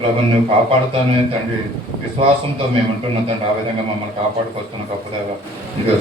ప్రభు నువ్వు కాపాడుతానని తండ్రి విశ్వాసంతో మేము ఉంటున్న తండ్రి. ఆ విధంగా మమ్మల్ని కాపాడుకొస్తున్న గొప్పదేవ ఇక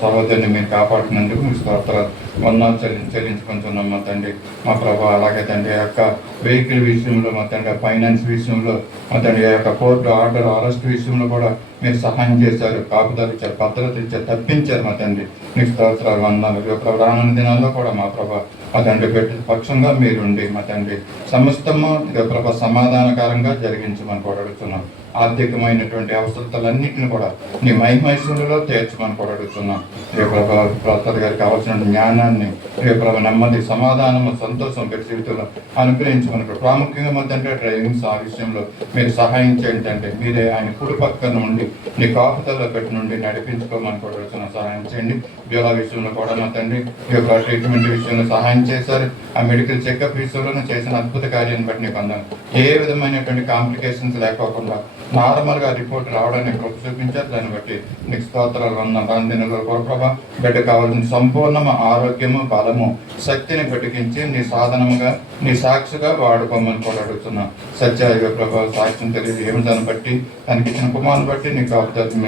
సహోదరిని మీరు కాపాడుతున్నందుకు మీకు స్తోత్రాలు వందనాలు చెల్లించుకుంటున్నాం మా తండ్రి. మా ప్రభా అలాగే తండ్రి ఆ యొక్క వెహికల్ విషయంలో మా తండ్రి ఫైనాన్స్ విషయంలో మా తండ్రి ఆ యొక్క కోర్టు ఆర్డర్ అరెస్ట్ విషయంలో కూడా మీరు సహాయం చేశారు, కాపుదాలు ఇచ్చారు, భద్రత ఇచ్చారు, తప్పించారు మా తండ్రి. మీకు స్తోత్రాలు వందనాలు. రానున్న దినాల్లో కూడా మా ప్రభా మా తండ్రి పెట్టిన పక్షంగా మీరుండి మా తండ్రి సమస్తము ఇక ప్రభా సమాధానకరంగా జరిగించమని కూడా అడుగుతున్నాం. ఆర్థికమైనటువంటి అవసరతలన్నింటిని కూడా నీ మహిమైశ్వర్యంలో తీర్చమని కూడా అడుగుతున్నాం. రేపు ప్రసాద్ గారికి కావాల్సిన జ్ఞానాన్ని రేపు నెమ్మది సమాధానము సంతోషం పెట్టి జీవితంలో అనుగ్రహించమని ప్రాముఖ్యంగా మొత్తంటే డ్రైవింగ్ విషయంలో మీరు సహాయం చేయండి. మీరే ఆయన కుడి పక్కన ఉండి నీ కాపుతల్లో పెట్టి నుండి నడిపించుకోమని కూడా అడుగుతున్నాం. సహాయం చేయండి. బ్యూలా విషయంలో కూడా మా తండ్రి ఈ యొక్క ట్రీట్మెంట్ విషయంలో సహాయం చేశారు. ఆ మెడికల్ చెకప్ విషయంలో చేసిన అద్భుత కార్యాన్ని బట్టి నీకు అందాం. ఏ విధమైనటువంటి కాంప్లికేషన్స్ లేకోకుండా నార్మల్గా రిపోర్ట్ రావడానికి కృప చూపించారు. దాన్ని బట్టి నీకు స్తోత్రాలు వందనాలు. ప్రభా బిడ్డ కావాల్సిన సంపూర్ణ ఆరోగ్యము బలము శక్తిని పెట్టుకించి నీ సాధనముగా నీ సాక్షిగా వాడుకోమని కూడా అడుగుతున్నాం. సత్యాయుగ ప్రభావ సాక్ష్యం తెలియదు ఏమి దాన్ని బట్టి తనకి ఇచ్చిన కుమారుని బట్టి నీకు అవతరం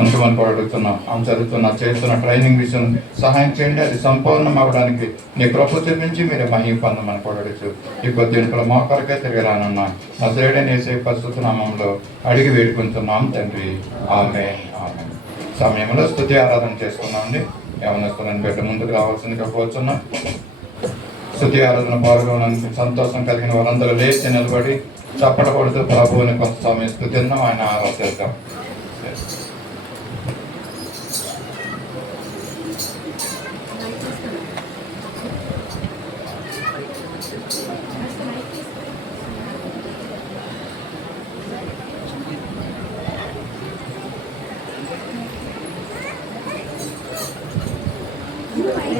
ఉంచమని కూడా అడుగుతున్నాం. చదువుతున్నా చేస్తున్న ట్రైనింగ్ విషయం సహాయం చేయండి. అది సంపూర్ణం అవ్వడానికి నీ కృప చూపించి మీరు మహిమ పొందమని కూడా అడుగుతూ ఈ కొద్దింట్లో మోకరికే తిరిగి రానున్నా నజరేయుడైన యేసు పరిశుద్ధ నామములో అడిగి వేడుకుంటున్నాం తండ్రి. ఆమేన్. ఆమేన్. సమయంలో స్తుతి ఆరాధన చేసుకున్నామండి. యవనస్తులను బిడ్డ ముందుకు రావాల్సిందిగా కోరుచున్నాం. స్తుతి ఆరాధన పాల్గొనడానికి సంతోషం కలిగిన వాళ్ళందరూ లేచి నిలబడి చప్పట కొడుతూ ప్రభువుని కొంత సమయం స్తుతిద్దాం. ఆయన ఆరాధిద్దాం.